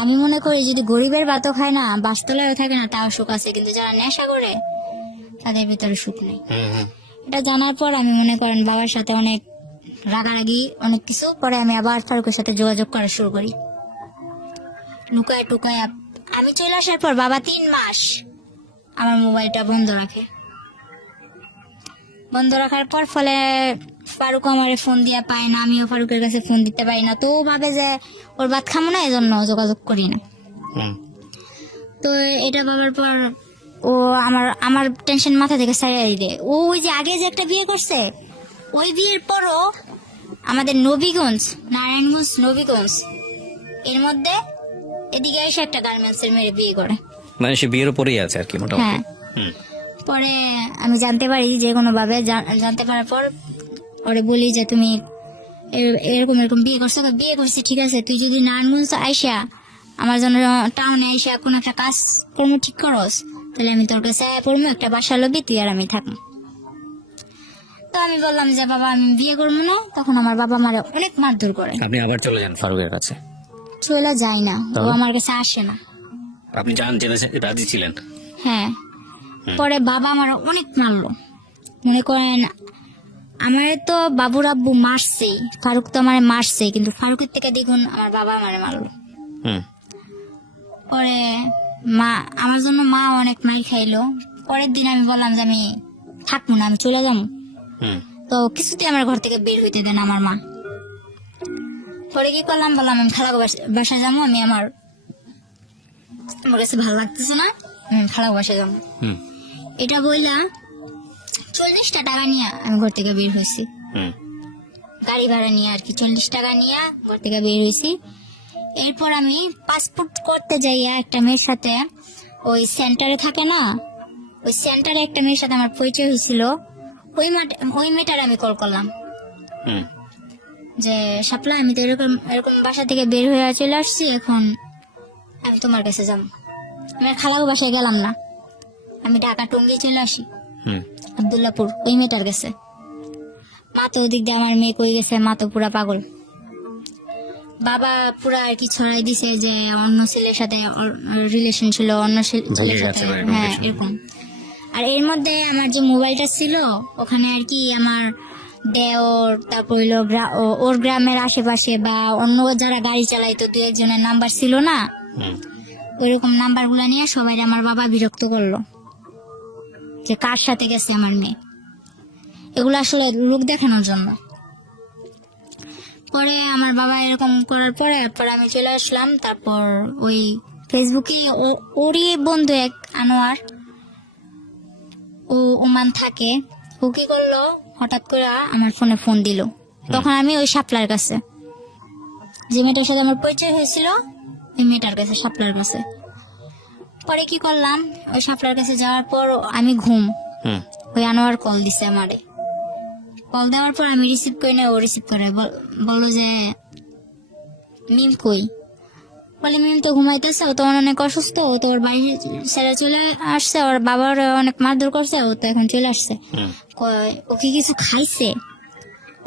আমি মনে করি যদি গরিবের ভাতও খায় না, বাসতলায়ও থাকে না, তাও সুখ আছে, কিন্তু যারা নেশা করে তাদের ভিতরে সুখ নেই। এটা জানার পর আমি বাবার সাথে অনেক রাগারাগি অনেক কিছু। পরে আমি আবার ফারুকের সাথে যোগাযোগ করা শুরু করি, লুকায় টুকায়। আমি চলে আসার পর বাবা 3 মাস আমার মোবাইলটা বন্ধ রাখার পর ফলে ফারুক আমারে ফোন দিয়া পায় না, আমিও ফারুকের কাছে ফোন দিতে পারি না। তো ও ভাবে যে ওর ভাত খামো না, এজন্য যোগাযোগ করি না। তো এটা ভাবার পর ও আমার টেনশন মাথা থেকে সারিয়ে দেয়। ও ওই যে আগে যে একটা বিয়ে করছে, ওই বিয়ের পরও আমাদের নারায়ণগঞ্জ এর মধ্যে এদিকে এসে একটা গার্মেন্টসের মেয়ে বিয়ে করে, মানে সে বিয়ের উপরেই আছে আর কি মোটামুটি। পরে আমি জানতে পারি যে কোনো ভাবে, জানতে পারার পর ওরে বলি যে তুমি এরকম বিয়ে করছো। বিয়ে করছি ঠিক আছে, তুই যদি নারায়ণগঞ্জ আইসা আমার জন্য টাউনে আইসা কোনো একটা কাজ কর্ম ঠিক করস, তাহলে আমি তোর কাছে পড়বো, একটা বাসা লবি, তুই আর আমি থাকবো। তো আমি বললাম যে বাবা আমি বিয়ে করবো না। তখন আমার বাবা আমার অনেক মারধর করে। আপনি আবার চলে যান ফারুকের কাছে? চলে যাই না, ও আমার কাছে আসে না। আপনি জান যে রাজি ছিলেন? হ্যাঁ। পরে বাবা আমার অনেক মারলো, আমার তো বাবুর আব্বু মারছে, ফারুক তো আমার মারছে, কিন্তু ফারুকের থেকে দেখুন আমার বাবা আমারে মারলো। পরে মা আমার জন্য মা অনেক মার খাইলো। পরের দিন আমি বললাম যে আমি থাকবো না, আমি চলে যাবো। হুম তো কিছুতেই আমার ঘর থেকে বের হইতে দেন আমার মা। পরে কি করলাম, বললাম আমি খালাগো বাসায় যাবো, আমার কাছে ভালো লাগতেছে না, আমি খালাগো বাসায় যাবো। হুম এটা বইলা 40টা টাকা নিয়ে আমি ঘর থেকে বের হয়েছি, হুম গাড়ি ভাড়া নিয়ে আর কি। 40 টাকা নিয়ে ঘর থেকে বের হয়েছি। এরপর আমি পাসপোর্ট করতে যাইয়া একটা মেয়ের সাথে, ওই সেন্টারে থাকে না, ওই সেন্টারে একটা মেয়ের সাথে আমার পরিচয় হয়েছিল। ওই মেয়েটার আমি কল করলাম হুম যে শাপলা, আমি তো এরকম এরকম বাসা থেকে বের হয়ে চলে আসছি, এখন আমি তোমার কাছে যাবো। আমি আর খালাগো বাসায় গেলাম না, আমি ঢাকা টঙ্গী চলে আসি, হুম আব্দুল্লাপুর, ওই মেয়েটার কাছে। মা তো ওদিক দিয়ে আমার মেয়ে কই গেছে, মা তো পুরা পাগল। বাবা পুরা আর কি ছড়াই দিছে যে অন্য ছেলের সাথে রিলেশন ছিল, অন্য ছেলের সাথে, গেছে বা এরকম হ্যাঁ কিছু। এরকম। আর এর মধ্যে আমার যে মোবাইলটা ছিল ওখানে আর কি আমার দেওর, তারপর হইলো ওর গ্রামের আশেপাশে বা অন্য যারা গাড়ি চালাইতো 2-1 জনের নাম্বার ছিল না, হুম ওইরকম নাম্বার গুলা নিয়ে সবাই আমার বাবা বিরক্ত করলো যে কার সাথে গেছে আমার মেয়ে। এগুলো আসলে লোক দেখানোর জন্য। পরে আমার বাবা এরকম করার পরে আমি চলে আসলাম। তারপর ওই ফেসবুকে ওরই বন্ধু এক আনোয়ার, ও ওমান থাকে, ও কি করলো, হঠাৎ করে আমার ফোনে ফোন দিল। তখন আমি ওই শাপলার কাছে, যে মেয়েটার সাথে আমার পরিচয় হয়েছিল, ওই মেয়েটার কাছে, শাপলার কাছে। পরে কি করলাম, ওই শাপলার কাছে যাওয়ার পর আমি ঘুম, হুম ওই আনোয়ার কল দিছে আমারে। কল দেওয়ার পর আমি রিসিভ করি না, ও রিসিভ করে, বললো যে মিম কই। বলে মিম তো ঘুমাইতেছে, ও তো অনেক অসুস্থ, ও তো ওর বাড়ি ছেড়ে চলে আসছে, ওর বাবার অনেক মারধর করছে, ও তো এখন চলে আসছে। হুম কয় ও কি কিছু খাইছে?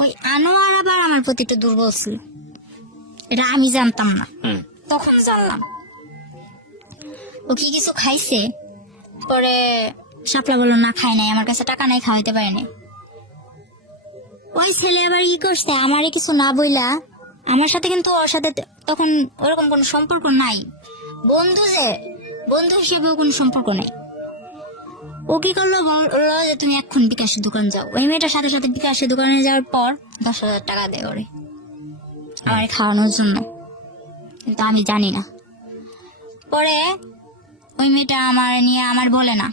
ওই আনোয়ার আবার আমার প্রতি একটু দুর্বল ছিল, এটা আমি জানতাম না, হুম তখন জানলাম। ও কি কিছু খাইছে? পরে শাপলা বললো না খাই নাই, আমার কাছে টাকা নাই, খাওয়াইতে পারে নাই। ওই ছেলে আবার কি করছে, আমারে কিছু না বইলা, আমার সাথে কিন্তু ওর সাথে তখন ওরকম কোনো সম্পর্ক নাই, বন্ধু হিসেবেও কোনো সম্পর্ক নাই। ও কি করলো, বললো যে তুমি এখন বিকাশের দোকান যাও। ওই মেয়েটার সাথে সাথে বিকাশের দোকানে যাওয়ার পর 10,000 টাকা দেয় ওরে আমার খাওয়ানোর জন্য, কিন্তু আমি জানি না। পরে ওই মেয়েটা আমার নিয়ে আমার বলে না,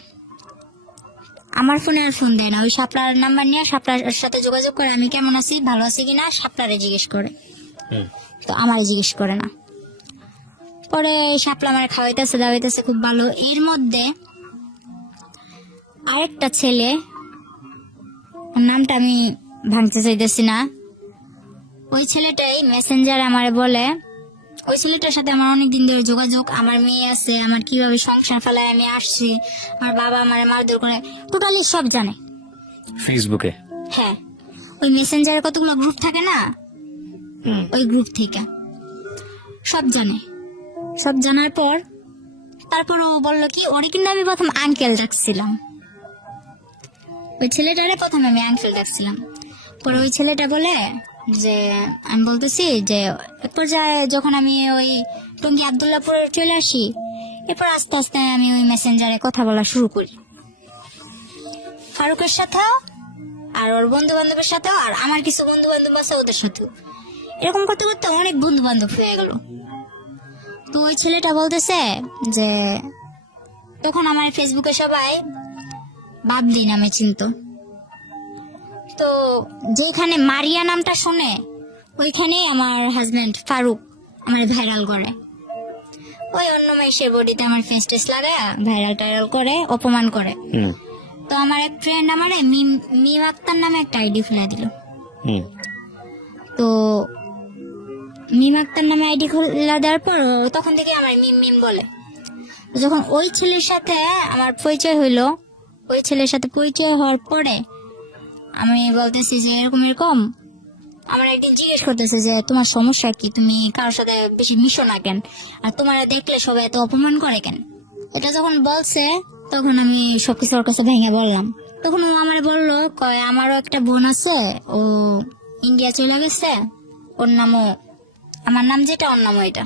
আমার ফোনে আর ফোন দেয় না, ওই শাপলার নাম্বার নিয়ে শাপলার সাথে যোগাযোগ করে আমি কেমন আছি, ভালো আছি কিনা শাপলারে জিজ্ঞেস করে, হুম তো আমারে জিজ্ঞেস করে না। পরে শাপলা আমার খাওয়াইতেছে দাওয়াইতেছে খুব ভালো। এর মধ্যে আরেকটা ছেলে, ওর নামটা আমি ভাঙতে চাইতেছি না, ওই ছেলেটাই মেসেঞ্জারে আমারে বলে, ওই ছেলেটার সাথে আমার অনেকদিন ধরে যোগাযোগ, আমার মেয়ে আছে, আমার কিভাবে সংসার ফেলায় আমি আসছি, আমার বাবা আমার মারধর করে, টোটালি সব জানে ফেসবুকে। হ্যাঁ, ওই মেসেঞ্জারে কতগুলো গ্রুপ থাকে না, হুম ওই গ্রুপ থেকে সব জানে। সব জানার পর তারপর ও বললো কি, ওরে কিন্তু আমি প্রথম আঙ্কেল ডাকছিলাম, ওই ছেলেটারে প্রথম আমি আঙ্কেল ডাকছিলাম। পরে ওই ছেলেটা বলে যে, আমি বলতেছি যে এক পর্যায়ে যখন আমি ওই টঙ্গী আব্দুল্লাপুরে চলে আসি, এরপর আস্তে আস্তে আমি ওই মেসেঞ্জারে কথা বলা শুরু করি ফারুকের সাথেও, আর ওর বন্ধু বান্ধবের সাথেও, আর আমার কিছু বন্ধু বান্ধব আছে ওদের সাথেও। এরকম করতে করতে অনেক বন্ধু বান্ধব হয়ে গেল। তো ওই ছেলেটা বলতেছে যে তখন আমার ফেসবুকে সবাই বাবলি নামে চিনতো, তো যেখানে মারিয়া নামটা শুনে ওইখানে আমার হাজবেন্ড ফারুক আমার ভাইরাল করে, ওই অন্য মেয়ের বডিতে আমার ফেস টেস লাগায় ভাইরাল করে, অপমান করে। হুম তো আমার এক ফ্রেন্ড আমারে মিম আক্তার নামে একটা আইডি খুলে দিল। হুম তো মিম আক্তার নামে আইডি খুলে দেওয়ার পর তখন থেকে আমার মিম মিম বলে। যখন ওই ছেলের সাথে আমার পরিচয় হইলো, ওই ছেলের সাথে পরিচয় হওয়ার পরে আমি বলতেছি যে এরকম এরকম, আমার একদিন জিজ্ঞেস করতেছে যে তোমার সমস্যা কি, তুমি কারোর সাথে বেশি মিশো না কেন, আর তোমার দেখলে সবাই এত অপমান করে কেন। এটা যখন বলছে তখন আমি সবকিছু ওর কাছে ভেঙে বললাম। তখন ও আমার বললো, কয় আমারও একটা বোন আছে, ও ইন্ডিয়া চলে গেছে, ওর নামও আমার নাম যেটা, ওর নামও এটা।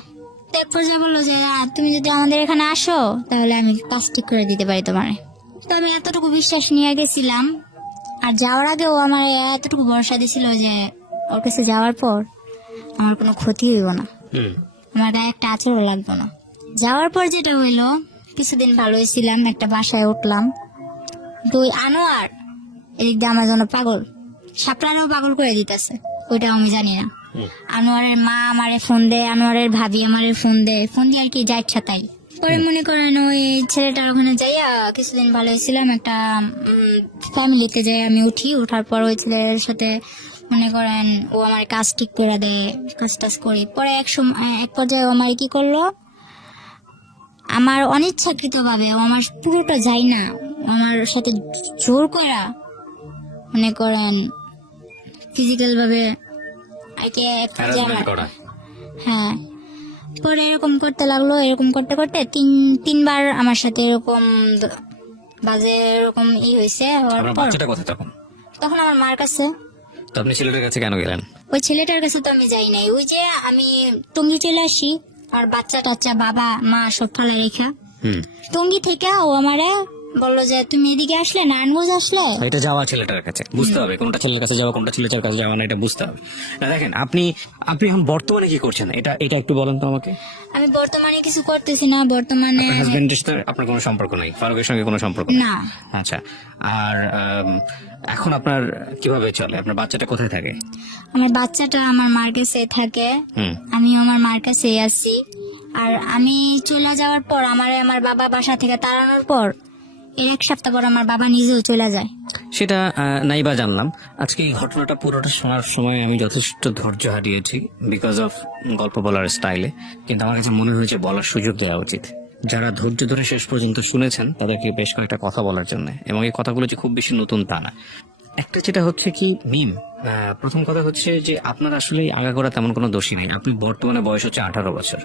তো এক পর্যায়ে বললো যে তুমি যদি আমাদের এখানে আসো তাহলে আমি কাজ ঠিক করে দিতে পারি তোমারে। তো আমি এতটুকু বিশ্বাস নিয়ে গেছিলাম। আর যাওয়ার আগে ও আমার এতটুকু ভরসা দিছিল যে ওর কাছে যাওয়ার পর আমার কোনো ক্ষতি হইব না, আমার গায়ে একটা আচরও লাগবে না। যাওয়ার পর যেটা হইলো, কিছুদিন ভালোই ছিলাম, একটা বাসায় উঠলাম। তো ওই আনোয়ার এদিক দিয়ে আমার জন্য পাগল, সাপড়ানেও পাগল করে দিতেছে, ওইটাও আমি জানি না। আনোয়ারের মা আমারে ফোন দেয়, আনোয়ারের ভাবি আমারে ফোন দিয়ে আর কি যা ইচ্ছা তাই। পরে মনে করেন ওই ছেলেটার ওখানে যাইয়া কিছুদিন ভালো ছিলাম, একটা ফ্যামিলিতে যাই আমি ওঠার পর ওই ছেলের সাথে মনে করেন ও আমার কাজ ঠিক করে দেয়, কাজ টাজ করি। পরে এক পর্যায়ে ও আমার কি করলো, আমার অনিচ্ছাকৃত ভাবে ও আমার পুরোটা যাই না, আমার সাথে জোর করা মনে করেন ফিজিক্যাল ভাবে আর কি হ্যাঁ। পরে এরকম করতে লাগলো, এরকম করতে করতে তিনবার আমার সাথে এরকম বাজে এরকম হয়েছে। তখন আমার মার কাছে। তো আপনি ছেলেটার কাছে কেন গেলেন? ওই ছেলেটার কাছে তো আমি যাই নাই, ওই যে আমি টঙ্গী চলে আসি আর বাচ্চা টাচ্চা বাবা মা সব ফালা রেখা টঙ্গী থেকে ও আমারে বললো যে তুমি এদিকে আসলে নারায়ণগঞ্জ আসলে। এটা যাওয়া ছেলেটার কাছে, বুঝতে হবে কোনটা ছেলের কাছে যাওয়া কোনটা ছেলেটার কাছে যাওয়া না, এটা বুঝতে হবে। না দেখেন, আপনি এখন বর্তমানে কি করছেন এটা একটু বলেন তো আমাকে। আমি বর্তমানে কিছু করতেছি না, বর্তমানে হাজবেন্ডের সাথে আপনার কোনো সম্পর্ক নাই, ফারুকের সঙ্গে কোনো সম্পর্ক না। আচ্ছা, আর এখন আপনার কিভাবে চলে? আপনার বাচ্চাটা কোথায় থাকে? আমার বাচ্চাটা আমার মার কাছে থাকে, আমি আমার মার কাছে আছি। আর আমি চলে যাওয়ার পর আমার বাবা বাসা থেকে তাড়ানোর পর এর এক সপ্তাহ পর আমার বাবা নিজেও চলে যায়। সেটা নাইবা জানলাম। আজকে এই ঘটনাটা পুরোটা শোনার সময় আমি যথেষ্ট ধৈর্য হারিয়েছি বিকজ অফ গল্প বলার স্টাইলে, কিন্তু আমার কাছে মনে হয়েছে বলার সুযোগ দেওয়া উচিত। যারা ধৈর্য ধরে শেষ পর্যন্ত শুনেছেন তাদেরকে বেশ কয়েকটা কথা বলার জন্য, এবং এই কথাগুলো যে খুব বেশি নতুন তা না। একটা যেটা হচ্ছে কি মিম, প্রথম কথা হচ্ছে যে আপনার আসলে আগাগোড়া তেমন কোনো দোষী নেই। আপনি বর্তমানে বয়স হচ্ছে 18 বছর,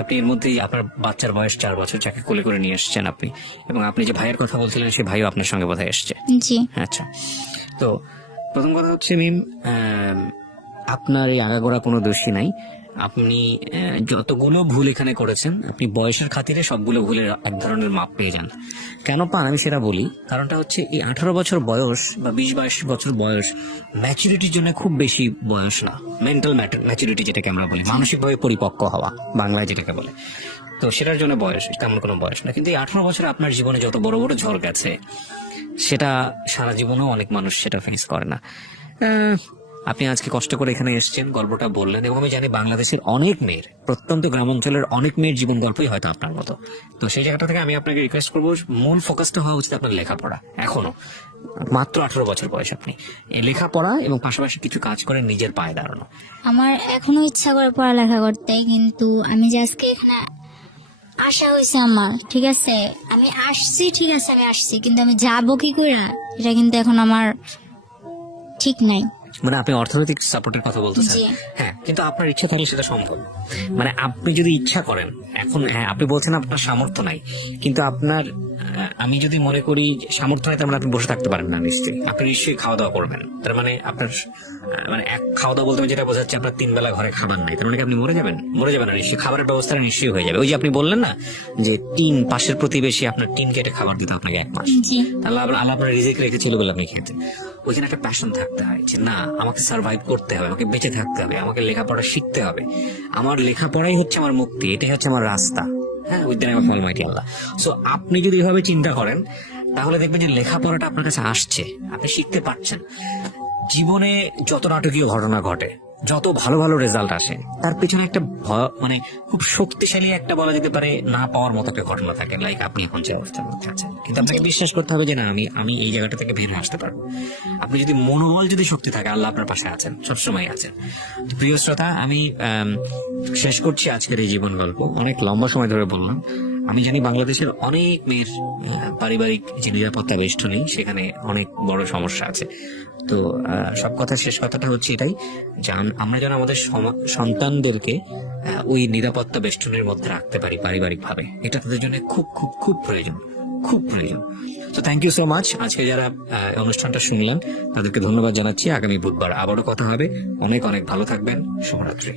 আপনি এর মধ্যেই আপনার বাচ্চার বয়স 4 বছর, যাকে কোলে করে নিয়ে এসেছেন আপনি, এবং আপনি যে ভাইয়ের কথা বলছিলেন সে ভাইও আপনার সঙ্গে বোধহয় এসছে। জি আচ্ছা, তো প্রথম কথা হচ্ছে মিম, আপনার এই আগাগোড়া কোনো দোষী নাই। আপনি যতগুলো ভুল এখানে করেছেন, আপনি বয়সের খাতিরে সবগুলো ভুলের এক ধরনের মাপ পেয়ে যান। কেন পান আমি সেটা বলি। কারণটা হচ্ছে এই 18 বছর বয়স বা 20-22 বছর বয়স ম্যাচুরিটির জন্য খুব বেশি বয়স না। মেন্টাল ম্যাচুরিটি যেটাকে আমরা বলি, মানসিকভাবে পরিপক্ক হওয়া বাংলায় যেটাকে বলে, তো সেটার জন্য বয়স তেমন কোনো বয়স না। কিন্তু এই 18 বছর আপনার জীবনে যত বড় বড় ঝড় গেছে, সেটা সারা জীবনেও অনেক মানুষ সেটা ফেস করে না। আপনি আজকে কষ্ট করে এখানে এসেছেন, গল্পটা বললেন, এবং আমি জানি বাংলাদেশের অনেক মেয়ের, প্রত্যন্ত গ্রামাঞ্চলের অনেক মেয়ের জীবন গল্পই হয়তো আপনার মতো। তো সেই জায়গাটা থেকে আমি আপনাকে রিকোয়েস্ট করবো, মূল ফোকাসটা হওয়া উচিত আপনার লেখাপড়া। এখনো মাত্র 18 বছর বয়স, আপনি এই লেখাপড়া এবং পাশাপাশি কিছু কাজ করে নিজের পায়ে দাঁড়ানো। আমার এখনো ইচ্ছা করে পড়ালেখা করতে, কিন্তু আমি যে আজকে এখানে আসা হয়েছে আমার, ঠিক আছে আমি আসছি, ঠিক আছে আমি আসছি, কিন্তু আমি যাবো কি করে এটা কিন্তু এখন আমার ঠিক নাই। মানে আপনি অর্থনৈতিক সাপোর্টের কথা বলতেছেন? হ্যাঁ, কিন্তু আপনার ইচ্ছা থাকলে সেটা সম্ভব। মানে আপনি যদি ইচ্ছা করেন, এখন হ্যাঁ আপনি বলছেন আপনার সামর্থ্য নাই, কিন্তু আপনার আমি যদি মনে করি সামর্থ্য নাই, তার মানে আপনি বসে থাকতে পারেন না নিশ্চয়ই। আপনি নিশ্চয়ই খাওয়া দাওয়া করবেন। তার মানে আপনার মানে এক খাওয়া দাওয়া বলতে যেটা বোঝাচ্ছে আপনার 3 বেলা ঘরে খাবার নাই, তার মানে আপনি মরে যাবেন না নিশ্চয়ই। খাবারের ব্যবস্থা নিশ্চয়ই হয়ে যাবে। ওই যে আপনি বললেন না যে টিন, পাশের প্রতিবেশী আপনার টিন কেটে খাবার দিতে আপনাকে 1 মাস, তাহলে আল্লাহ আপনার রিজিক রেখেছিল বলে আপনি খেতেন। ওইখানে একটা প্যাশন থাকতে হয় যে না, আমাকে সার্ভাইভ করতে হবে, আমাকে বেঁচে থাকতে হবে, আমাকে লেখাপড়া শিখতে হবে, আমার লেখাপড়াই হচ্ছে আমার মুক্তি, এটাই হচ্ছে আমার রাস্তা। হ্যাঁ, with the name of Almighty Allah. So আপনি যদি এভাবে চিন্তা করেন, তাহলে দেখবেন যে লেখাপড়াটা আপনার কাছে আসছে, আপনি শিখতে পারছেন। জীবনে যত নাটকীয় ঘটনা ঘটে, যত ভালো ভালো রেজাল্ট আসে, তার পেছনে একটা মানে খুব শক্তিশালী একটা বলা যেতে পারে না পাওয়ার মতো একটা ঘটনা থাকে। লাইক আপনি এখন যে অবস্থার মধ্যে আছেন, কিন্তু আপনাকে বিশ্বাস করতে হবে যে না, আমি এই জায়গাটা থেকে বের হয়ে আসতে পারবো। আপনি যদি মনোবল, যদি শক্তি থাকে, আল্লাহ আপনার পাশে আছেন, সবসময় আছেন। প্রিয় শ্রোতা, আমি শেষ করছি আজকের এই জীবন গল্প। অনেক লম্বা সময় ধরে বললাম। আমি জানি বাংলাদেশের অনেক মেয়ের পারিবারিক যে নিরাপত্তা বেষ্টনী, সেখানে অনেক বড় সমস্যা আছে। তো সব কথা শেষ কথাটা হচ্ছে এটাই যে আমরা যেন আমাদের সন্তানদেরকে ওই নিরাপত্তা বেষ্টনীর মধ্যে রাখতে পারি পারিবারিক ভাবে। এটা তাদের জন্য খুব খুব খুব প্রয়োজন, খুব প্রয়োজন। তো থ্যাংক ইউ সো মাচ। আজকে যারা অনুষ্ঠানটা শুনলেন তাদেরকে ধন্যবাদ জানাচ্ছি। আগামী বুধবার আবারও কথা হবে। অনেক অনেক ভালো থাকবেন। শুভরাত্রি।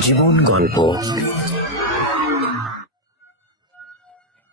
জীবন গল্প